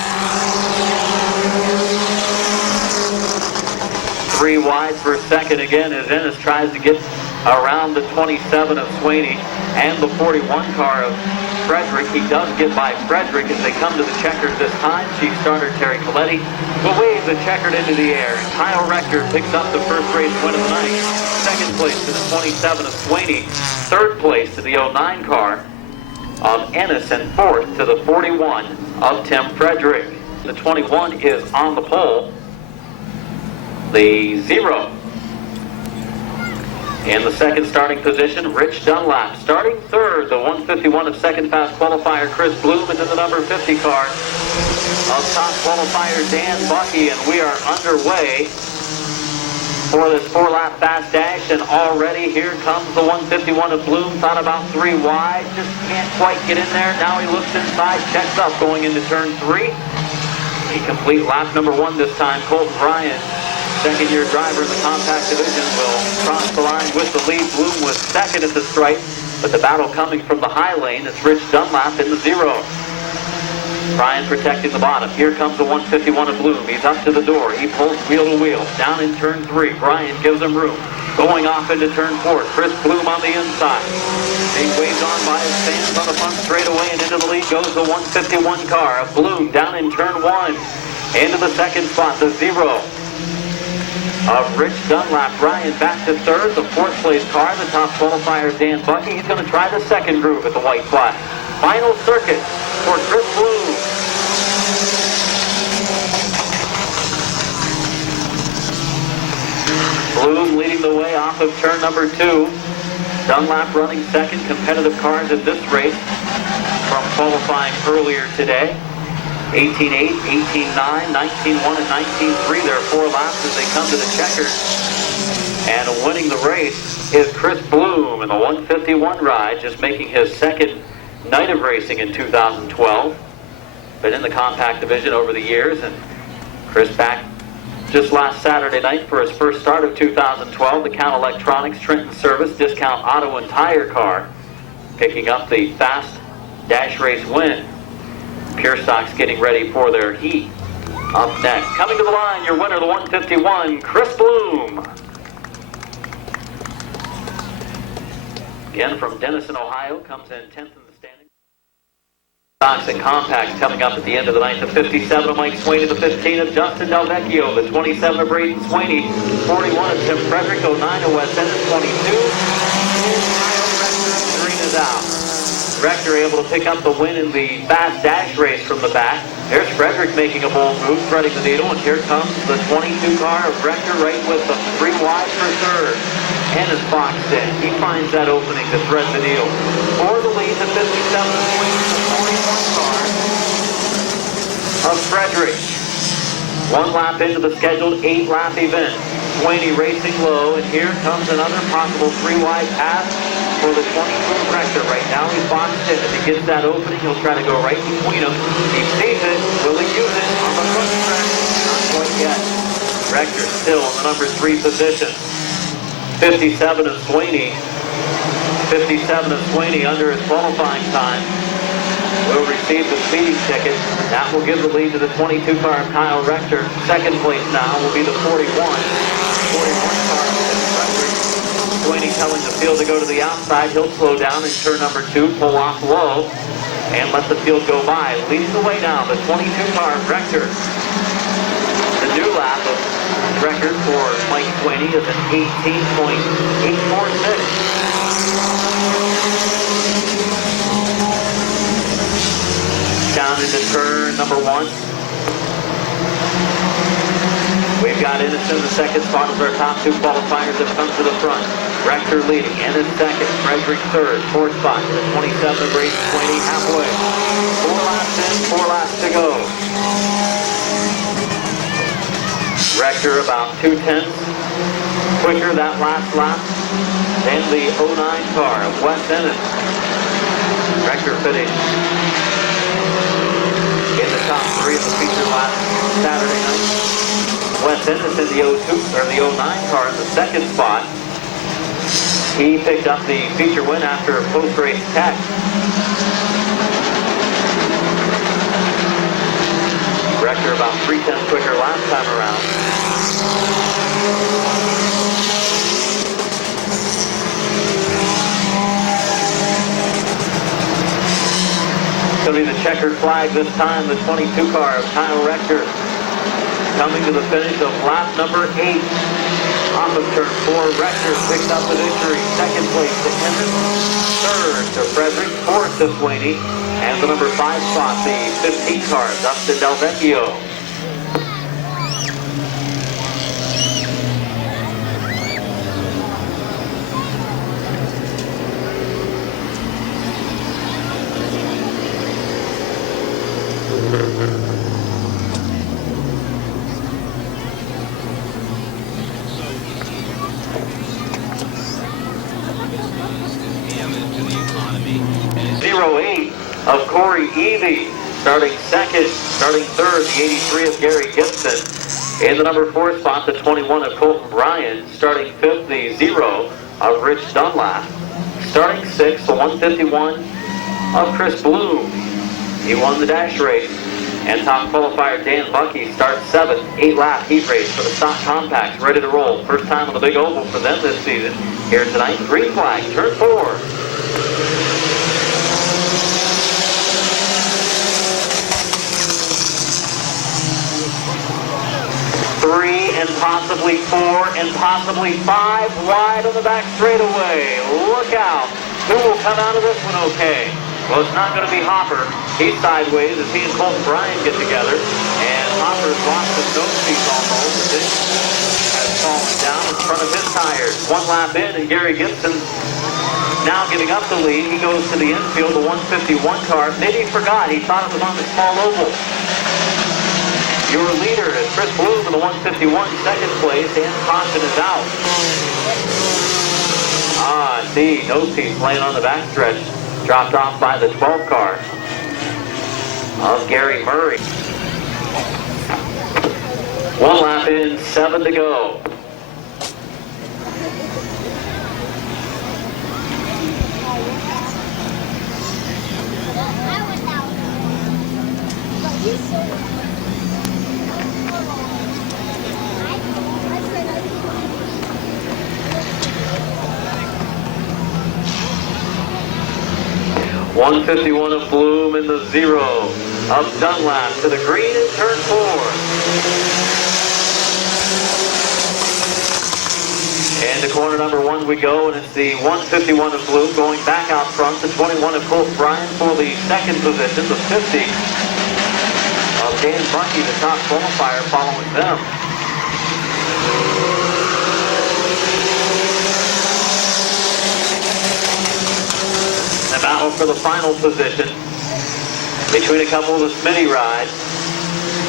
3 wide for second again as Ennis tries to get around the 27 of Swaney and the 41 car of Frederick. He does get by Frederick as they come to the checkered this time. Chief starter Terry Coletti will wave the checkered into the air. And Kyle Rector picks up the first race win of the night. Second place to the 27 of Swaney. Third place to the 09 car of Ennis, and fourth to the 41 of Tim Frederick. The 21 is on the pole. The 0 in the second starting position, Rich Dunlap. Starting third, the 151 of second fast qualifier, Chris Bloom, and then the number 50 car of top qualifier, Dan Bucky. And we are underway for this 4-lap fast dash. And already here comes the 151 of Bloom. Thought about 3 wide, just can't quite get in there. Now he looks inside, checks up going into turn 3. He complete lap number 1 this time. Colton Bryant, second-year driver in the compact division, will cross the line with the lead. Bloom was second at the stripe. But the battle coming from the high lane, it's Rich Dunlap in the 0. Brian protecting the bottom. Here comes the 151 of Bloom. He's up to the door. He pulls wheel to wheel. Down in turn 3. Brian gives him room. Going off into turn 4. Chris Bloom on the inside. He waves on by his fans on the front straightaway, and into the lead goes the 151 car of Bloom down in turn 1. Into the second spot, the 0 of Rich Dunlap. Brian back to third. The fourth place car, the top qualifier, Dan Bucky. He's going to try the second groove at the white flag. Final circuit for Chris Bloom. Bloom leading the way off of turn number 2. Dunlap running second. Competitive cars in this race from qualifying earlier today. 18.8, 18.9, 19.1, and 19.3. There are 4 laps as they come to the checkers. And winning the race is Chris Bloom in the 151 ride, just making his second night of racing in 2012. Been in the compact division over the years, and Chris back just last Saturday night for his first start of 2012. The Count Electronics Trenton Service Discount Auto and Tire car picking up the fast dash race win. Pure Stock's getting ready for their heat. Up next, coming to the line, your winner, the 151, Chris Bloom. Again from Denison, Ohio, comes in 10th in the standings. Stocks and compacts coming up at the end of the night. The 57 of Mike Sweeney, the 15 of Justin Delvecchio, the 27 of Braden Sweeney, 41 of Tim Frederick, 09 of Wes Ennis, 22. Green is out. Rector able to pick up the win in the fast dash race from the back. There's Frederick making a bold move, threading the needle, and here comes the 22 car of Rector right with the 3 wide for third. Ennis boxed in. He finds that opening to thread the needle. For the lead, the 57 of 41 car of Frederick. 1 lap into the scheduled 8-lap event. Sweeney racing low, and here comes another possible 3 wide pass for the 22 Rector. Right now he's boxed in. If he gets that opening, he'll try to go right between them. He sees it. Will he use it on the front stretch? Not quite yet. Rector still in the number 3 position. 57 of Sweeney. 57 of Sweeney under his qualifying time will receive the speeding ticket. That will give the lead to the 22 car of Kyle Rector. Second place now will be the 41. 41 car of Tim Frederick. Sweeney telling the field to go to the outside. He'll slow down in turn number 2, pull off low, and let the field go by. Leading the way now, the 22 car of Rector. The new lap of record for Mike Sweeney is an 18.846. Down into turn number 1. We've got Ennis in the second spot as our top 2 qualifiers have come to the front. Rector leading, Ennis second, Frederick third, 4th spot to the 27 of Braden Sweeney halfway. 4 laps in, 4 laps to go. Rector about 2/10 quicker that last lap than the 09 car of Wes Ennis. Rector finished in the top 3 of the feature last Saturday night. Wes Ennis in the 09 car in the second spot. He picked up the feature win after a post-race tech. Rector about 3/10 quicker last time around. It's going to be the checkered flag this time, the 22 car of Kyle Rector coming to the finish of lap number 8. Off of turn 4, Rector picks up the victory. Second place to Ennis, third to Frederick, 4th to Sweeney, and the number 5 spot, the 15 car, Dustin Delvecchio. Of Corey Evie, starting second, starting third, the 83 of Gary Gibson. In the number 4 spot, the 21 of Colton Bryan, starting 5th, the 0 of Rich Dunlap. Starting 6th, the 151 of Chris Bloom. He won the dash race. And top qualifier Dan Bucky starts 7th, 8-lap heat race for the stock compacts, ready to roll. First time on the big oval for them this season. Here tonight, green flag, turn 4. 3 and possibly 4 and possibly 5 wide on the back straightaway. Look out. Who will come out of this one okay? Well, it's not going to be Hopper. He's sideways as he and Colton Bryan get together. And Hopper's lost his nose piece almost as it has fallen down in front of his tires. 1 lap in, and Gary Gibson now giving up the lead. He goes to the infield, the 151 car. Maybe he forgot. He thought it was on the small oval. Your leader is Chris Bloom in the 151, second place, and caution is out. See, nose piece laying on the backstretch. Dropped off by the 12 car of Gary Murray. 1 lap in, 7 to go. .151 of Bloom in the 0 of Dunlap to the green in turn 4. And to corner number 1 we go, and it's the 151 of Bloom going back out front. The 21 of Colton Bryan for the second position. The 50 of Dan Bucky, the top qualifier, following them. The battle for the final position between a couple of the Smitty rides.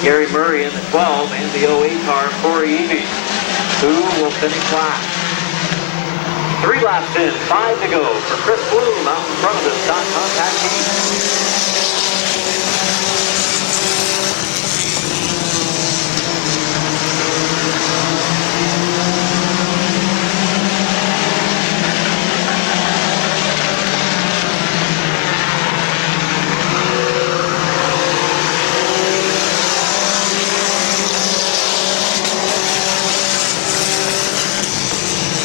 Gary Murray in the 12 and the 08 car, Corey Evie, who will finish last. 3 laps in, 5 to go for Chris Bloom out in front of the stock compact team.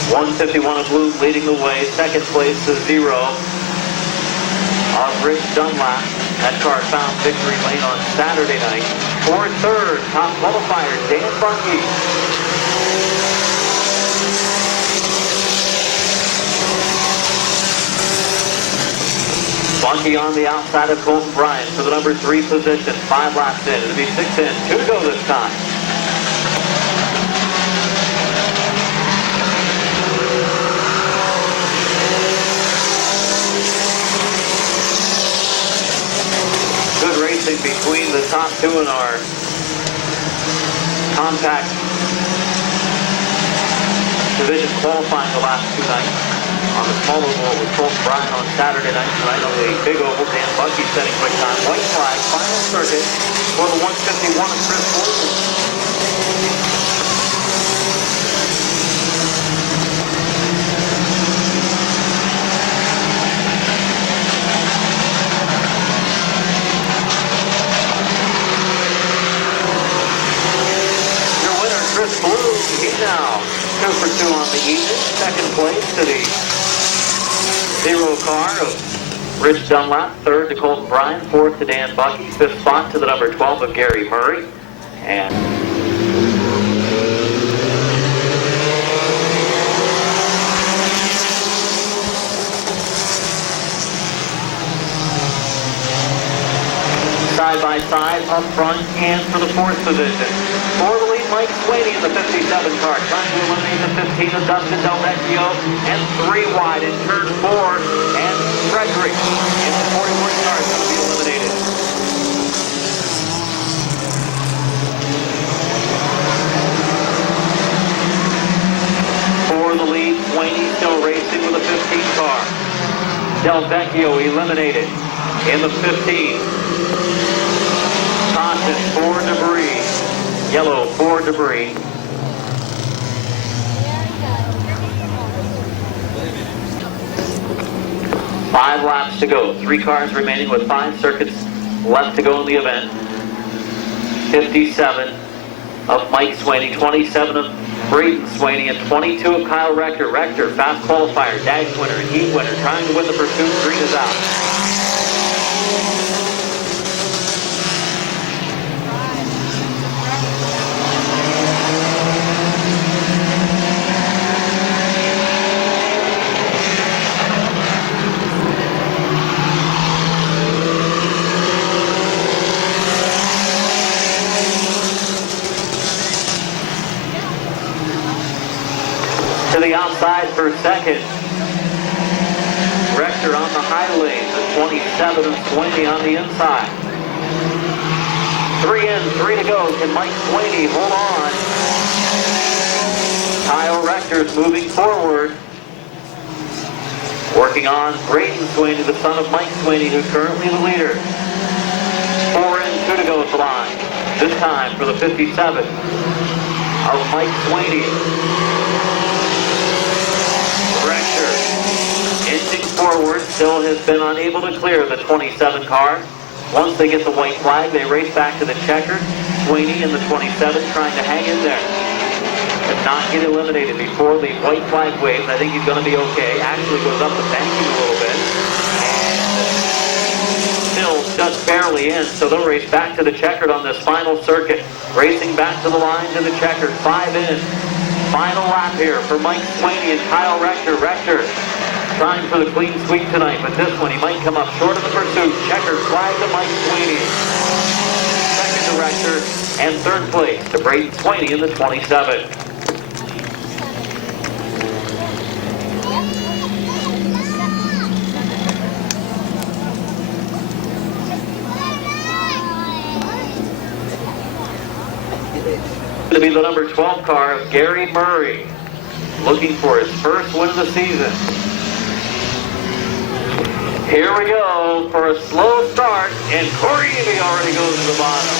.151 of Bloom leading the way. Second place to 0 of Rich Dunlap. That car found victory lane on Saturday night. For third, top qualifier Dan Bucky. Bucky on the outside of Colton Bryan for the number 3 position. 5 laps in. It'll be 6 in. 2 to go this time. Between the top 2 in our compact division qualifying the last 2 nights. On the small oval with Colton Bryan on Saturday night. Tonight on the big oval, Dan Bucky setting quick time. White flag, final circuit for the 151 of Chris Bloom. Now, 2 for 2 on the evening. Second place to the 0 car of Rich Dunlap. Third to Colton Bryan. Fourth to Dan Bucky. Fifth spot to the number 12 of Gary Murray. And side by side, up front, and for the 4th position. For the lead, Mike Swaney in the 57 car, trying to eliminate the 15 of Dustin Del Vecchio, and 3 wide in turn 4, and Frederick in the 41 car is going to be eliminated. For the lead, Swaney still racing with a 15 car. Del Vecchio eliminated in the 15. Caution for debris. Yellow for debris. 5 laps to go. 3 cars remaining with 5 circuits left to go in the event. 57 of Mike Swaney, 27 of Braden Swaney, and 22 of Kyle Rector. Rector, fast qualifier, dash winner, and heat winner, trying to win the pursuit. Green is out. To the outside for second. Rector on the high lane, the 27 of Swaney on the inside. 3 in, 3 to go. Can Mike Swaney hold on? Kyle Rector's moving forward. Working on Braden Swaney, the son of Mike Swaney, who's currently the leader. 4 in, 2 to go at the line. This time for the 57 of Mike Swaney. Rector inching forward, still has been unable to clear the 27 car. Once they get the white flag, they race back to the checkered. Swaney in the 27 trying to hang in there. If not get eliminated before the white flag waves, I think he's going to be okay. Actually goes up the banking a little bit. And still just barely in, so they'll race back to the checkered on this final circuit. Racing back to the line to the checkered, 5 in. Final lap here for Mike Swaney and Kyle Rector. Rector trying for the clean sweep tonight, but this one he might come up short of the pursuit. Checkered flag to Mike Swaney. Second to Rector, and third place to Braden Swaney in the 27. To be the number 12 car of Gary Murray, looking for his first win of the season. Here we go for a slow start, and Corey Eby already goes to the bottom.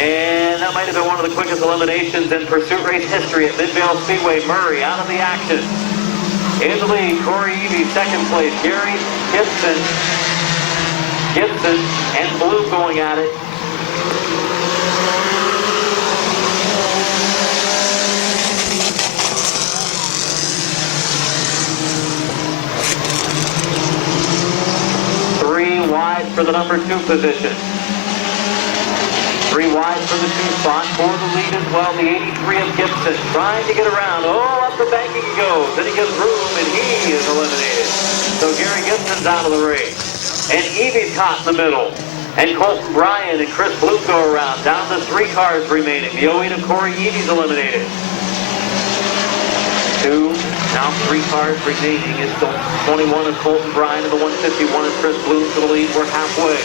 And that might have been one of the quickest eliminations in pursuit race history at Midvale Speedway. Murray out of the action. In the lead, Corey Eby, second place. Gary, Gibson, and Blue going at it. Wide for the number 2 position. 3 wide for the 2 spot. For the lead as well, the 83 of Gibson. Trying to get around. Oh, up the banking he goes. Then he gets room, and he is eliminated. So Gary Gibson's out of the race. And Eby's caught in the middle. And Colton Bryan and Chris Blue go around. Down to 3 cars remaining. The 08 of Corey Eby's eliminated. 2, now 3 cars remaining. It's the 21 of Colton Bryan and the 151 of Chris Bloom to the lead. We're halfway.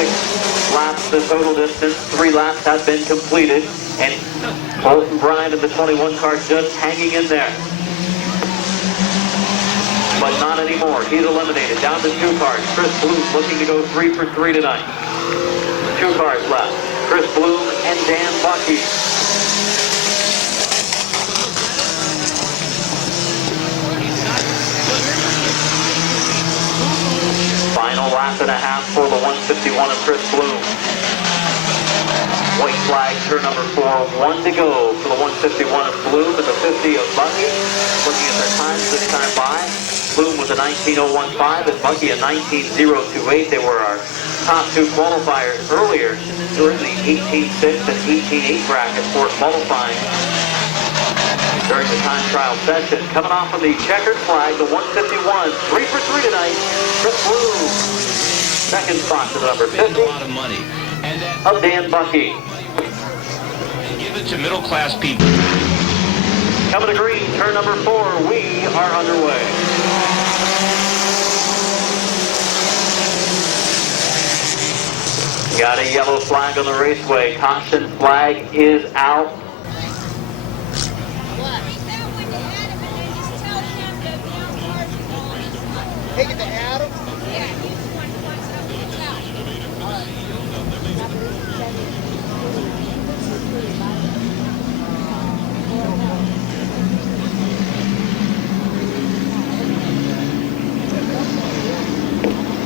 6 laps the total distance. 3 laps have been completed. And Colton Bryan and the 21 car just hanging in there. But not anymore. He's eliminated. Down to 2 cars. Chris Bloom looking to go 3 for 3 tonight. 2 cars left. Chris Bloom and Dan Bucky. Final lap and a half for the 151 of Chris Bloom. White flag, turn number 4, 1 to go for the 151 of Bloom and the 50 of Bucky. Looking at their times this time by. Bloom with a 19.015 and Bucky a 19.028. They were our top 2 qualifiers earlier during the 18.6 and 18.8 bracket for qualifying during the time trial session. Coming off of the checkered flag, the 151, 3 for 3 tonight. Chris Bloom, second spot to the number 50 a lot of money. And of Dan Bucky. Give it to middle class people. Coming to green, turn number 4, we are underway. Got a yellow flag on the raceway. Caution flag is out. Take it to Adam.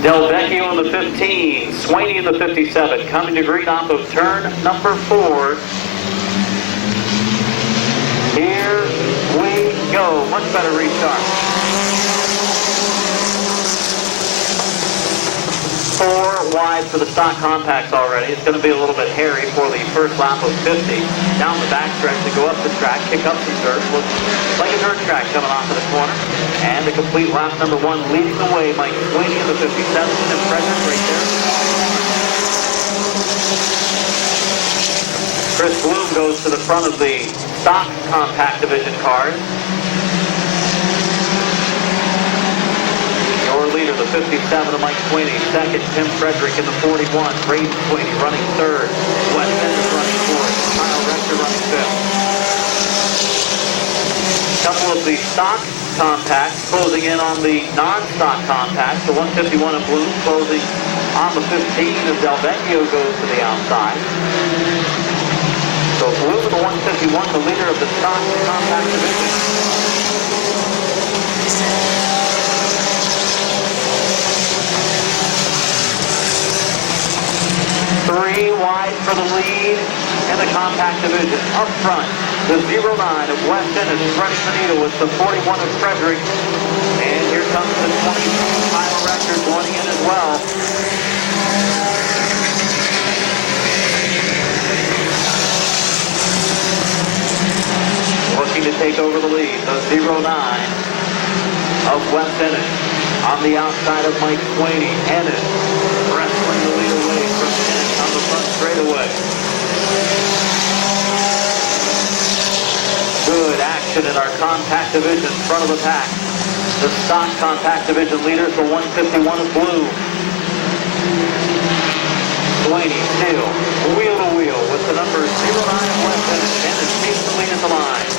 Del Vecchio in the 15, Swaney in the 57, coming to green off of turn number 4. Here we go. Much better restart. 4 wide for the stock compacts already. It's going to be a little bit hairy for the first lap of 50. Down the backstretch to go up the track, kick up some dirt. Looks like a dirt track coming off of the corner. And the complete lap number 1 leading the way, Mike Sweeney in the 57, and Frederick right there. Chris Bloom goes to the front of the stock compact division cars. Your leader, the 57 of Mike Sweeney. Second, Tim Frederick in the 41. Braden Sweeney running third. Wes Ennis running fourth. Kyle Rector running fifth. Couple of the stock compacts closing in on the non-stock compacts. The 151 of Bloom closing on the 15 as Del Vecchio goes to the outside. So Bloom with the 151, the leader of the stock compact division. Three wide for the lead in the compact division. Up front, the 09 of Wes Ennis running the needle with the 41 of Frederick. And here comes the 22 Kyle Rector joining in as well. Looking to take over the lead, the 09 of Wes Ennis. On the outside of Mike Sweeney. Ennis wrestling the lead away from Ennis on the front straightaway. Good action in our compact division, front of the pack. The stock compact division leaders, the 151 of Blue. Sweeney still wheel to wheel with the number 09 of Wes Ennis. Ennis takes the lead at the line.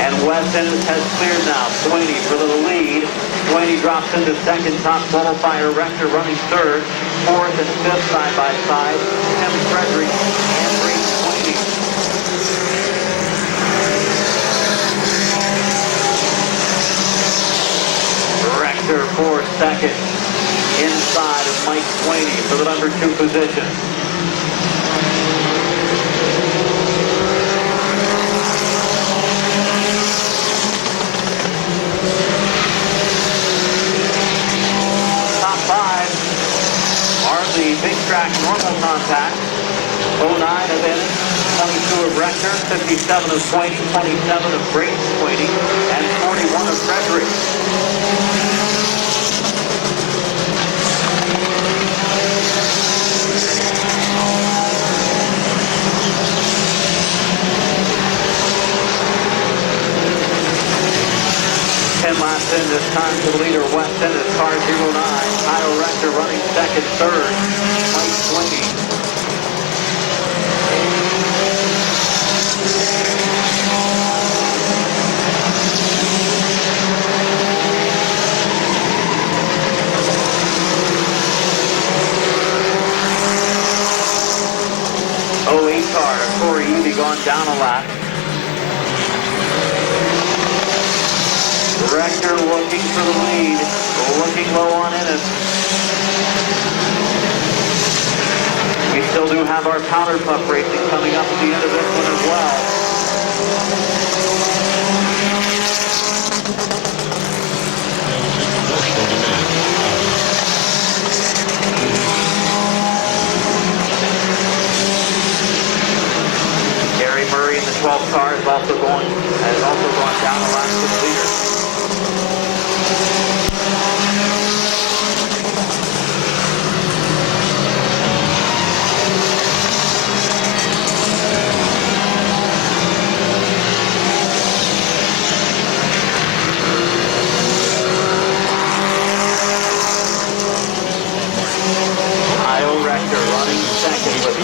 And Wes Ennis has cleared now. Sweeney for the lead. Sweeney drops into second. Top qualifier. Rector running third. Fourth and fifth side by side. Tim Frederick and Braden Sweeney. Rector for second. Inside of Mike Sweeney for the number 2 position. The big track normal compact. 09 of Ennis, 22 of Rector, 57 of Sweeney, 27 of Braden Sweeney, and 41 of Frederick. Laps in this time to the leader, Wes Ennis, car 09. Kyle Rector running second, third. Mike Sweeney. '08 car, Corey Evie gone down a lap. Rector looking for the lead, looking low on Ennis. We still do have our powder puff racing coming up at the end of this one as well. Gary Murray in the 12 car has also gone down the last to the leader.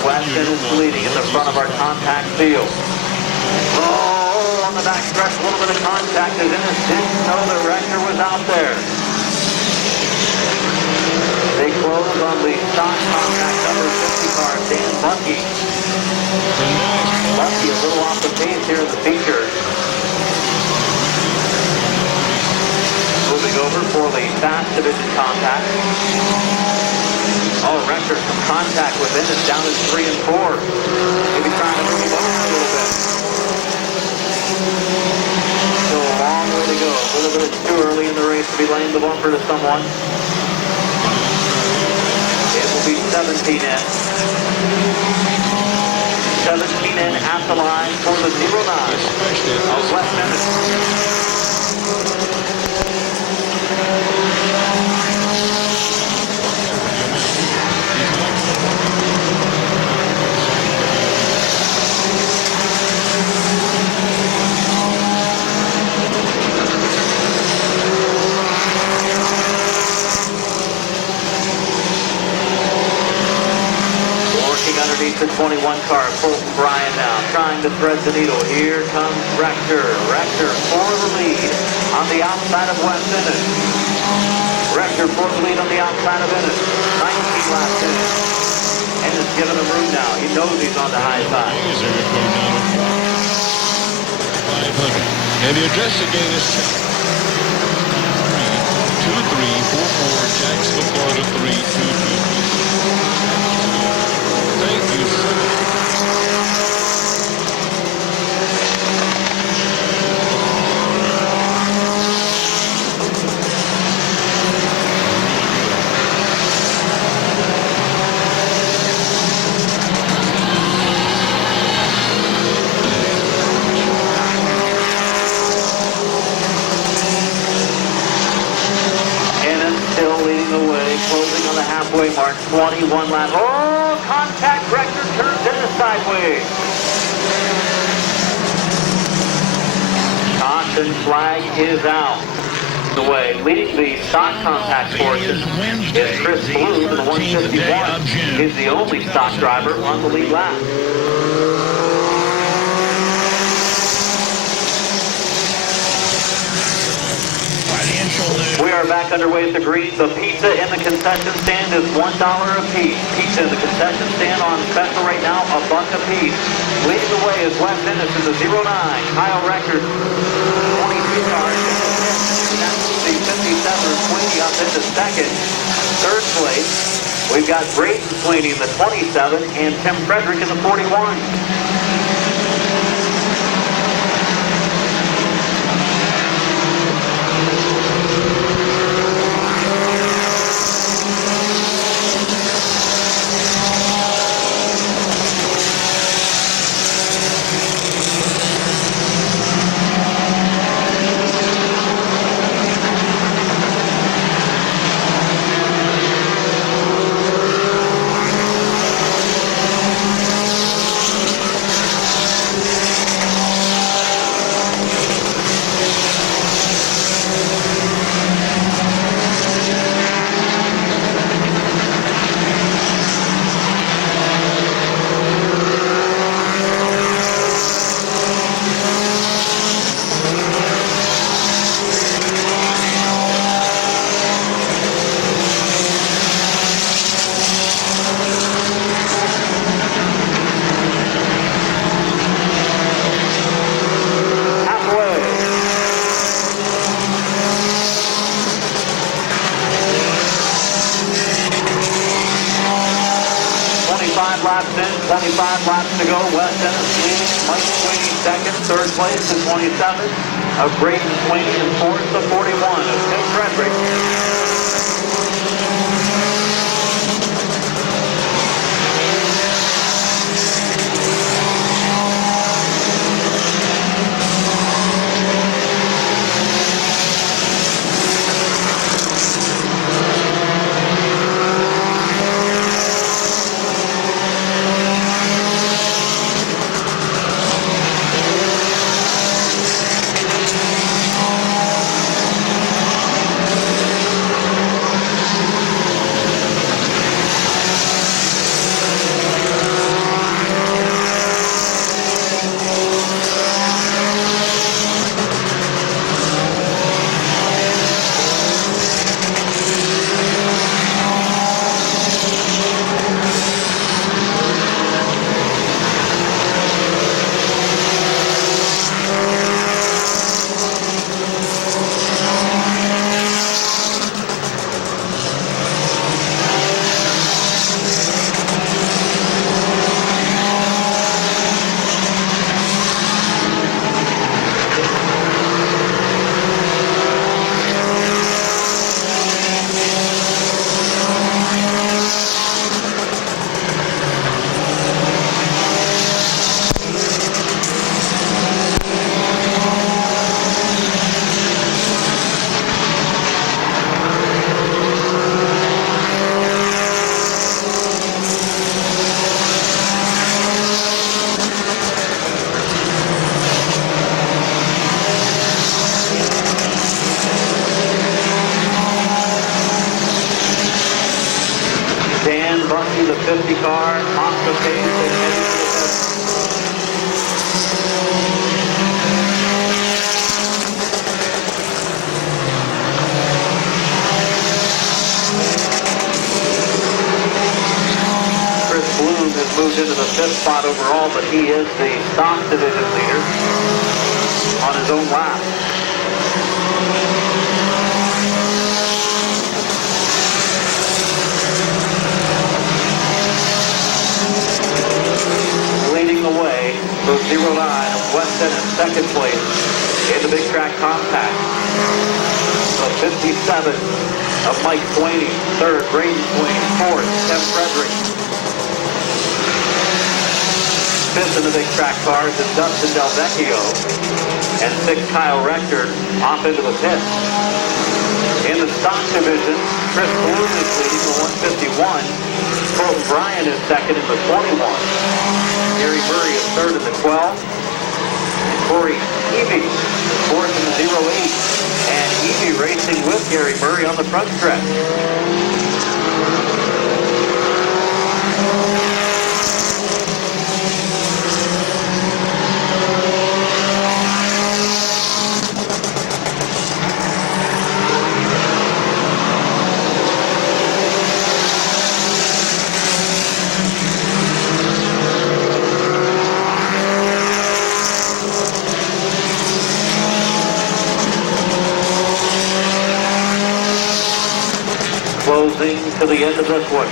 Wes Ennis leading in the front of our compact field. Oh, on the back stretch, a little bit of contact as Ennis didn't know the Rector was out there. They close on the stock compact number 50 car, Dan Bucky. Bucky a little off the pace here in the feature. division contact. Oh, Rector, some contact with Ennis down in 3 and 4. Maybe trying to move him over a little bit. Still a long way to go. A little bit too early in the race to be laying the bumper to someone. It will be 17 in. 17 in at the line for the 09 of West Ennis. Underneath the 21 car, Fulton Bryan now trying to thread the needle. Here comes Rector. Rector for the lead on the outside of West Ennis. Rector for the lead on the outside of Ennis. 19 laps in. Ennis giving him room now. He knows he's on the high side. 500. And the address again is 2344 Jacksonville, Florida 322. Thank you, sir. Still leading the way, closing on the halfway mark, 21 laps. Oh, contact. Rector turns into sideways. Caution flag is out. The way, leading the stock contact portion is Chris Blue to the 151. He's the only stock driver on the lead lap. We are back underway at the green. The pizza in the concession stand is $1 a piece. Pizza in the concession stand on special right now, $1 a piece. Leading the way is West Ennis in the 09. Kyle Rector, 22 cars. That's the 57 Sweeney up into second. Third place, we've got Braden Sweeney in the 27 and Tim Frederick in the 41. Laps in, 25 laps to go. West Ennis leading, Mike Sweeney second, third place is 27 of Braden Sweeney, and fourth to 41 of Tim Frederick. 50 car off the pace and heading to the fifth. Chris Bloom has moved into the fifth spot overall, but he is the stock division leader on his own lap. Leading the way for 09 of Weston in second place in the Big Track Compact. The 57 of Mike Sweeney, third, Braden Sweeney, fourth, Tim Frederick. Fifth in the Big Track cars is Dustin Del Vecchio, and sixth, Kyle Rector off into the pit. In the stock division, Chris Bloom is leading the 151. Colton Bryan is second in the 21. Gary Murray is third in the 12. And Corey Evie is fourth in the 08. And Evie racing with Gary Murray on the front stretch. Closing to the end of this one.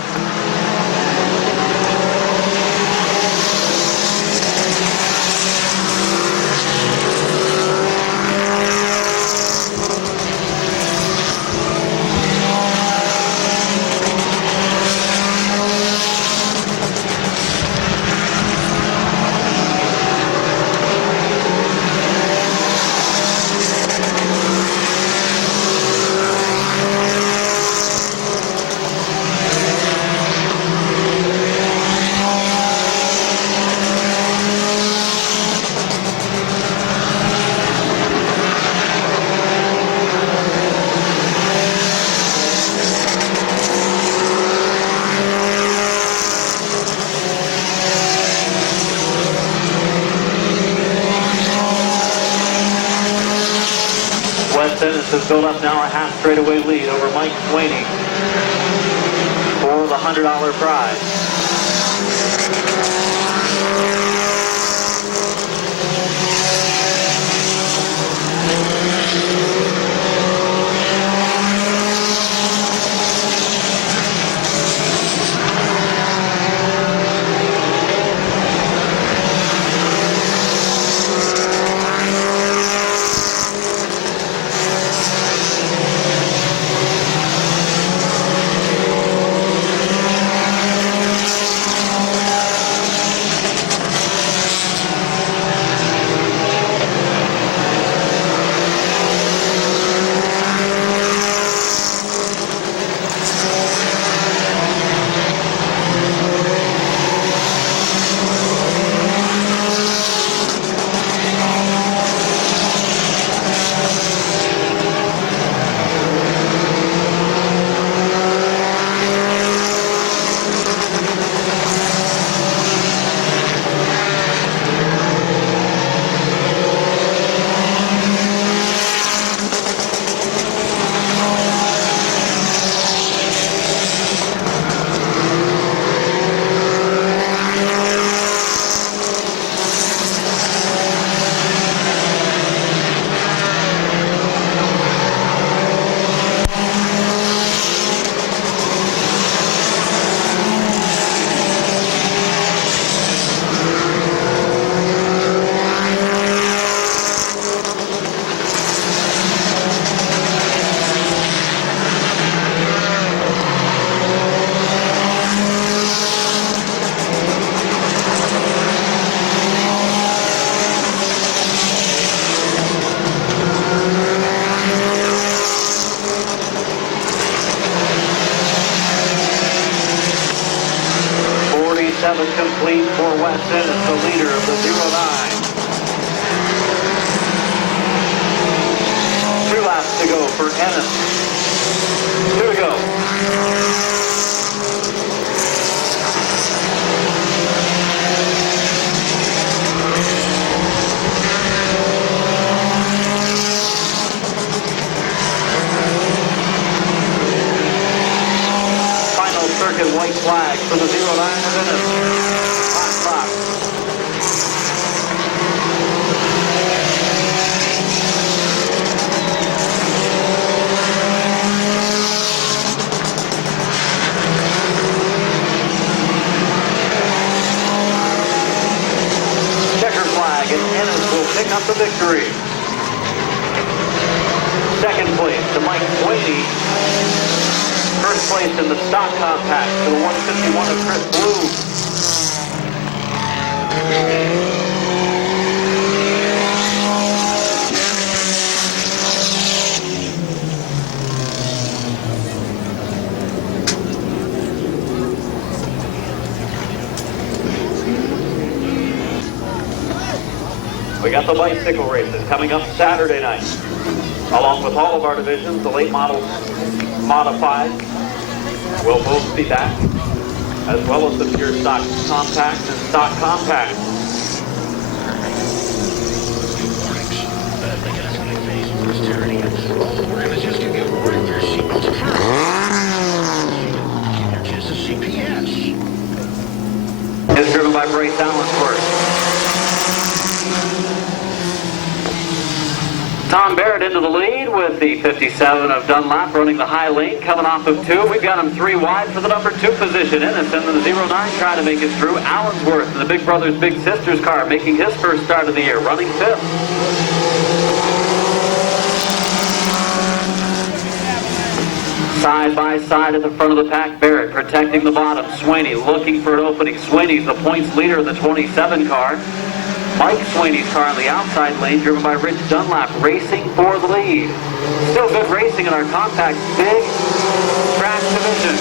Wes Ennis has built up now a half straightaway lead over Mike Sweeney for the $100 prize. Complete for Wes Ennis, the leader of the 09. 2 laps to go for Ennis. 2 to go. flag for the 09 of Ennis. Last lap. Checker flag, and Ennis will pick up the victory. Second place to Mike Sweeney. First place in the stock compact to the 151 of Chris Blue. We got the bicycle races coming up Saturday night. Along with all of our divisions, the late model modified will both be back, as well as the pure stock compacts and stock compacts. We're going to just give you a warning for your seatbelts first. Here's the CPS. It's driven by Bryce Allensworth. Tom Barrett into the lead with the 57 of Dunlap running the high lane, coming off of 2. We've got him 3 wide for the number 2 position. Ennis in the 09 trying to make it through. Allensworth in the Big Brothers Big Sisters car making his first start of the year, running 5th. Side by side at the front of the pack, Barrett protecting the bottom. Sweeney looking for an opening. Sweeney's the points leader in the 27 car. Mike Sweeney's car in the outside lane, driven by Rich Dunlap, racing for the lead. Still good racing in our compact big track division.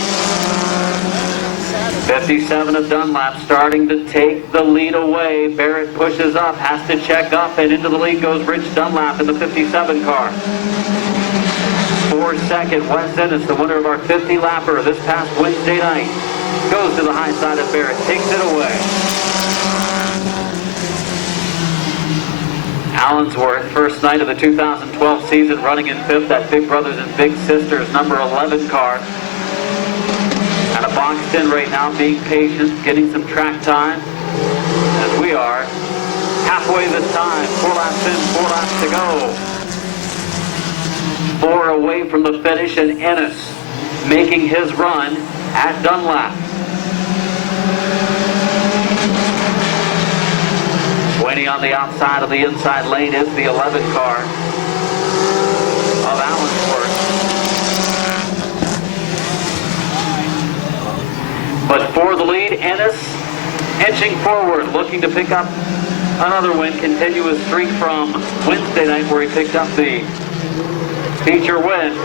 57 of Dunlap starting to take the lead away. Barrett pushes up, has to check up, and into the lead goes Rich Dunlap in the 57 car. 4-second, Wes Ennis, the winner of our 50-lapper this past Wednesday night, goes to the high side of Barrett, takes it away. Allensworth, first night of the 2012 season, running in 5th, that Big Brothers and Big Sisters number 11 car. Kind of boxed in right now, being patient, getting some track time, as we are halfway this time. 4 laps in, 4 laps to go. 4 away from the finish, and Ennis making his run at Dunlap. Sweeney on the outside of the inside lane is the 11 car of Allensworth. But for the lead, Ennis inching forward, looking to pick up another win, continue his streak from Wednesday night where he picked up the feature win.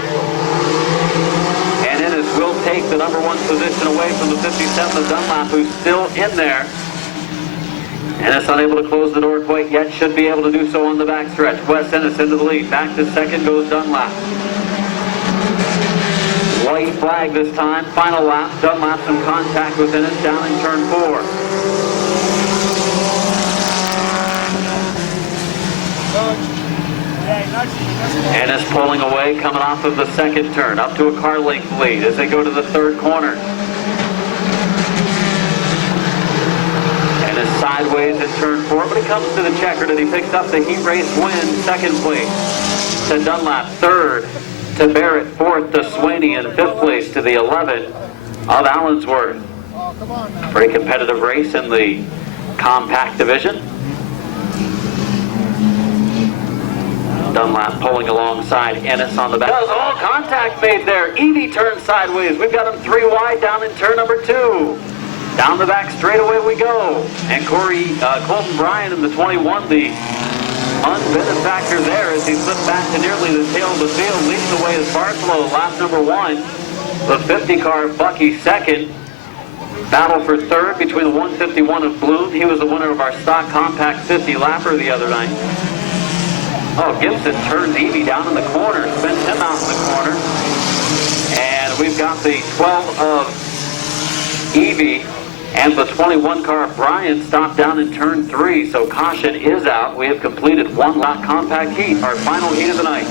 And Ennis will take the number 1 position away from the 57 of Dunlap, who's still in there. Ennis unable to close the door quite yet, should be able to do so on the backstretch. Wes Ennis into the lead. Back to second goes Dunlap. White flag this time. Final lap. Dunlap some contact with Ennis down in turn 4. Ennis pulling away, coming off of the second turn, up to a car length lead as they go to the third corner. Ennis sideways in turn 4, but he comes to the checkered and he picks up the heat race win, second place to Dunlap, third to Barrett, fourth to Sweeney, and fifth place to the 11 of Allensworth. Pretty competitive race in the compact division. Dunlap pulling alongside Ennis on the back. Does all contact made there. Evie turns sideways. We've got him 3 wide down in turn number 2. Down the back straightaway we go. And Colton Bryan in the 21, the unbenefactor there as he slipped back to nearly the tail of the field, leading the way is Bartholow, lap number 1. The 50 car, Bucky second. Battle for third between the 151 of Bloom. He was the winner of our stock compact 50 lapper the other night. Oh, Gibson turns Evie down in the corner, spins him out in the corner. And we've got the 12 of Evie and the 21 car of Bryan stopped down in turn 3. So caution is out. We have completed 1 lap compact heat, our final heat of the night.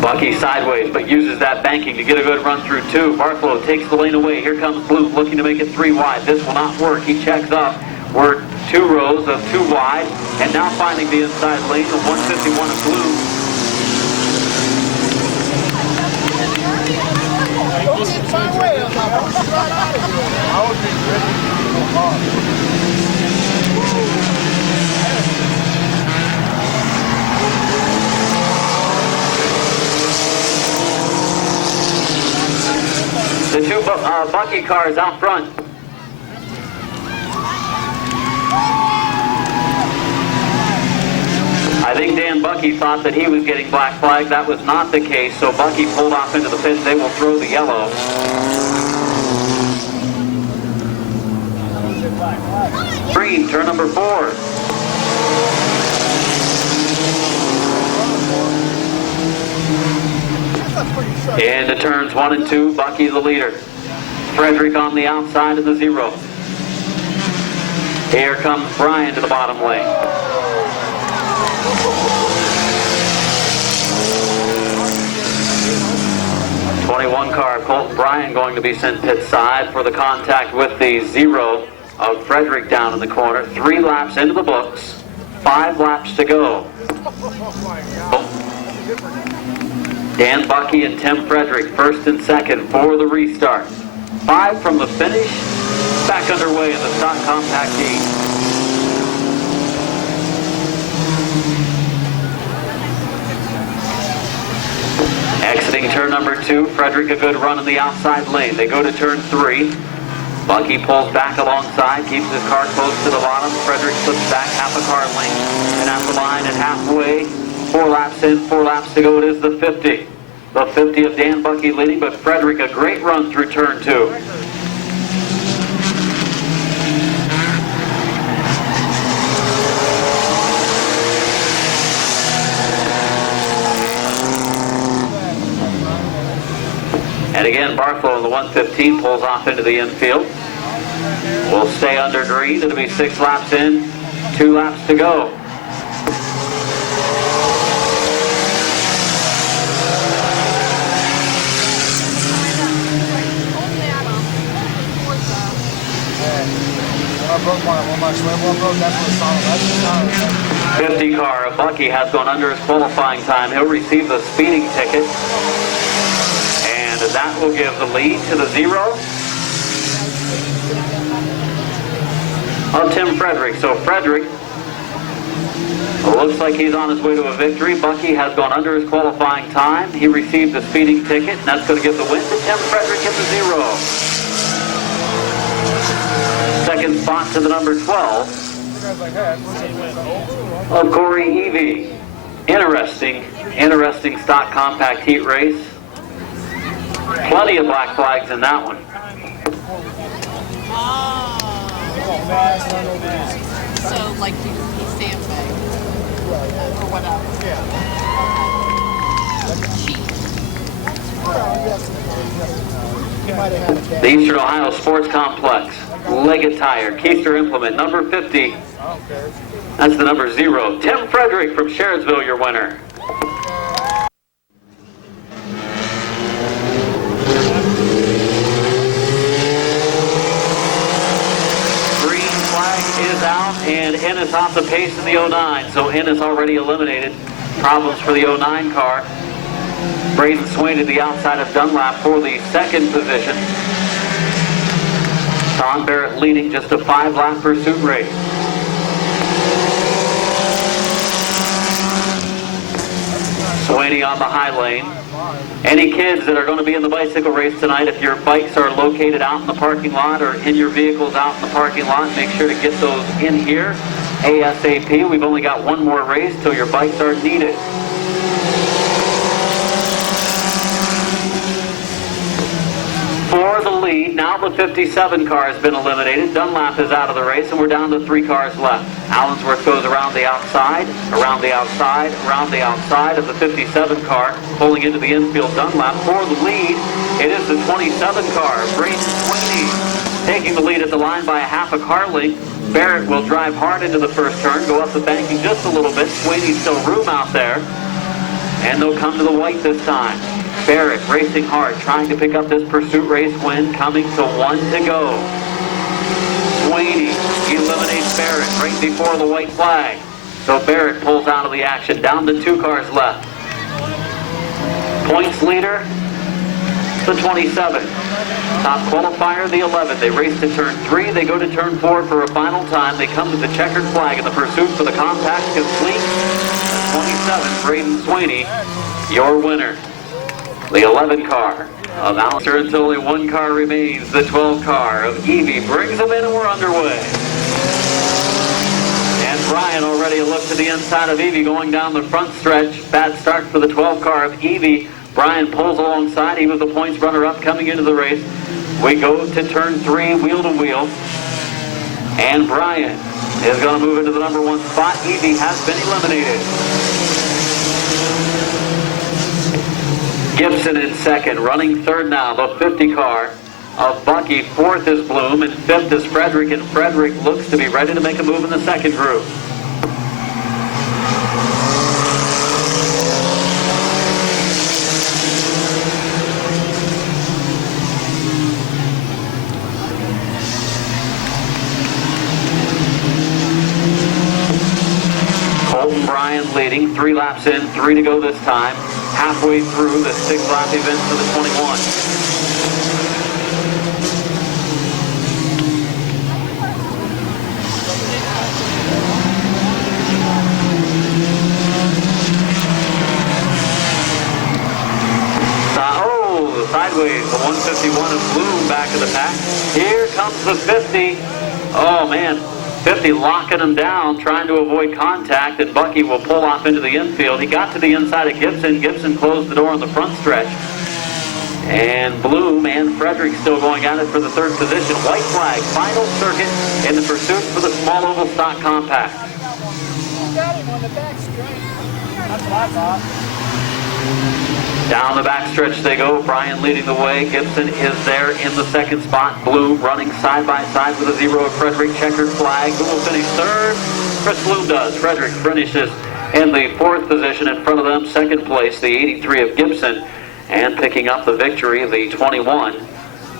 Bucky sideways, but uses that banking to get a good run through 2. Bartholow takes the lane away. Here comes Bloom looking to make it 3 wide. This will not work. He checks up. We're 2 rows of 2 wide, and now finding the inside lane of 151 of Bloom. Don't get in my way. I'm like, I'm right out of here. I would be ready to go hard. The 2 Bucky cars out front. I think Dan Bucky thought that he was getting black flag. That was not the case, so Bucky pulled off into the pits. They will throw the yellow. Green, turn number 4. Into turns 1 and 2, Bucky the leader. Frederick on the outside of the 0. Here comes Brian to the bottom lane. '21 car, Colton Bryan, going to be sent pit side for the contact with the 0 of Frederick down in the corner. 3 laps into the books, 5 laps to go. Dan Bucky and Tim Frederick, first and second for the restart. 5 from the finish, back underway in the stock compact heat. Exiting turn number 2, Frederick a good run in the outside lane. They go to turn 3. Bucky pulls back alongside, keeps his car close to the bottom. Frederick slips back half a car length, and at the line at halfway, 4 laps in, 4 laps to go. It is the 50. The 50 of Dan Bucky leading, but Frederick a great run through turn 2. And again, Bartholow in the 115 pulls off into the infield. We'll stay under green. It'll be 6 laps in, 2 laps to go. I broke one my swivel broke. That's what it's on. 50 car of Bucky has gone under his qualifying time. He'll receive the speeding ticket. And that will give the lead to the 0 of Tim Frederick. So Frederick looks like he's on his way to a victory. Bucky has gone under his qualifying time. He received the speeding ticket, and that's going to give the win to Tim Frederick in the 0. Second spot to the number 12 of Corey Evie. Interesting stock compact heat race. Plenty of black flags in that one. So, like, he stands back or whatever. The Eastern Ohio Sports Complex. Leggett Tire, Keister Implement, number 50. That's the number 0. Tim Frederick from Sherridsville, your winner. Is out, and Ennis off the pace in the 09, so Ennis already eliminated. Problems for the 09 car. Braden Swain to the outside of Dunlap for the second position. Tom Barrett leading, just a 5-lap pursuit race. Swaney on the high lane. Any kids that are going to be in the bicycle race tonight, if your bikes are located out in the parking lot or in your vehicles out in the parking lot, make sure to get those in here ASAP. We've only got one more race till your bikes are needed. For the lead, now the 57 car has been eliminated. Dunlap is out of the race, and we're down to 3 cars left. Allensworth goes around the outside, around the outside, around the outside of the 57 car, pulling into the infield. Dunlap for the lead. It is the 27 car, Braden Sweeney, taking the lead at the line by a half a car length. Barrett will drive hard into the first turn, go up the banking just a little bit. Sweeney's still room out there. And they'll come to the white this time. Barrett racing hard, trying to pick up this pursuit race win, coming to 1 to go. Sweeney eliminates Barrett right before the white flag. So Barrett pulls out of the action, down to 2 cars left. Points leader, the 27. Top qualifier, the 11. They race to turn 3. They go to turn 4 for a final time. They come to the checkered flag in the pursuit for the compact complete. 27, Braden Sweeney, your winner. The 11 car of Alistair until only 1 car remains. The 12 car of Evie brings them in and we're underway. And Brian already a look to the inside of Evie going down the front stretch. Bad start for the 12 car of Evie. Brian pulls alongside. He was the points runner-up coming into the race. We go to turn 3, wheel to wheel. And Brian is going to move into the number 1 spot. Evie has been eliminated. Gibson in second, running third now, the 50 car of Bucky. 4th is Bloom, and 5th is Frederick, and Frederick looks to be ready to make a move in the second group. Colton Bryan leading, 3 laps in, 3 to go this time. Halfway through the 6-lap event for the 21. Sideways, the 151 of Bloom back of the pack. Here comes the 50. Oh man, 50 locking him down, trying to avoid contact, and Bucky will pull off into the infield. He got to the inside of Gibson. Gibson closed the door on the front stretch. And Bloom and Frederick still going at it for the 3rd position. White flag, final circuit in the pursuit for the small oval stock compact. Got him on the back straight. That's what I thought. Down the backstretch they go. Brian leading the way. Gibson is there in the 2nd spot. Bloom running side by side with a 0 of Frederick. Checkered flag. Who will finish 3rd? Chris Bloom does. Frederick finishes in the 4th position in front of them. 2nd place, the 83 of Gibson. And picking up the victory, the 21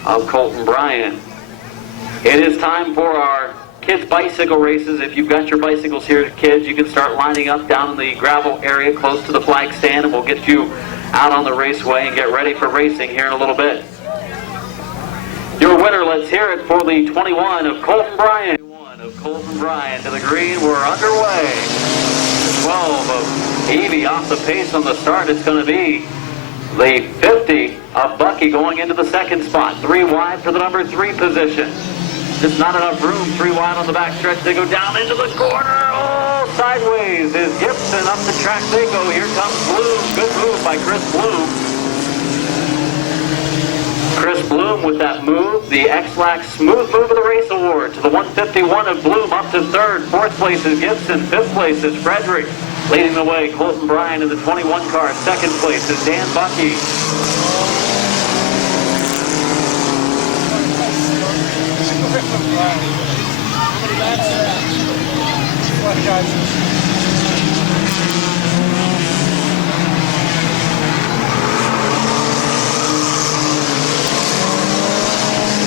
of Colton Bryan. It is time for our kids bicycle races. If you've got your bicycles here, kids, you can start lining up down in the gravel area close to the flag stand, and we'll get you out on the raceway and get ready for racing here in a little bit. Your winner, let's hear it for the 21 of Colton Bryan. 21 of Colton Bryan to the green. We're underway. 12 of Evie off the pace on the start. It's going to be the 50 of Bucky going into the 2nd spot. 3 wide for the number 3 position. Just not enough room. 3 wide on the back stretch. They go down into the corner. Oh, sideways is Gibson. Up the track they go. Here comes Bloom. Good move by Chris Bloom. Chris Bloom with that move. The X-Lax Smooth Move of the Race Award to the 151 of Bloom up to 3rd. 4th place is Gibson. 5th place is Frederick. Leading the way, Colton Bryan in the 21 car. 2nd place is Dan Bucky.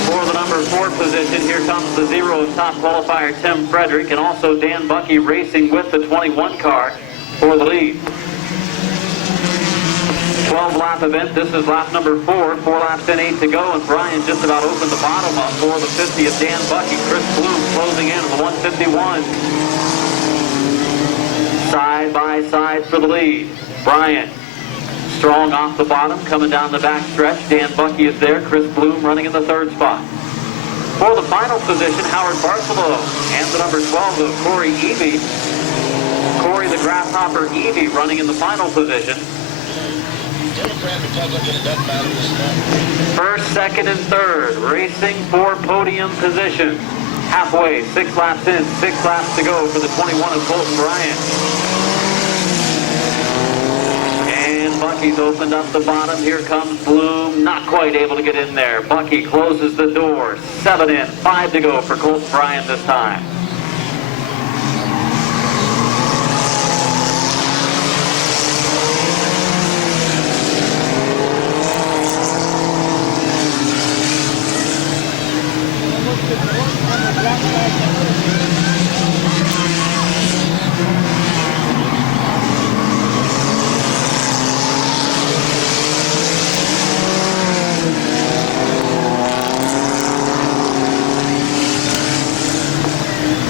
For the number 4 position, here comes the 0 of top qualifier Tim Frederick, and also Dan Bucky racing with the 21 car for the lead. 12-lap event. This is lap number 4. 4 laps in, 8 to go, and Brian just about opened the bottom up for the 50 of Dan Bucky. Chris Bloom closing in on the 151. Side by side for the lead. Brian strong off the bottom, coming down the back stretch. Dan Bucky is there. Chris Bloom running in the 3rd spot. For the final position, Howard Barcelo and the number 12 of Corey Evie. Corey the Grasshopper Evie running in the final position. First, 2nd, and 3rd, racing for podium position. Halfway, 6 laps in, 6 laps to go for the 21 of Colton Bryan. And Bucky's opened up the bottom. Here comes Bloom, not quite able to get in there. Bucky closes the door. 7 in, 5 to go for Colton Bryan this time.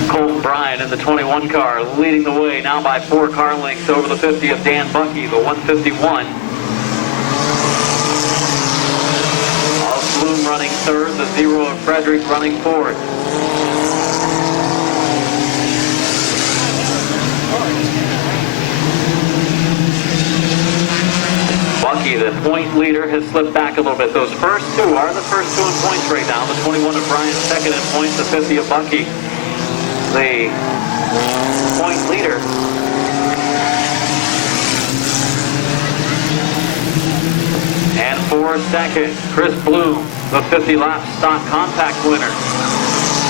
Colton Bryan in the 21 car, leading the way now by 4 car lengths over the 50 of Dan Bucky, the 151. Bloom running third, the 0 of Frederick running fourth. Bucky, the point leader, has slipped back a little bit. Those first two are the first two in points right now. The 21 of Bryan second in points, the 50 of Bucky, the point leader. And for second, Chris Bloom, the 50-lap stock compact winner.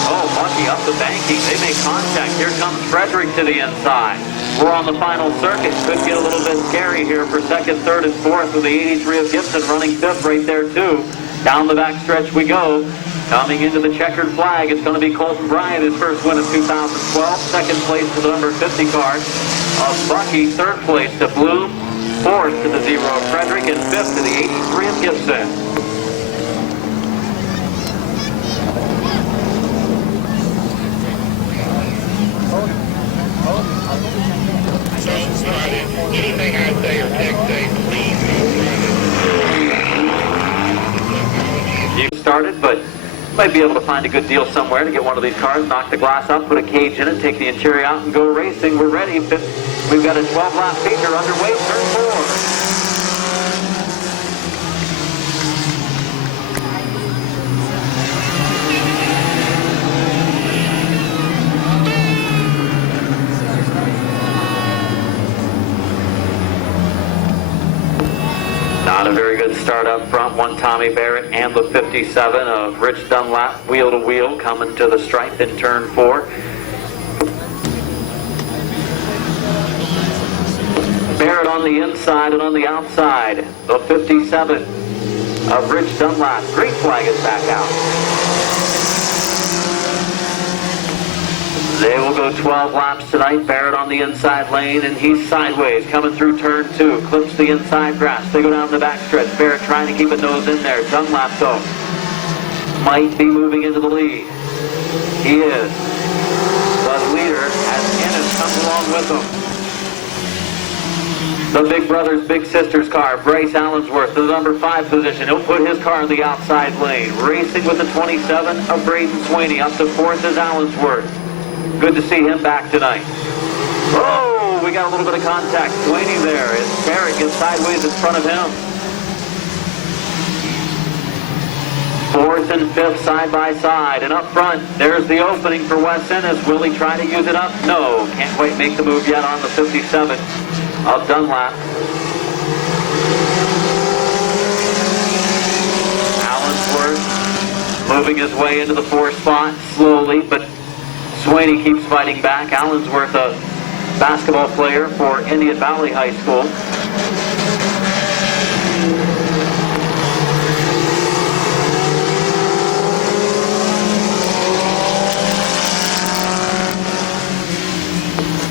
Oh, Bucky up the banking. They make contact. Here comes Frederick to the inside. We're on the final circuit. Could get a little bit scary here for second, third, and fourth with the 83 of Gibson running fifth right there, too. Down the back stretch we go. Coming into the checkered flag, it's going to be Colton Bryan, his first win of 2012. Second place to the number 50 car of Bucky. Third place to Bloom. Fourth to the 0 of Frederick, and fifth to the 83 of Gibson. Anything I say or text say, please. You started, but might be able to find a good deal somewhere to get one of these cars, knock the glass out, put a cage in it, take the interior out, and go racing. We're ready. We've got a 12-lap feature underway, turn 4. Not a very good start up front. One Tommy Barrett and the 57 of Rich Dunlap, wheel to wheel, coming to the stripe in turn 4. Barrett on the inside and on the outside. The 57 of Rich Dunlap. Green flag is back out. They will go 12 laps tonight. Barrett on the inside lane, and he's sideways coming through turn 2. Clips the inside grass. They go down the back stretch. Barrett trying to keep a nose in there. Dunlap, though, might be moving into the lead. He is. The leader, as Ennis comes along with him. The Big Brothers, Big Sisters car, Bryce Allensworth, the number 5 position. He'll put his car in the outside lane. Racing with the 27 of Braden Sweeney. Up to 4th is Allensworth. Good to see him back tonight. Oh, we got a little bit of contact. Sweeney there as Barrett gets sideways in front of him. 4th and 5th side by side. And up front, there's the opening for Wes Ennis. Will he try to use it up? No, can't quite make the move yet on the 57 of Dunlap. Allensworth moving his way into the 4th spot slowly, but Sweeney keeps fighting back. Allensworth, a basketball player for Indian Valley High School.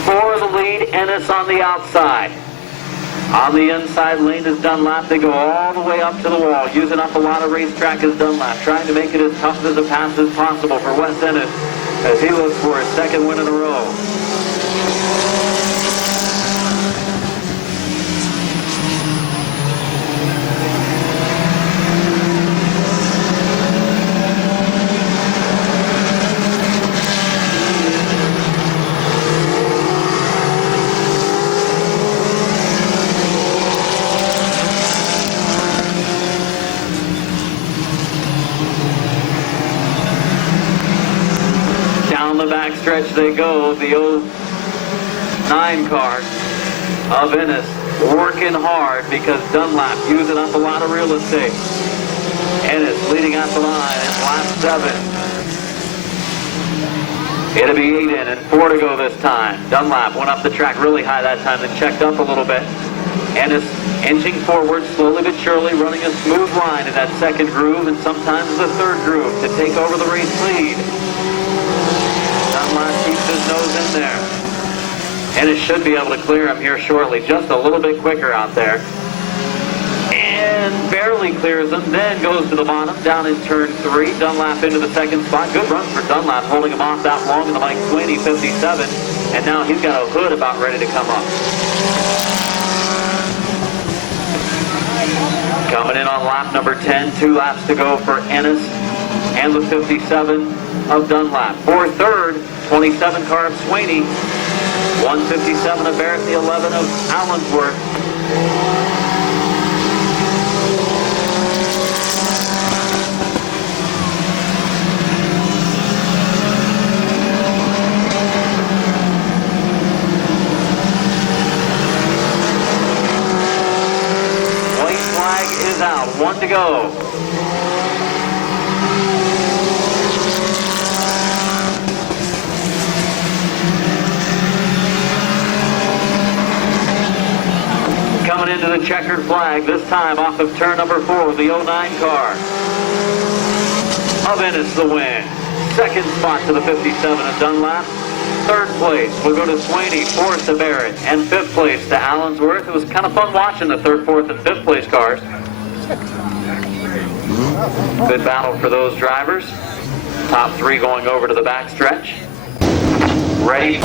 For the lead, Ennis on the outside. On the inside lane is Dunlap. They go all the way up to the wall, using up a lot of racetrack as Dunlap, trying to make it as tough as a pass as possible for Wes Ennis as he looks for his second win in a row. The backstretch they go, the 09 car of Ennis working hard because Dunlap using up a lot of real estate. Ennis leading out the line at lap 7. It'll be 8 in and 4 to go this time. Dunlap went up the track really high that time, then checked up a little bit. Ennis inching forward slowly but surely, running a smooth line in that second groove and sometimes the third groove to take over the race lead. nose in there. Ennis should be able to clear him here shortly. Just a little bit quicker out there. And barely clears him, then goes to the bottom, down in turn 3. Dunlap into the second spot. Good run for Dunlap, holding him off that long in the Mike Sweeney 57. And now he's got a hood about ready to come up. Coming in on lap number 10, 2 laps to go for Ennis and the 57 of Dunlap. For third, 27 car of Sweeney, 157 of Barrett, the 11 of Allensworth. White flag is out, 1 to go. Coming into the checkered flag, this time off of turn number 4 of the 09 car. Of Ennis the win. Second spot to the 57 of Dunlap. Third place will go to Sweeney, fourth to Barrett, and fifth place to Allensworth. It was kind of fun watching the third, fourth, and fifth place cars. Good battle for those drivers. Top 3 going over to the backstretch. Ready.